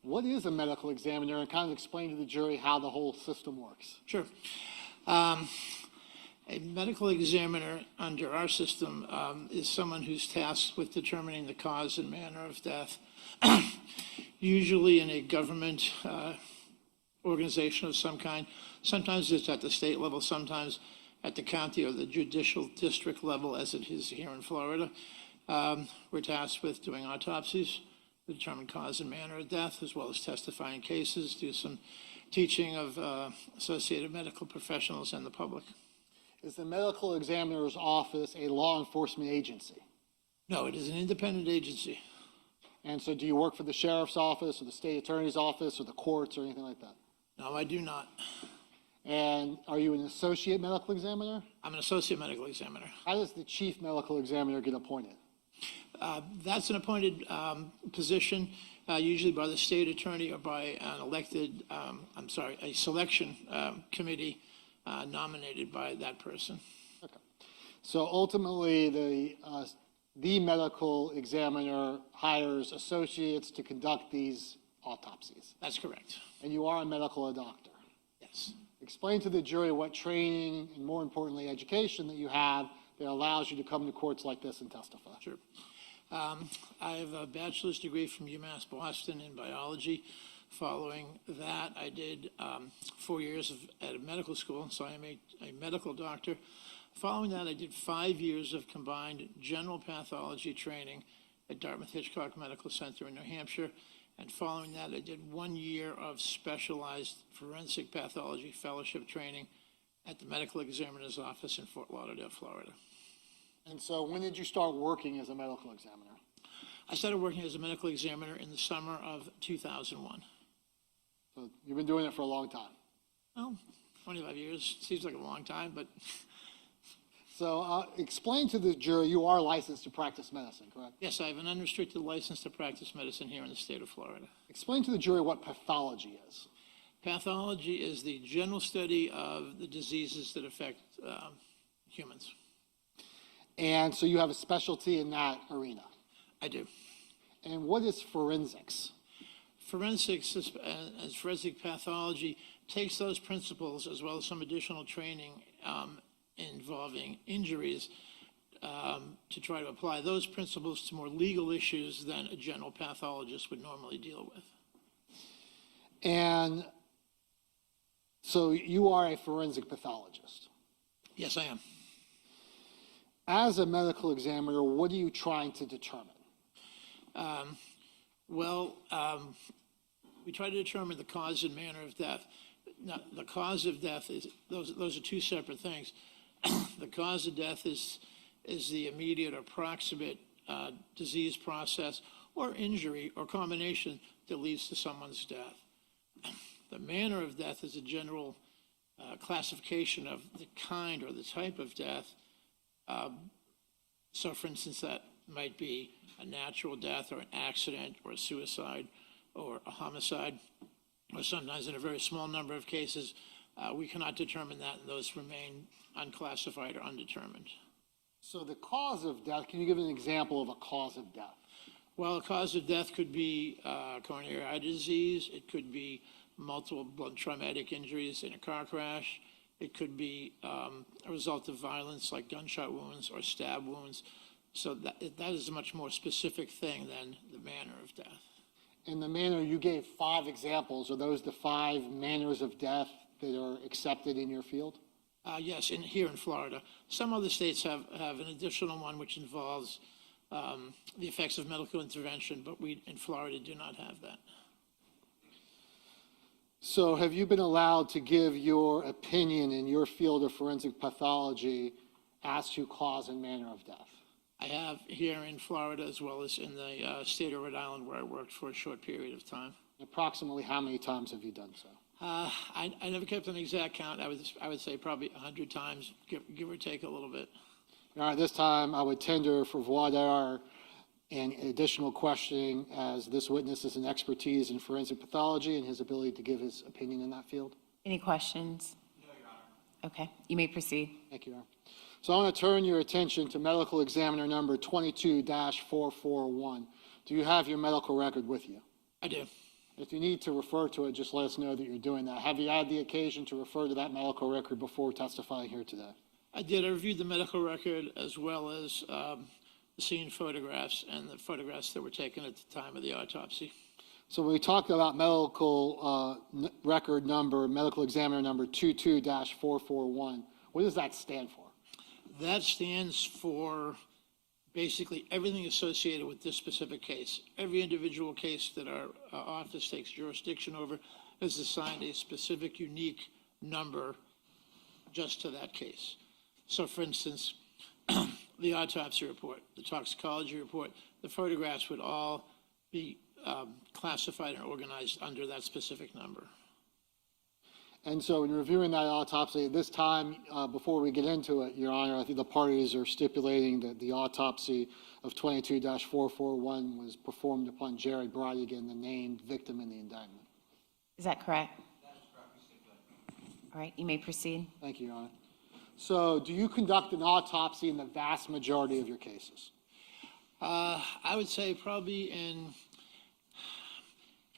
What is a medical examiner, and kind of explain to the jury how the whole system works? Sure. A medical examiner under our system is someone who's tasked with determining the cause and manner of death, usually in a government organization of some kind. Sometimes it's at the state level, sometimes at the county or the judicial district level, as it is here in Florida. We're tasked with doing autopsies, determine cause and manner of death, as well as testifying cases, do some teaching of associated medical professionals and the public. Is the medical examiner's office a law enforcement agency? No, it is an independent agency. And so do you work for the sheriff's office or the state attorney's office or the courts or anything like that? No, I do not. And are you an associate medical examiner? I'm an associate medical examiner. How does the chief medical examiner get appointed? That's an appointed position, usually by the state attorney or by an elected, a selection committee nominated by that person. Okay. So ultimately, the medical examiner hires associates to conduct these autopsies. That's correct. And you are a medical doctor. Yes. Explain to the jury what training and, more importantly, education that you have that allows you to come to courts like this and testify. Sure. I have a bachelor's degree from UMass Boston in biology. Following that, I did 4 years at a medical school, so I am a medical doctor. Following that, I did 5 years of combined general pathology training at Dartmouth-Hitchcock Medical Center in New Hampshire. And following that, I did 1 year of specialized forensic pathology fellowship training at the medical examiner's office in Fort Lauderdale, Florida. And so when did you start working as a medical examiner? I started working as a medical examiner in the summer of 2001. So you've been doing it for a long time. Well, 25 years seems like a long time, but. So explain to the jury, you are licensed to practice medicine, correct? Yes, I have an unrestricted license to practice medicine here in the state of Florida. Explain to the jury what pathology is. Pathology is the general study of the diseases that affect humans. And so you have a specialty in that arena. I do. And what is forensics? Forensics, as forensic pathology, takes those principles as well as some additional training involving injuries to try to apply those principles to more legal issues than a general pathologist would normally deal with. And so you are a forensic pathologist. Yes, I am. As a medical examiner, what are you trying to determine? We try to determine the cause and manner of death. Now, the cause of death is, those are two separate things. The cause of death is the immediate or proximate disease process or injury or combination that leads to someone's death. The manner of death is a general classification of the kind or the type of death. So for instance, that might be a natural death or an accident or a suicide or a homicide, or sometimes in a very small number of cases, we cannot determine that, and those remain unclassified or undetermined. So the cause of death, can you give an example of a cause of death? Well, a cause of death could be coronary artery disease. It could be multiple blood traumatic injuries in a car crash. It could be a result of violence like gunshot wounds or stab wounds. So that is a much more specific thing than the manner of death. In the manner, you gave 5 examples. Are those the 5 manners of death that are accepted in your field? Yes, here in Florida. Some other states have an additional one which involves the effects of medical intervention, but we in Florida do not have that. So have you been allowed to give your opinion in your field of forensic pathology as to cause and manner of death? I have here in Florida as well as in the state of Rhode Island where I worked for a short period of time. Approximately how many times have you done so? I never kept an exact count. I would say probably 100 times, give or take a little bit. All right, this time I would tender for voir dire and additional questioning, as this witness is an expertise in forensic pathology and his ability to give his opinion in that field. Any questions? No, Your Honor. Okay, you may proceed. Thank you, Your Honor. So I want to turn your attention to medical examiner number 22-441. Do you have your medical record with you? I do. If you need to refer to it, just let us know that you're doing that. Have you had the occasion to refer to that medical record before testifying here today? I did. I reviewed the medical record as well as the scene photographs and the photographs that were taken at the time of the autopsy. So when we talk about medical record number, medical examiner number 22-441, what does that stand for? That stands for basically everything associated with this specific case. Every individual case that our office takes jurisdiction over is assigned a specific, unique number just to that case. So for instance, the autopsy report, the toxicology report, the photographs would all be classified and organized under that specific number. And so in reviewing that autopsy, at this time, before we get into it, Your Honor, I think the parties are stipulating that the autopsy of 22-441 was performed upon Jared Bridegan, the named victim in the indictment. Is that correct? That is correct. All right, you may proceed. Thank you, Your Honor. So do you conduct an autopsy in the vast majority of your cases? I would say probably in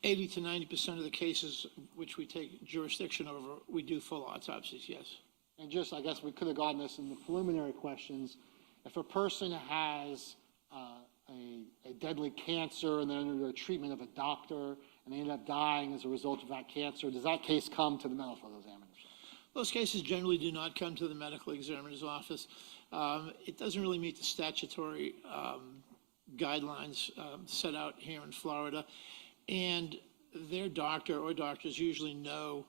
80 to 90% of the cases which we take jurisdiction over, we do full autopsies, yes. And just, I guess we could have gotten this in the preliminary questions. If a person has a deadly cancer and they're under the treatment of a doctor and they end up dying as a result of that cancer, does that case come to the medical examiner's office? Those cases generally do not come to the medical examiner's office. It doesn't really meet the statutory guidelines set out here in Florida. And their doctor or doctors usually know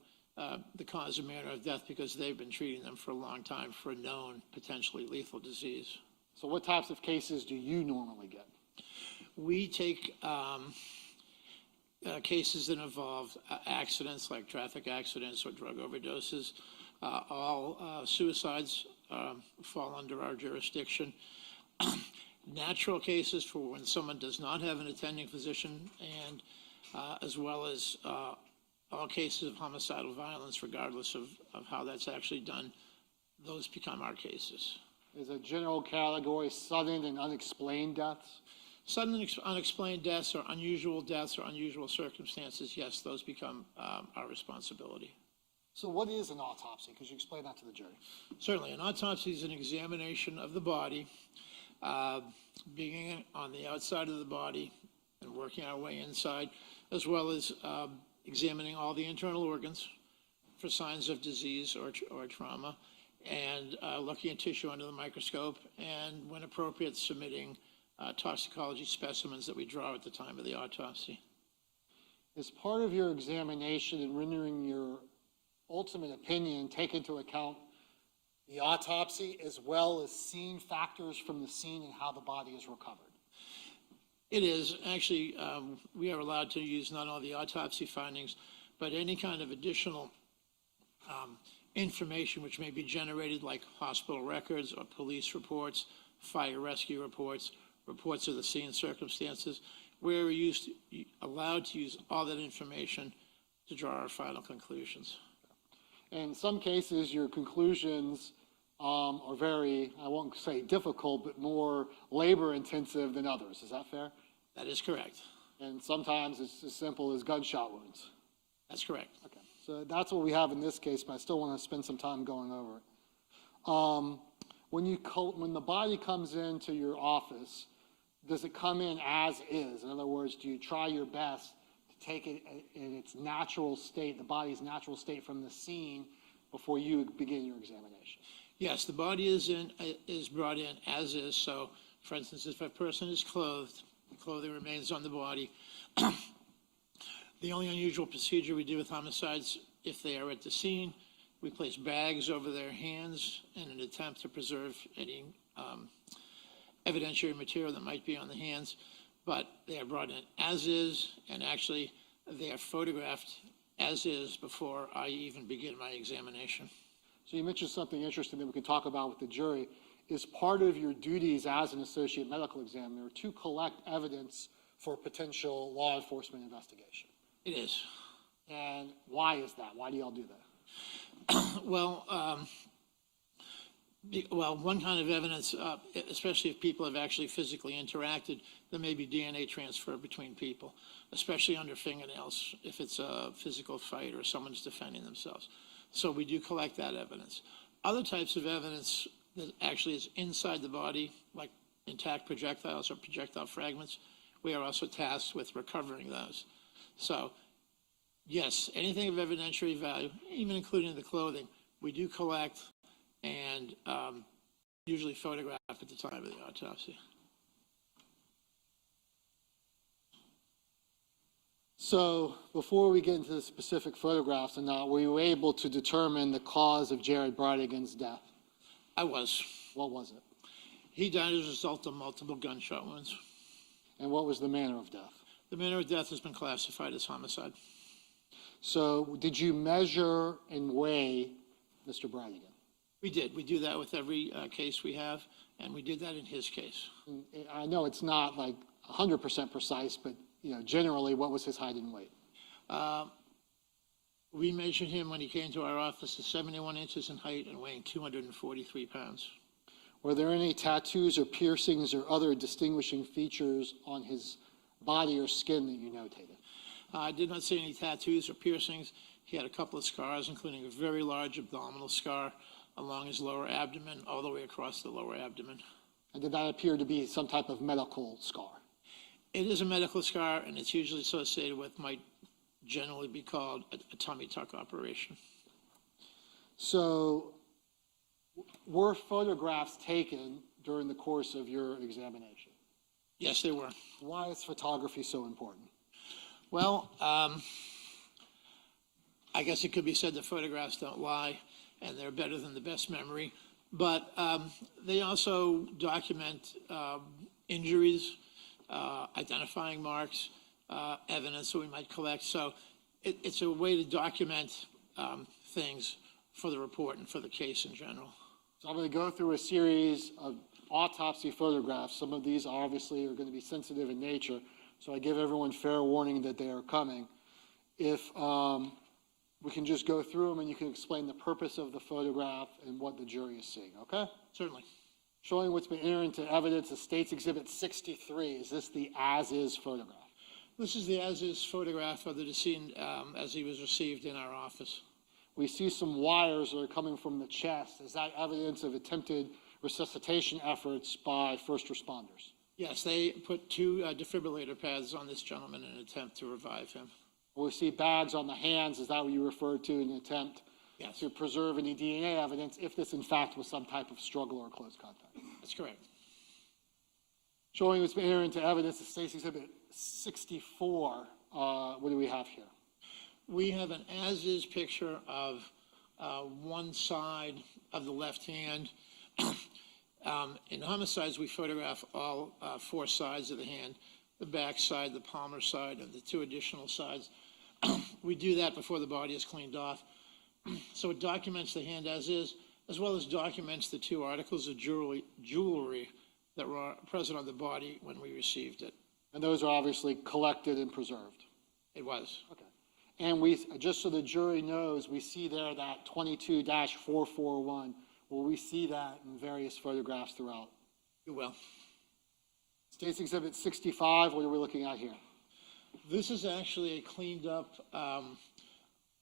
the cause and manner of death because they've been treating them for a long time for a known potentially lethal disease. So what types of cases do you normally get? We take cases that involve accidents like traffic accidents or drug overdoses. All suicides fall under our jurisdiction. Natural cases for when someone does not have an attending physician, and as well as all cases of homicidal violence, regardless of how that's actually done, those become our cases. Is a general category sudden and unexplained deaths? Sudden and unexplained deaths or unusual circumstances, yes, those become our responsibility. So what is an autopsy? Could you explain that to the jury? Certainly. An autopsy is an examination of the body, beginning on the outside of the body and working our way inside, as well as examining all the internal organs for signs of disease or trauma, and looking at tissue under the microscope, and when appropriate, submitting toxicology specimens that we draw at the time of the autopsy. As part of your examination and rendering your ultimate opinion, take into account the autopsy as well as scene factors from the scene and how the body is recovered? It is. Actually, we are allowed to use not only the autopsy findings, but any kind of additional information which may be generated, like hospital records or police reports, fire rescue reports, reports of the scene circumstances, we're allowed to use all that information to draw our final conclusions. In some cases, your conclusions are very, I won't say difficult, but more labor intensive than others. Is that fair? That is correct. And sometimes it's as simple as gunshot wounds. That's correct. Okay, so that's what we have in this case, but I still want to spend some time going over it. When the body comes into your office, does it come in as is? In other words, do you try your best to take it in its natural state, the body's natural state from the scene before you begin your examination? Yes, the body is brought in as is. So, for instance, if a person is clothed, the clothing remains on the body. The only unusual procedure we do with homicides, if they are at the scene, we place bags over their hands in an attempt to preserve any evidentiary material that might be on the hands. But they are brought in as is, and actually they are photographed as is before I even begin my examination. So you mentioned something interesting that we can talk about with the jury. Is part of your duties as an associate medical examiner to collect evidence for potential law enforcement investigation? It is. And why is that? Why do y'all do that? Well, one kind of evidence, especially if people have actually physically interacted, there may be DNA transfer between people, especially under fingernails, if it's a physical fight or someone's defending themselves. So we do collect that evidence. Other types of evidence that actually is inside the body, like intact projectiles or projectile fragments, we are also tasked with recovering those. So, yes, anything of evidentiary value, even including the clothing, we do collect and usually photograph at the time of the autopsy. So before we get into the specific photographs and not, were you able to determine the cause of Jared Bridegan's death? I was. What was it? He died as a result of multiple gunshot wounds. And what was the manner of death? The manner of death has been classified as homicide. So did you measure and weigh Mr. Bridegan? We did. We do that with every case we have, and we did that in his case. I know it's not like 100% precise, but generally, what was his height and weight? We measured him when he came to our office at 71 inches in height and weighing 243 pounds. Were there any tattoos or piercings or other distinguishing features on his body or skin that you notated? I did not see any tattoos or piercings. He had a couple of scars, including a very large abdominal scar along his lower abdomen, all the way across the lower abdomen. And did that appear to be some type of medical scar? It is a medical scar, and it's usually associated with might generally be called a tummy tuck operation. So were photographs taken during the course of your examination? Yes, they were. Why is photography so important? Well, I guess it could be said that photographs don't lie, and they're better than the best memory. But they also document injuries, identifying marks, evidence that we might collect. So it's a way to document things for the report and for the case in general. So I'm going to go through a series of autopsy photographs. Some of these obviously are going to be sensitive in nature, so I give everyone fair warning that they are coming. If we can just go through them and you can explain the purpose of the photograph and what the jury is seeing, okay? Certainly. Showing what's been entered into evidence is State's Exhibit 63. Is this the as-is photograph? This is the as-is photograph of the decedent as he was received in our office. We see some wires that are coming from the chest. Is that evidence of attempted resuscitation efforts by first responders? Yes, they put 2 defibrillator pads on this gentleman in an attempt to revive him. We see bags on the hands. Is that what you referred to in an attempt Yes. to preserve any DNA evidence if this in fact was some type of struggle or close contact? That's correct. Showing what's been entered into evidence is State's Exhibit 64. What do we have here? We have an as-is picture of one side of the left hand. In homicides, we photograph all 4 sides of the hand, the back side, the palmar side, and the 2 additional sides. We do that before the body is cleaned off. So it documents the hand as is, as well as documents the 2 articles of jewelry that were present on the body when we received it. And those are obviously collected and preserved. It was. Okay. And we, just so the jury knows, we see there that 22-441. Will we see that in various photographs throughout? You will. State's Exhibit 65, what are we looking at here? This is actually a cleaned up,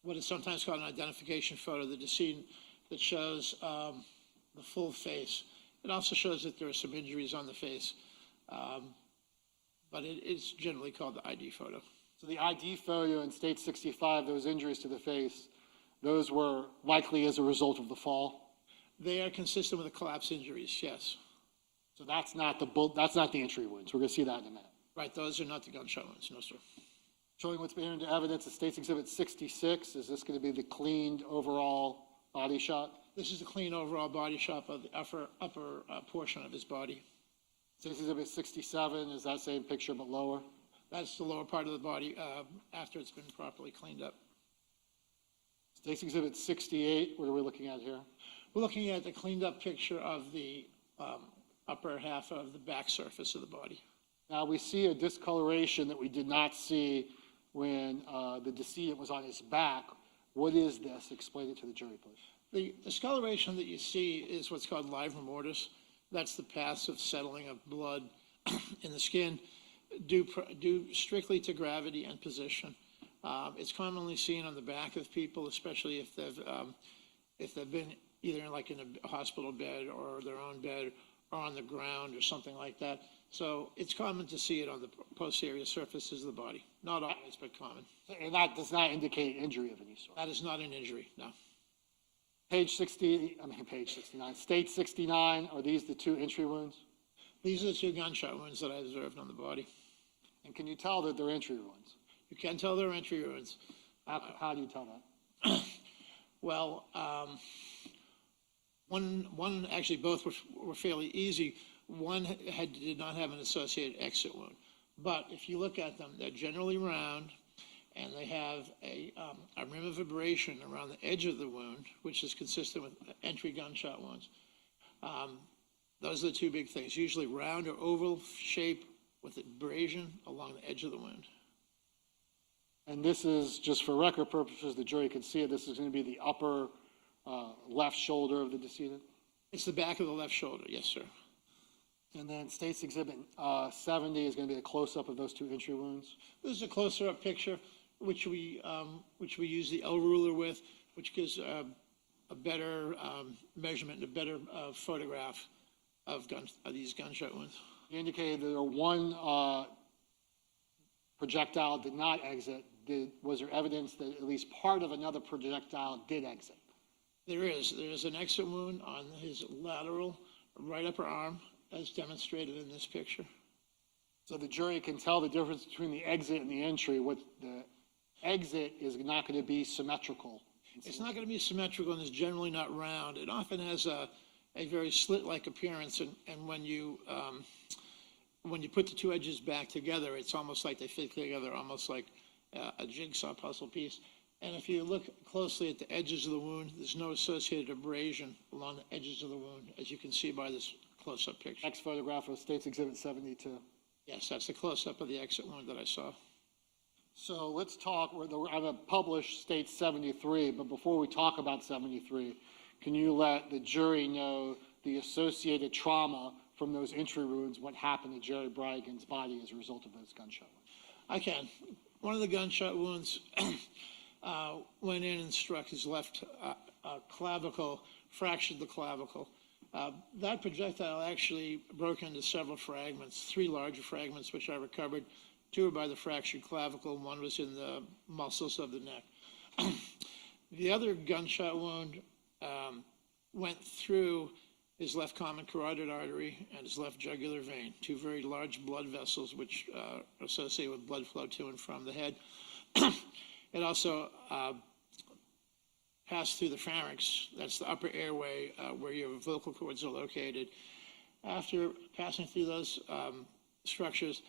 what is sometimes called an identification photo of the decedent that shows the full face. It also shows that there are some injuries on the face, but it is generally called the ID photo. So the ID photo in State 65, those injuries to the face, those were likely as a result of the fall? They are consistent with the collapse injuries, yes. So that's not the entry wounds. We're going to see that in a minute. Right, those are not the gunshot wounds, no, sir. Showing what's been into evidence of State's Exhibit 66, is this going to be the cleaned overall body shot? This is the clean overall body shot of the upper portion of his body. State's Exhibit 67 is that same picture but lower? That's the lower part of the body after it's been properly cleaned up. State's Exhibit 68, what are we looking at here? We're looking at the cleaned up picture of the upper half of the back surface of the body. Now we see a discoloration that we did not see when the decedent was on his back. What is this? Explain it to the jury, please. The discoloration that you see is what's called livor mortis. That's the passive settling of blood in the skin due strictly to gravity and position. It's commonly seen on the back of people, especially if they've been either like in a hospital bed or their own bed or on the ground or something like that. So it's common to see it on the posterior surfaces of the body. Not always, but common. And that does not indicate injury of any sort? That is not an injury, no. Page 69, State 69, are these the 2 entry wounds? These are the 2 gunshot wounds that I observed on the body. And can you tell that they're entry wounds? You can tell they're entry wounds. How do you tell that? Well, one actually, both were fairly easy. One did not have an associated exit wound. But if you look at them, they're generally round, and they have a rim of abrasion around the edge of the wound, which is consistent with entry gunshot wounds. Those are the 2 big things, usually round or oval shape with abrasion along the edge of the wound. And this is, just for record purposes, the jury can see it, this is going to be the upper left shoulder of the decedent? It's the back of the left shoulder, yes, sir. And then State's Exhibit 70 is going to be a close-up of those 2 entry wounds? This is a closer-up picture, which we use the L ruler with, which gives a better measurement and a better photograph of these gunshot wounds. You indicated that one projectile did not exit. Was there evidence that at least part of another projectile did exit? There is an exit wound on his lateral right upper arm, as demonstrated in this picture. So the jury can tell the difference between the exit and the entry. What the exit is not going to be symmetrical. It's not going to be symmetrical, and it's generally not round. It often has a very slit-like appearance, and when you put the 2 edges back together, it's almost like they fit together, almost like a jigsaw puzzle piece. And if you look closely at the edges of the wound, there's no associated abrasion along the edges of the wound, as you can see by this close-up picture. Next photograph of State's Exhibit 72. Yes, that's the close-up of the exit wound that I saw. So let's talk, I'm going to publish State 73, but before we talk about 73, can you let the jury know the associated trauma from those entry wounds, what happened to Jared Bridegan's body as a result of those gunshot wounds? I can. One of the gunshot wounds went in and struck his left clavicle, fractured the clavicle. That projectile actually broke into several fragments, 3 larger fragments, which I recovered. 2 were by the fractured clavicle, 1 was in the muscles of the neck. The other gunshot wound went through his left common carotid artery and his left jugular vein, 2 very large blood vessels which are associated with blood flow to and from the head. It also passed through the pharynx, that's the upper airway where your vocal cords are located. After passing through those structures,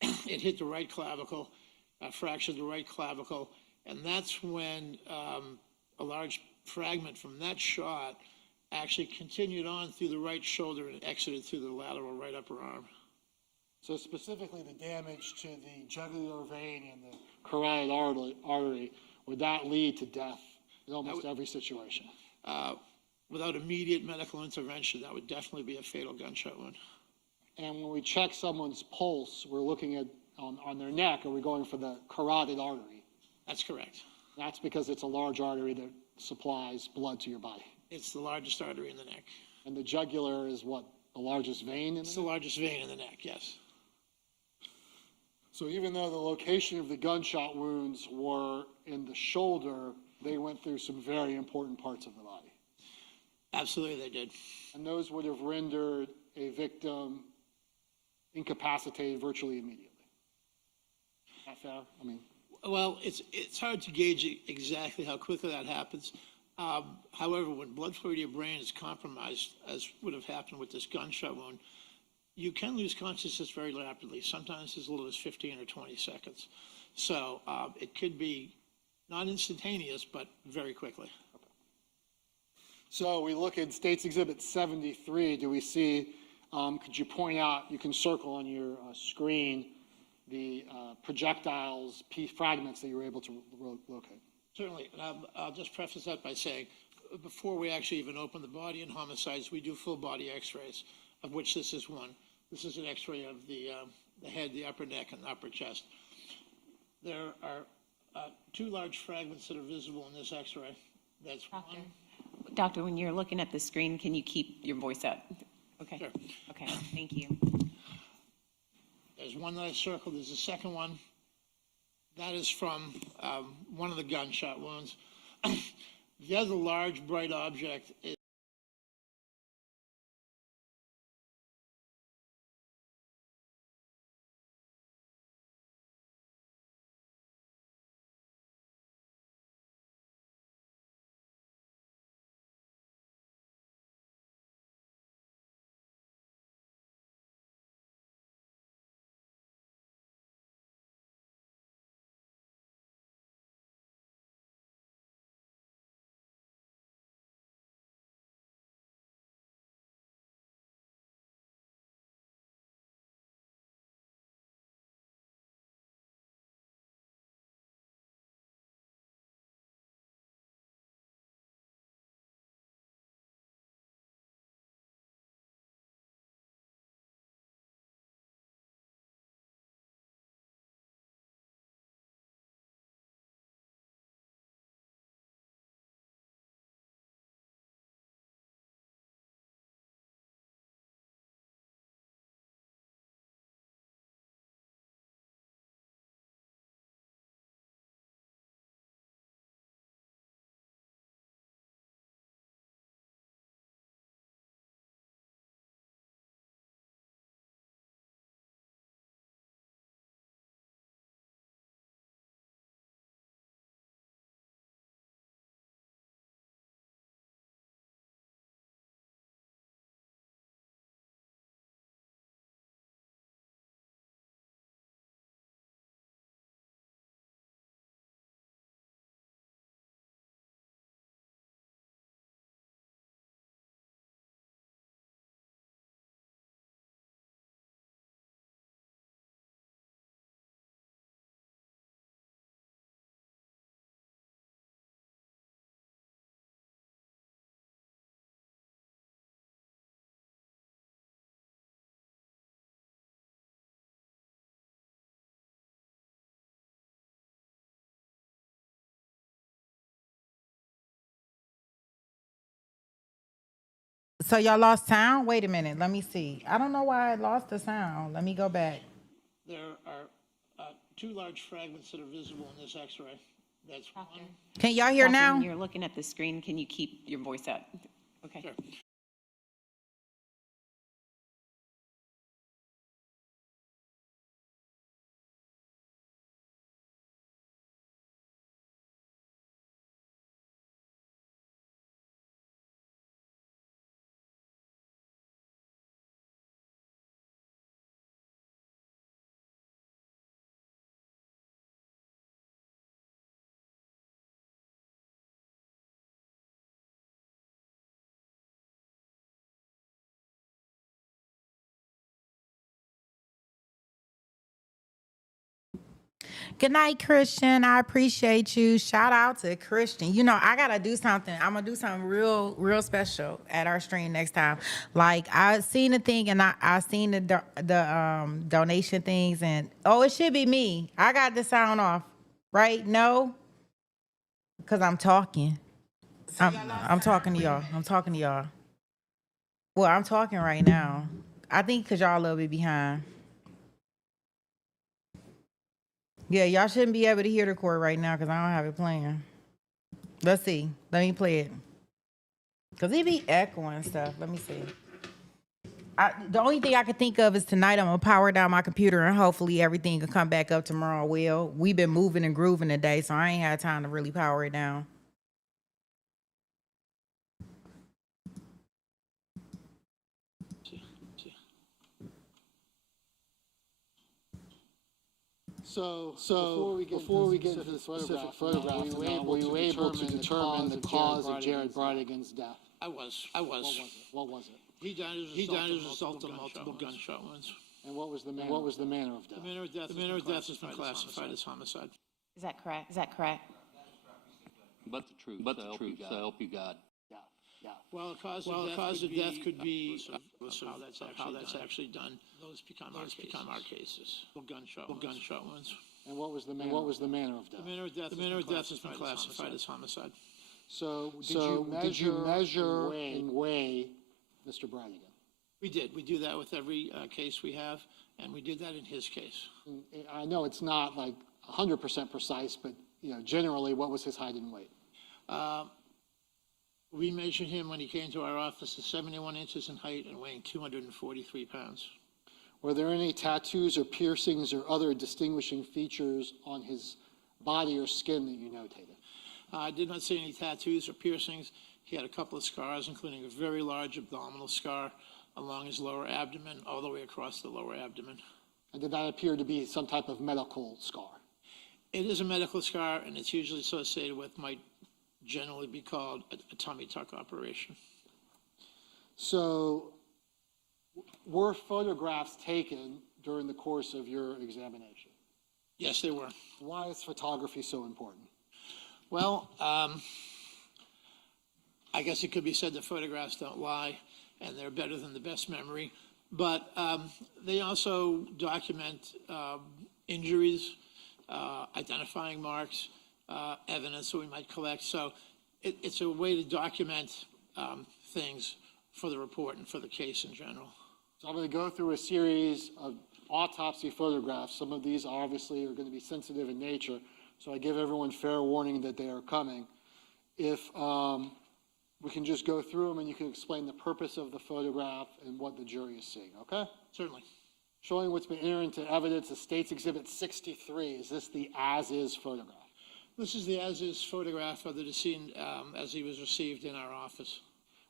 it hit the right clavicle fractured the right clavicle, and that's when a large fragment from that shot actually continued on through the right shoulder and exited through the lateral right upper arm. So specifically the damage to the jugular vein and the carotid artery, would that lead to death in almost every situation? Without immediate medical intervention, that would definitely be a fatal gunshot wound. And when we check someone's pulse, we're looking at on their neck, are we going for the carotid artery? That's correct. That's because it's a large artery that supplies blood to your body. It's the largest artery in the neck. And the jugular is what, the largest vein in the neck? It's the largest vein in the neck, yes. So even though the location of the gunshot wounds were in the shoulder, they went through some very important parts of the body. Absolutely, they did. And those would have rendered a victim incapacitated virtually immediately. Is that fair? I mean, well, it's hard to gauge exactly how quickly that happens. However, when blood flow to your brain is compromised, as would have happened with this gunshot wound, you can lose consciousness very rapidly, sometimes as little as 15 or 20 seconds. So it could be not instantaneous, but very quickly. so we look at States Exhibit 73. Do we see, could you point out, you can circle on your screen, the projectiles, fragments that you were able to locate? Certainly, and I'll just preface that by saying, before we actually even open the body in homicides, we do full body x-rays, of which this is one. This is an x-ray of the head, the upper neck, and the upper chest. There are two large fragments that are visible in this x-ray. That's one. Doctor, when you're looking at the screen, can you keep your voice up? Okay. Sure. Okay, thank you. There's one that I circled. There's a second one. That is from one of the gunshot wounds. The other large, bright object is So y'all lost sound? Wait a minute, let me see. I don't know why I lost the sound. Let me go back. there are two large fragments that are visible in this x-ray. That's one. Can y'all hear Doctor, now? when you're looking at the screen, can you keep your voice up? Okay. Sure. Good night, Christian. I appreciate you. Shout out to Christian. You know, I gotta do something. I'm gonna do something real special at our stream next time. Like I seen the thing and I seen the donation things and it should be me. I got the sound off, right? No, because I'm talking. I'm talking to y'all. I'm talking to y'all. Well, I'm talking right now. I think because y'all a little bit behind. Yeah, y'all shouldn't be able to hear the chord right now because I don't have it playing. Let's see. Let me play it. Because it be echoing and stuff. Let me see. The only thing I can think of is tonight I'm going to power down my computer and hopefully everything can come back up tomorrow. Well, we've been moving and grooving today, so I ain't had time to really power it down. So before we get into the specific photograph, were you able to determine the cause of Jared Bridegan's death? I was. What was it? He died as a result of multiple gunshot wounds. And what was the manner of death? The manner of death has been classified as homicide. Is that correct? Is that correct? But the truth, so help you God. Yeah. Well, cause of death could be how that's actually done. Those become our cases. Gunshot wounds. And what was the manner of death? The manner of death has been classified as homicide. So did you measure and weigh Mr. Bridegan? We did. We do that with every case we have, and we did that in his case. I know it's not like 100% precise, but generally, what was his height and weight? We measured him when he came to our office at 71 inches in height and weighing 243 pounds. Were there any tattoos or piercings or other distinguishing features on his body or skin that you notated? I did not see any tattoos or piercings. He had a couple of scars, including a very large abdominal scar along his lower abdomen, all the way across the lower abdomen. And did that appear to be some type of medical scar? It is a medical scar, and it's usually associated with might generally be called a tummy tuck operation. So, were photographs taken during the course of your examination? Yes, they were. Why is photography so important? Well, I guess it could be said that photographs don't lie, and they're better than the best memory. But they also document injuries, identifying marks, evidence that we might collect. So it's a way to document things for the report and for the case in general. So I'm going to go through a series of autopsy photographs. Some of these obviously are going to be sensitive in nature, so I give everyone fair warning that they are coming. If we can just go through them and you can explain the purpose of the photograph and what the jury is seeing, okay? Certainly. Showing what's been entered into evidence, the State's Exhibit 63. Is this the as-is photograph? This is the as-is photograph of the decedent as he was received in our office.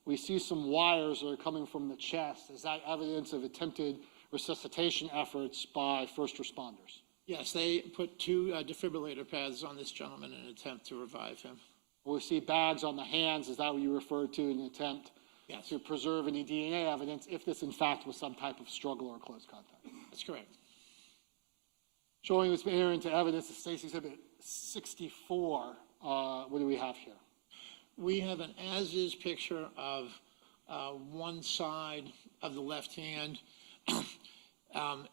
We see some wires that are coming from the chest. Is that evidence of attempted resuscitation efforts by first responders? Yes, they put 2 defibrillator pads on this gentleman in an attempt to revive him. We see bags on the hands. Is that what you referred to in an attempt to preserve any DNA evidence if this, in fact, was some type of struggle or close contact? That's correct. Showing what's been entered into evidence, the State's Exhibit 64. What do we have here? We have an as-is picture of one side of the left hand.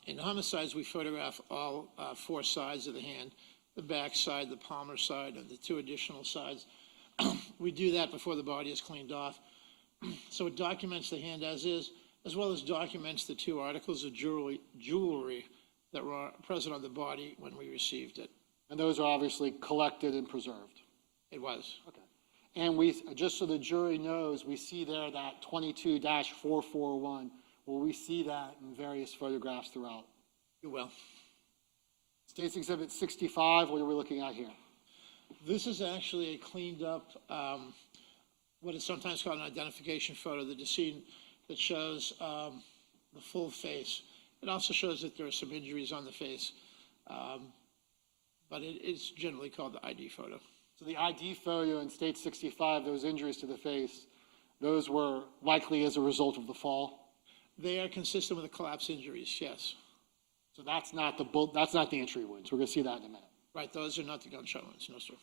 In homicides, we photograph all 4 sides of the hand, the back side, the palmar side, and the 2 additional sides. We do that before the body is cleaned off. So it documents the hand as is, as well as documents the 2 articles of jewelry that were present on the body when we received it. And those are obviously collected and preserved. It was. Okay. And we, just so the jury knows, we see there that 22-441. Will we see that in various photographs throughout? You will. State's Exhibit 65, what are we looking at here? This is actually a cleaned up, what is sometimes called an identification photo of the decedent that shows the full face. It also shows that there are some injuries on the face, but it's generally called the ID photo. So the ID photo in State 65, those injuries to the face, those were likely as a result of the fall? They are consistent with the collapse injuries, yes. So that's not the entry wounds. We're going to see that in a minute. Right, those are not the gunshot wounds, no, sir.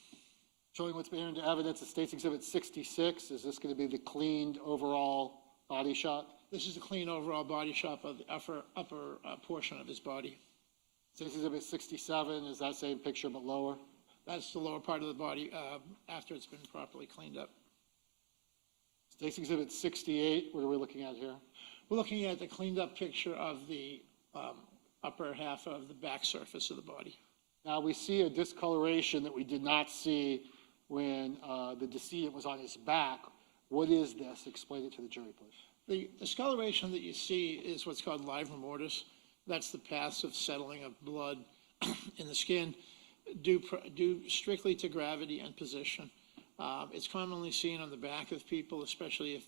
Showing what's been into evidence at State's Exhibit 66, is this going to be the cleaned overall body shot? This is a clean overall body shot of the upper portion of his body. State's Exhibit 67 is that same picture but lower? That's the lower part of the body after it's been properly cleaned up. State's Exhibit 68, what are we looking at here? We're looking at the cleaned up picture of the upper half of the back surface of the body. Now we see a discoloration that we did not see when the decedent was on his back. What is this? Explain it to the jury, please. The discoloration that you see is what's called livor mortis. That's the passive settling of blood in the skin due strictly to gravity and position. It's commonly seen on the back of people, especially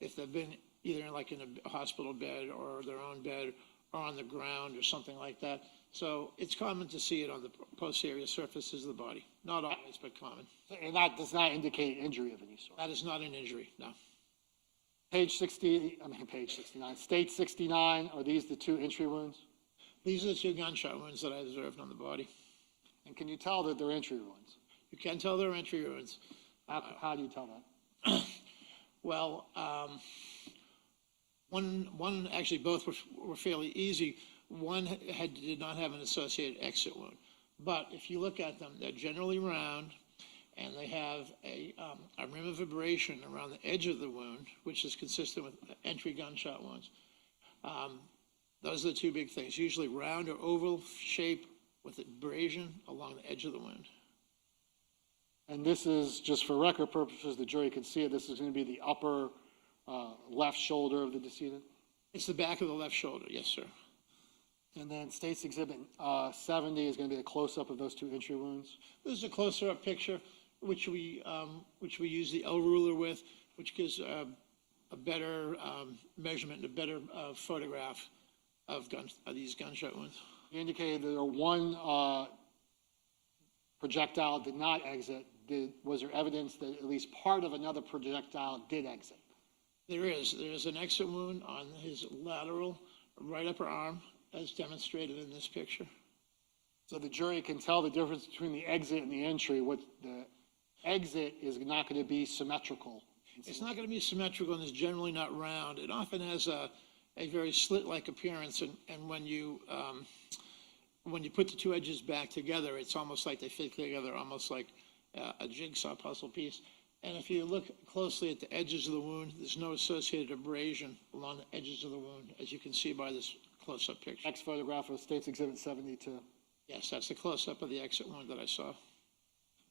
if they've been either like in a hospital bed or their own bed or on the ground or something like that. So it's common to see it on the posterior surfaces of the body. Not always, but common. And that does not indicate injury of any sort? That is not an injury, no. Page 69, State 69, are these the two entry wounds? These are the two gunshot wounds that I observed on the body. And can you tell that they're entry wounds? You can tell they're entry wounds. How do you tell that? Well, one actually both were fairly easy. One did not have an associated exit wound. But if you look at them, they're generally round, and they have a rim of abrasion around the edge of the wound, which is consistent with entry gunshot wounds. Those are the two big things, usually round or oval shape with abrasion along the edge of the wound. And this is, just for record purposes, the jury can see it, this is going to be the upper left shoulder of the decedent? It's the back of the left shoulder, yes, sir. And then State's Exhibit 70 is going to be a close-up of those two entry wounds? This is a closer-up picture, which we use the L ruler with, which gives a better measurement and a better photograph of these gunshot wounds. You indicated that one projectile did not exit. Was there evidence that at least part of another projectile did exit? There is. There is an exit wound on his lateral right upper arm, as demonstrated in this picture. So the jury can tell the difference between the exit and the entry. What the exit is not going to be symmetrical. It's not going to be symmetrical, and it's generally not round. It often has a very slit-like appearance, and when you put the two edges back together, it's almost like they fit together, almost like a jigsaw puzzle piece. And if you look closely at the edges of the wound, there's no associated abrasion along the edges of the wound, as you can see by this close-up picture. Next photograph of State's Exhibit 72. Yes, that's the close-up of the exit wound that I saw.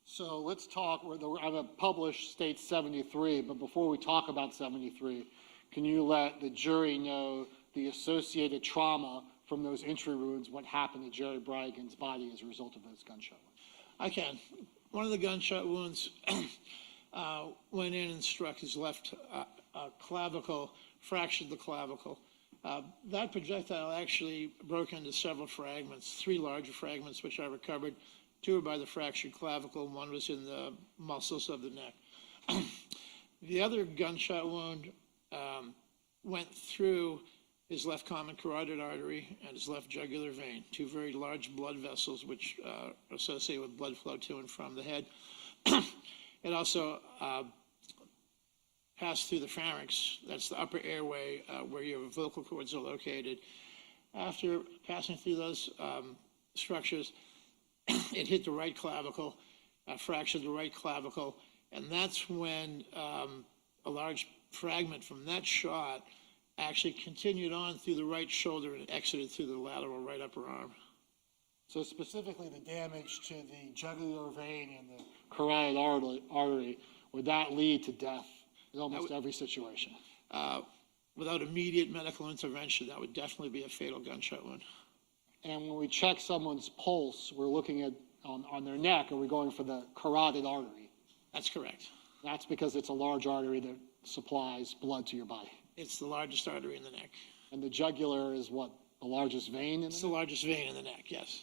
So let's talk, I'm going to publish State 73, but before we talk about 73, can you let the jury know the associated trauma from those entry wounds, what happened to Jared Bridegan's body as a result of those gunshot wounds? I can. One of the gunshot wounds went in and struck his left clavicle, fractured the clavicle. That projectile actually broke into several fragments, 3 larger fragments, which I recovered. 2 were by the fractured clavicle, 1 was in the muscles of the neck. The other gunshot wound went through his left common carotid artery and his left jugular vein, 2 very large blood vessels which are associated with blood flow to and from the head. It also passed through the pharynx, that's the upper airway where your vocal cords are located. After passing through those structures, it hit the right clavicle, fractured the right clavicle, and that's when a large fragment from that shot actually continued on through the right shoulder and exited through the lateral right upper arm. So specifically the damage to the jugular vein and the carotid artery, would that lead to death in almost every situation? Without immediate medical intervention, that would definitely be a fatal gunshot wound. And when we check someone's pulse, we're looking at on their neck, are we going for the carotid artery? That's correct. That's because it's a large artery that supplies blood to your body. It's the largest artery in the neck. And the jugular is what, the largest vein in the neck? It's the largest vein in the neck, yes.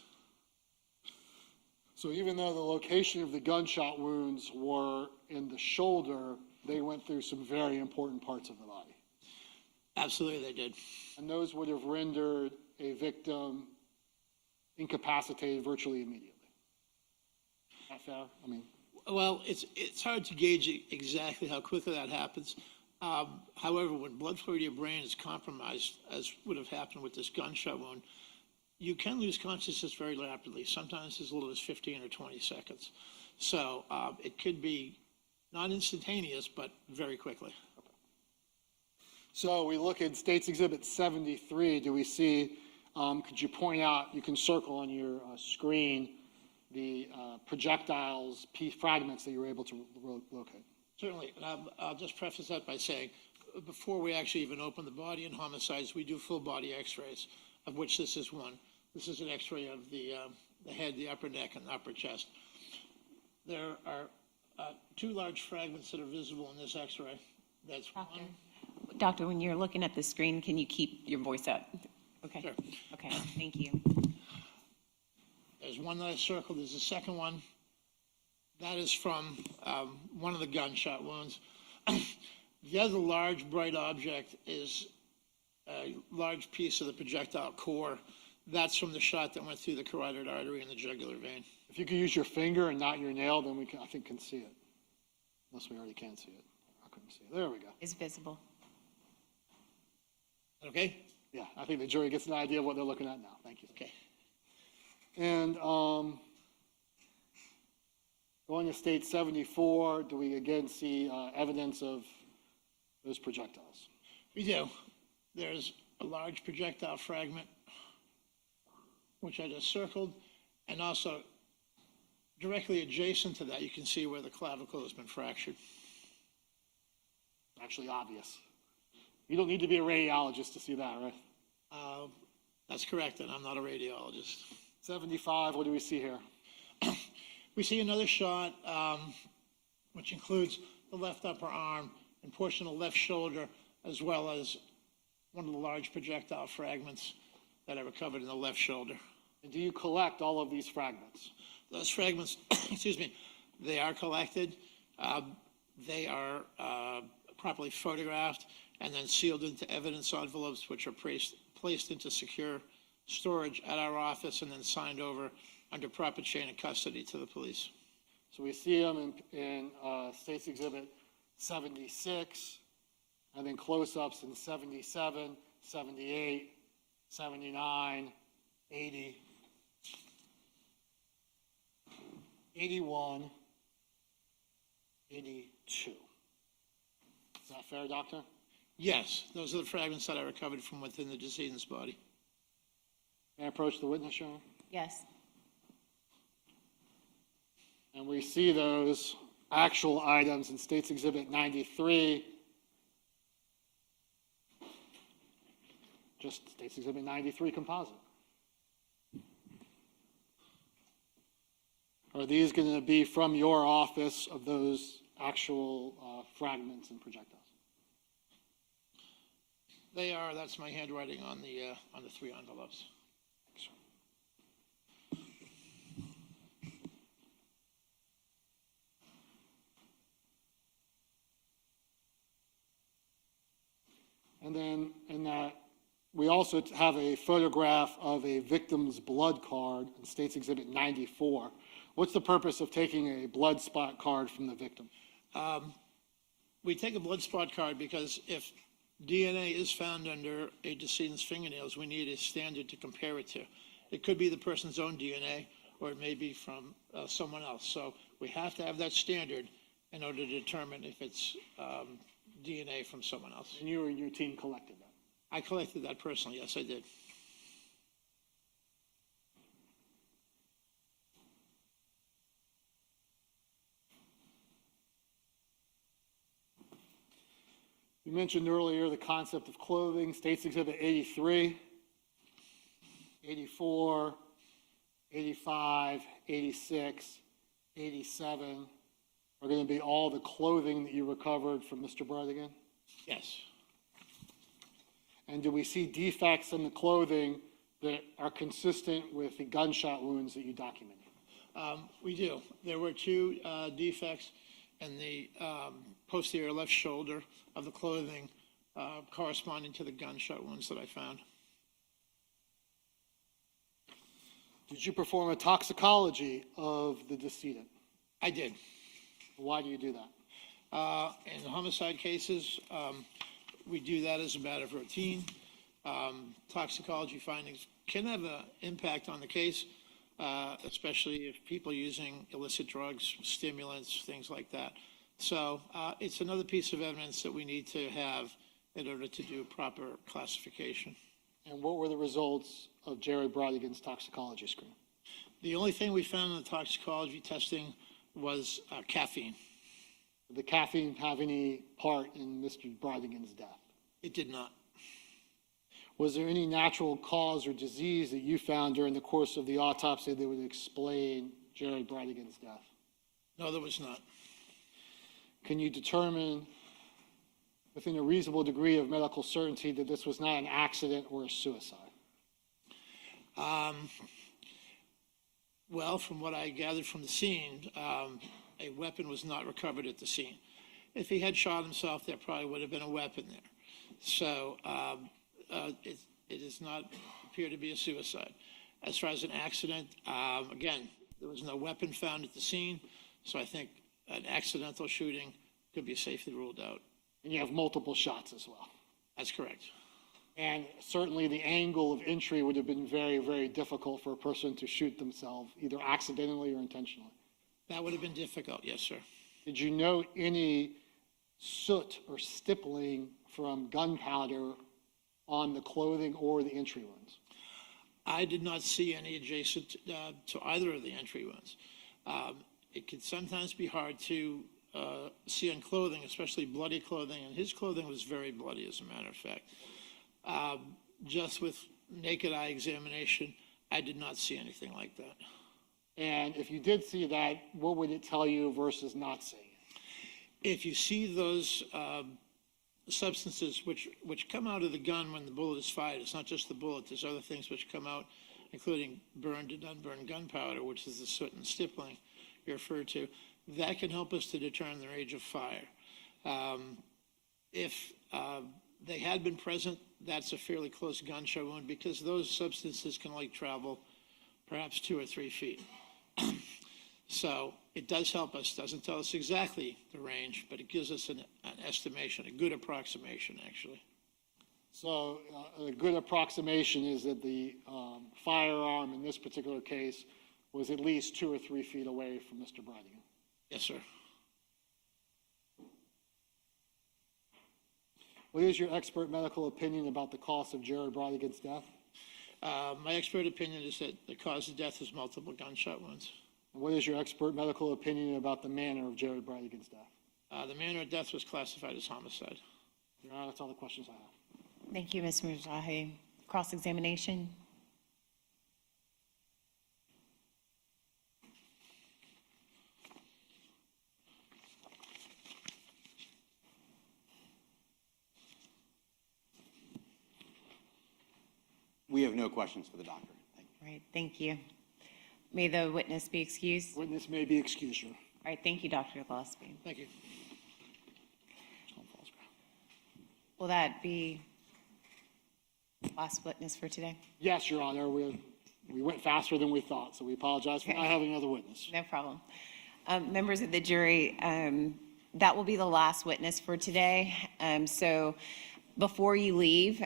So even though the location of the gunshot wounds were in the shoulder, they went through some very important parts of the body. Absolutely they did. And those would have rendered a victim incapacitated virtually immediately. Is that fair? I mean, Well, it's hard to gauge exactly how quickly that happens. However, when blood flow to your brain is compromised, as would have happened with this gunshot wound, you can lose consciousness very rapidly, sometimes as little as 15 or 20 seconds. So it could be not instantaneous, but very quickly. so we look at State's Exhibit 73. Do we see, could you point out, you can circle on your screen, the projectiles, fragments that you were able to locate? Certainly, and I'll just preface that by saying, before we actually even open the body in homicides, we do full body x-rays, of which this is one. This is an x-ray of the head, the upper neck, and the upper chest. There are two large fragments that are visible in this x-ray. That's one. Doctor, when you're looking at the screen, can you keep your voice up? Okay. Sure. Okay, thank you. There's one that I circled. There's a second one. That is from one of the gunshot wounds. The other large, bright object is a large piece of the projectile core. That's from the shot that went through the carotid artery and the jugular vein. If you could use your finger and not your nail, then we can, I think, can see it. Unless we already can see it. I couldn't see it. There we go. It's visible. Okay? Yeah, I think the jury gets an idea of what they're looking at now. Thank you. Okay. And going to State 74, do we again see evidence of those projectiles? We do. There's a large projectile fragment, which I just circled, and also directly adjacent to that, you can see where the clavicle has been fractured. Actually obvious. You don't need to be a radiologist to see that, right? That's correct, and I'm not a radiologist. 75, what do we see here? We see another shot, which includes the left upper arm and portion of the left shoulder, as well as one of the large projectile fragments that I recovered in the left shoulder. And do you collect all of these fragments? Those fragments, excuse me, they are collected. They are properly photographed and then sealed into evidence envelopes, which are placed into secure storage at our office and then signed over under proper chain of custody to the police. So we see them in State's Exhibit 76, and then close-ups in 77, 78, 79, 80, 81, 82. Is that fair, Doctor? Yes, those are the fragments that I recovered from within the decedent's body. May I approach the witness, Your Honor? Yes. And we see those actual items in State's Exhibit 93. Just State's Exhibit 93 composite. Are these going to be from your office of those actual fragments and projectiles? They are. That's my handwriting on the three envelopes. And then in that, we also have a photograph of a victim's blood card in State's Exhibit 94. What's the purpose of taking a blood spot card from the victim? We take a blood spot card because if DNA is found under a decedent's fingernails, we need a standard to compare it to. It could be the person's own DNA, or it may be from someone else. So we have to have that standard in order to determine if it's DNA from someone else. And you and your team collected that? I collected that personally, yes, I did. You mentioned earlier the concept of clothing, State's Exhibit 83, 84, 85, 86, 87 are going to be all the clothing that you recovered from Mr. Bridegan? Yes. And do we see defects in the clothing that are consistent with the gunshot wounds that you documented? We do. There were two defects in the posterior left shoulder of the clothing corresponding to the gunshot wounds that I found. Did you perform a toxicology of the decedent? I did. Why do you do that? In homicide cases, we do that as a matter of routine. Toxicology findings can have an impact on the case, especially if people using illicit drugs, stimulants, things like that. So it's another piece of evidence that we need to have in order to do proper classification. And what were the results of Jared Bridegan's toxicology screen? The only thing we found in the toxicology testing was caffeine. Did the caffeine have any part in Mr. Bridegan's death? It did not. Was there any natural cause or disease that you found during the course of the autopsy that would explain Jared Bridegan's death? No, there was not. Can you determine within a reasonable degree of medical certainty that this was not an accident or a suicide? Well, from what I gathered from the scene, a weapon was not recovered at the scene. If he had shot himself, there probably would have been a weapon there. So it does not appear to be a suicide. As far as an accident, again, there was no weapon found at the scene, so I think an accidental shooting could be safely ruled out. And you have multiple shots as well. That's correct. And certainly the angle of entry would have been very, very difficult for a person to shoot themselves, either accidentally or intentionally. That would have been difficult, yes, sir. Did you note any soot or stippling from gunpowder on the clothing or the entry wounds? I did not see any adjacent to either of the entry wounds. It can sometimes be hard to see on clothing, especially bloody clothing, and his clothing was very bloody, as a matter of fact. Just with naked eye examination, I did not see anything like that. And if you did see that, what would it tell you versus not seeing it? If you see those substances which come out of the gun when the bullet is fired, it's not just the bullet, there's other things which come out, including burned and unburned gunpowder, which is the soot and stippling you referred to, that can help us to determine the range of fire. If they had been present, that's a fairly close gunshot wound because those substances can only travel perhaps 2 or 3 feet. So it does help us, doesn't tell us exactly the range, but it gives us an estimation, a good approximation, actually. So a good approximation is that the firearm in this particular case was at least 2 or 3 feet away from Mr. Bridegan. Yes, sir. What is your expert medical opinion about the cause of Jared Bridegan's death? My expert opinion is that the cause of death is multiple gunshot wounds. And what is your expert medical opinion about the manner of Jared Bridegan's death? The manner of death was classified as homicide. Your Honor, that's all the questions I have. Thank you, Mr. Mujahi. Cross-examination. We have no questions for the doctor. Thank you. Right, thank you. May the witness be excused. Witness may be excused, Your Honor. All right, thank you, Dr. Gillespie. Thank you. Will that be last witness for today? Yes, Your Honor. We went faster than we thought, so we apologize for not having another witness. No problem. Members of the jury, that will be the last witness for today. So before you leave,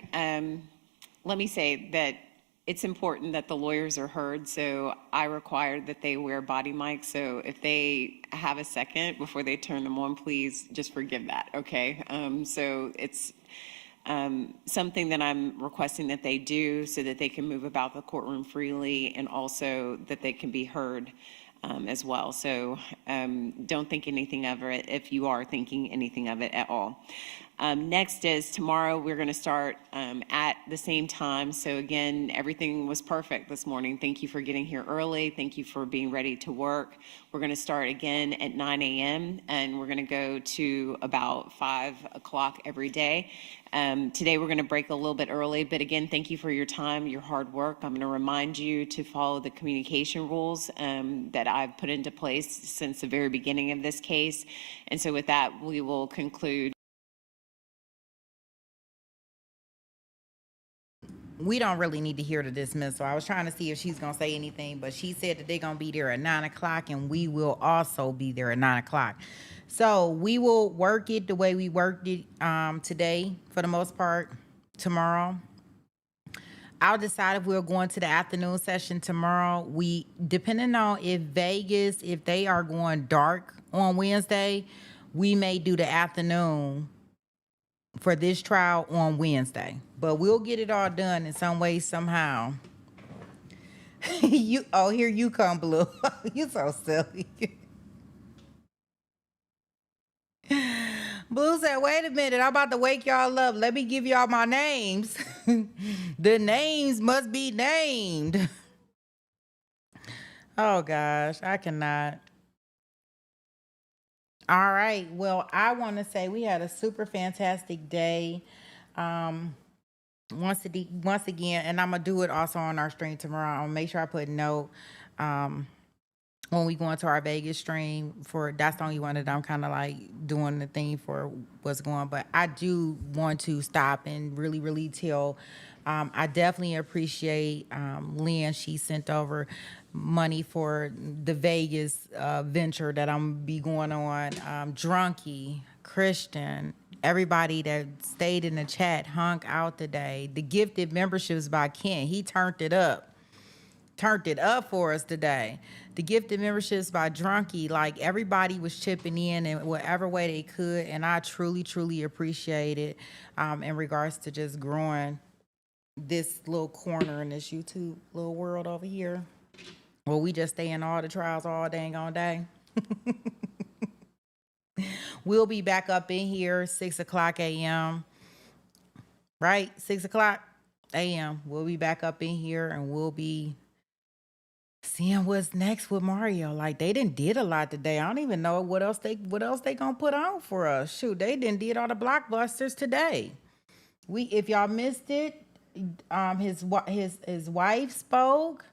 let me say that it's important that the lawyers are heard, so I require that they wear body mics. So if they have a second before they turn them on, please just forgive that, okay? So it's something that I'm requesting that they do so that they can move about the courtroom freely and also that they can be heard as well. So don't think anything of it if you are thinking anything of it at all. Next is tomorrow, we're going to start at the same time. So again, everything was perfect this morning. Thank you for getting here early. Thank you for being ready to work. We're going to start again at 9 a.m. and we're going to go to about 5 o'clock every day. Today, we're going to break a little bit early, but again, thank you for your time, your hard work. I'm going to remind you to follow the communication rules that I've put into place since the very beginning of this case. And so with that, we will conclude. we don't really need to hear the dismissal. I was trying to see if she's gonna say anything, but she said that they're gonna be there at 9 o'clock, and we will also be there at 9 o'clock. So we will work it the way we worked it today, for the most part. Tomorrow, I'll decide if we're going to the afternoon session tomorrow. Depending on if they are going dark on Wednesday, we may do the afternoon for this trial on Wednesday. But we'll get it all done in some way, somehow. Here you come, Blue. You so silly. Blue said, wait a minute, I'm about to wake y'all up. Let me give y'all my names. The names must be named. Oh, gosh, I cannot. All right, well, I want to say we had a super fantastic day. Once again, and I'm going to do it also on our stream tomorrow. I'll make sure I put a note when we go into our Vegas stream. That's the only one that I'm kind of like doing the thing for what's going. But I do want to stop and really, really tell. I definitely appreciate Lynn. She sent over money for the Vegas venture that I'm gonna be going on. Drunky, Christian, everybody that stayed in the chat hung out today. The gifted memberships by Ken, he turned it up for us today. The gifted memberships by Drunky, like everybody was chipping in whatever way they could, and I truly, truly appreciate it in regards to just growing this little corner in this YouTube little world over here. Well, we just stay in all the trials all dang on day. We'll be back up in here 6 o'clock a.m. Right? 6 o'clock a.m. We'll be back up in here, and we'll be seeing what's next with Mario. Like, they did a lot today. I don't even know what else they gonna put on for us. Shoot, they did all the blockbusters today. If y'all missed it, his wife spoke.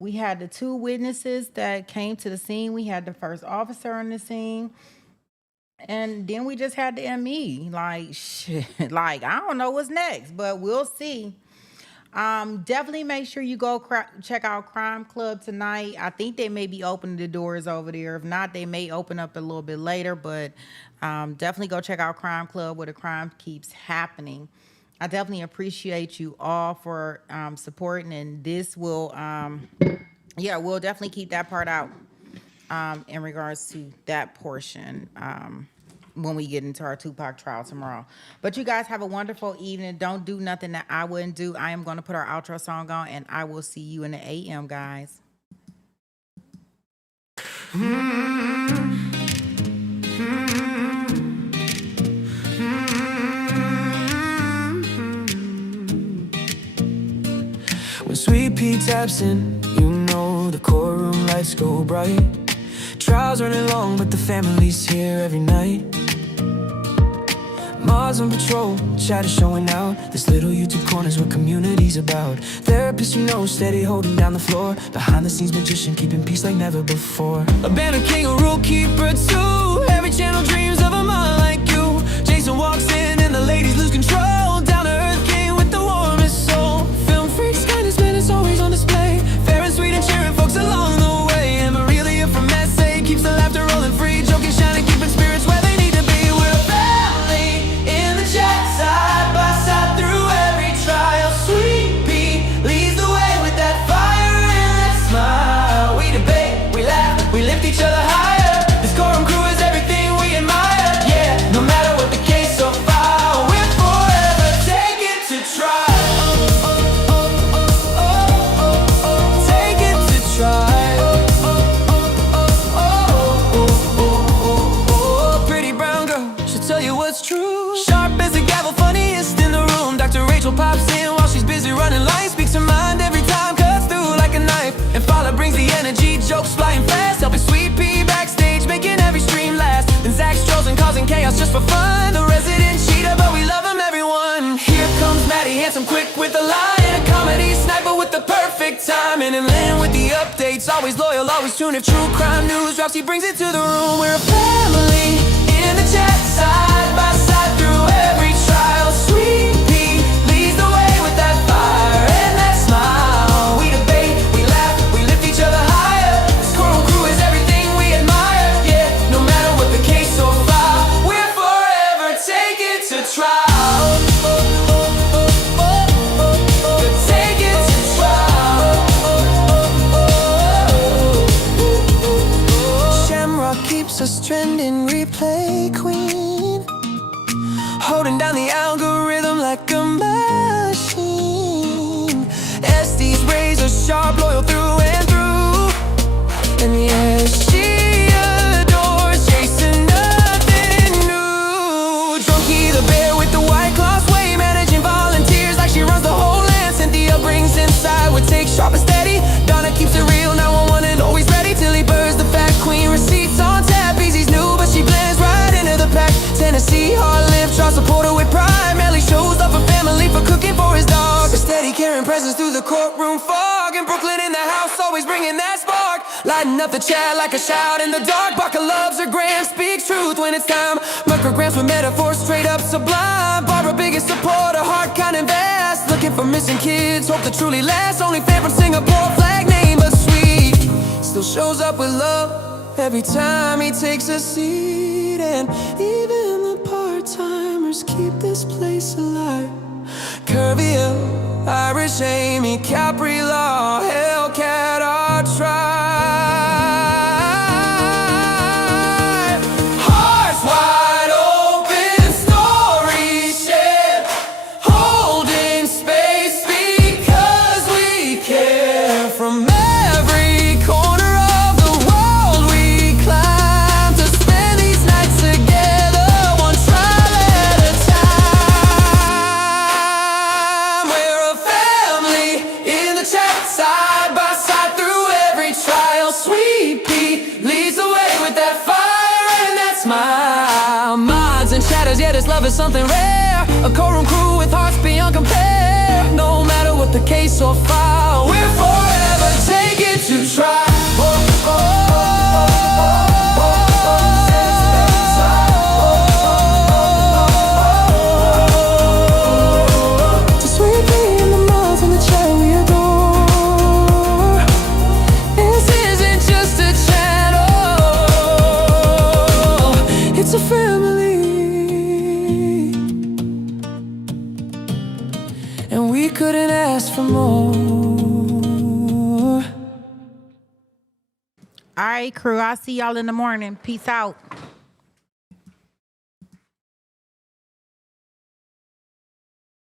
We had the 2 witnesses that came to the scene. We had the first officer on the scene. And then we just had the ME. Like, shit. Like, I don't know what's next, but we'll see. Definitely make sure you go check out Crime Club tonight. I think they may be opening the doors over there. If not, they may open up a little bit later, but definitely go check out Crime Club where the crime keeps happening. I definitely appreciate you all for supporting, and this will, we'll definitely keep that part out in regards to that portion when we get into our Tupac trial tomorrow. But you guys have a wonderful evening. Don't do nothing that I wouldn't do. I am going to put our outro song on, and I will see you in the AM, guys. When Sweet Pete's absent, you know the courtroom lights go bright. Trials running long, but the family's here every night. Mars on patrol, chatter showing out. This little YouTube corner's what community's about. Therapist you know, steady holding down the floor. Behind the scenes magician, keeping peace like never before. A banner king, a rule keeper too. Every channel dreams of a mind like you. Jason walks in and the ladies lose control. Down to earth king with the warmest soul. Film freaks, kindness, man, it's always on display. Fair and sweet and cheering folks along the way. And Maria from SA keeps the laughter rolling free. Joking, shining, keeping spirits where they need to be. We're a family in the chat, side by side through every trial. Sweet Pea leads the way with that fire and that smile. We debate, we laugh, we lift each other higher. This courtroom crew is everything we admire. Yeah, no matter what the case or file, we're forever taken to trial. Take it to trial. Pretty brown girl, she'll tell you what's true. Sharp as a gavel, funniest in the room. Dr. Rachel pops in while she's busy running lines. Speaks her mind every time, cuts through like a knife. And Fowler brings the energy, jokes flying fast. Helping Sweet Pea backstage, making every stream last. Then Zach strolls and causing chaos just for fun. The resident cheater, but we love him, everyone. Here comes Maddie, handsome, quick with the line. A comedy sniper with the perfect timing. And Lynn with the updates, always loyal, always tuned. If true crime news drops, he brings it to the room. We're a family in the chat, side by side through every trial. Sweet Pea leads the way with that fire always bringing that spark. Lighting up the chat like a shout in the dark. Barker loves her gram, speaks truth when it's time. Micrograms with metaphors straight up sublime. Barbara biggest supporter, heart kind and vast. Looking for missing kids, hope to truly last. Only fan from Singapore, flag name but sweet. Still shows up with love every time he takes a seat. And even the part-timers keep this place alive. Curvy Hill, Irish Amy, Capri Law, Hellcat, our tribe. Hearts wide open, stories shared, holding space because we care. From every corner of the world we climb to spend these nights together, one trial at a time. We're a family in the chat, side by side through every trial. Sweet Pea leads the way with that fire and that smile. Mods and shadows, yeah, this love is something rare. A courtroom crew with hearts beyond compare. No matter what the case or file, we're forever taken to trial. To Sweet Pea and the mods on the chat we adore. This isn't just a channel, it's a family. And we couldn't ask for more. All right, crew, I'll see y'all in the morning. Peace out.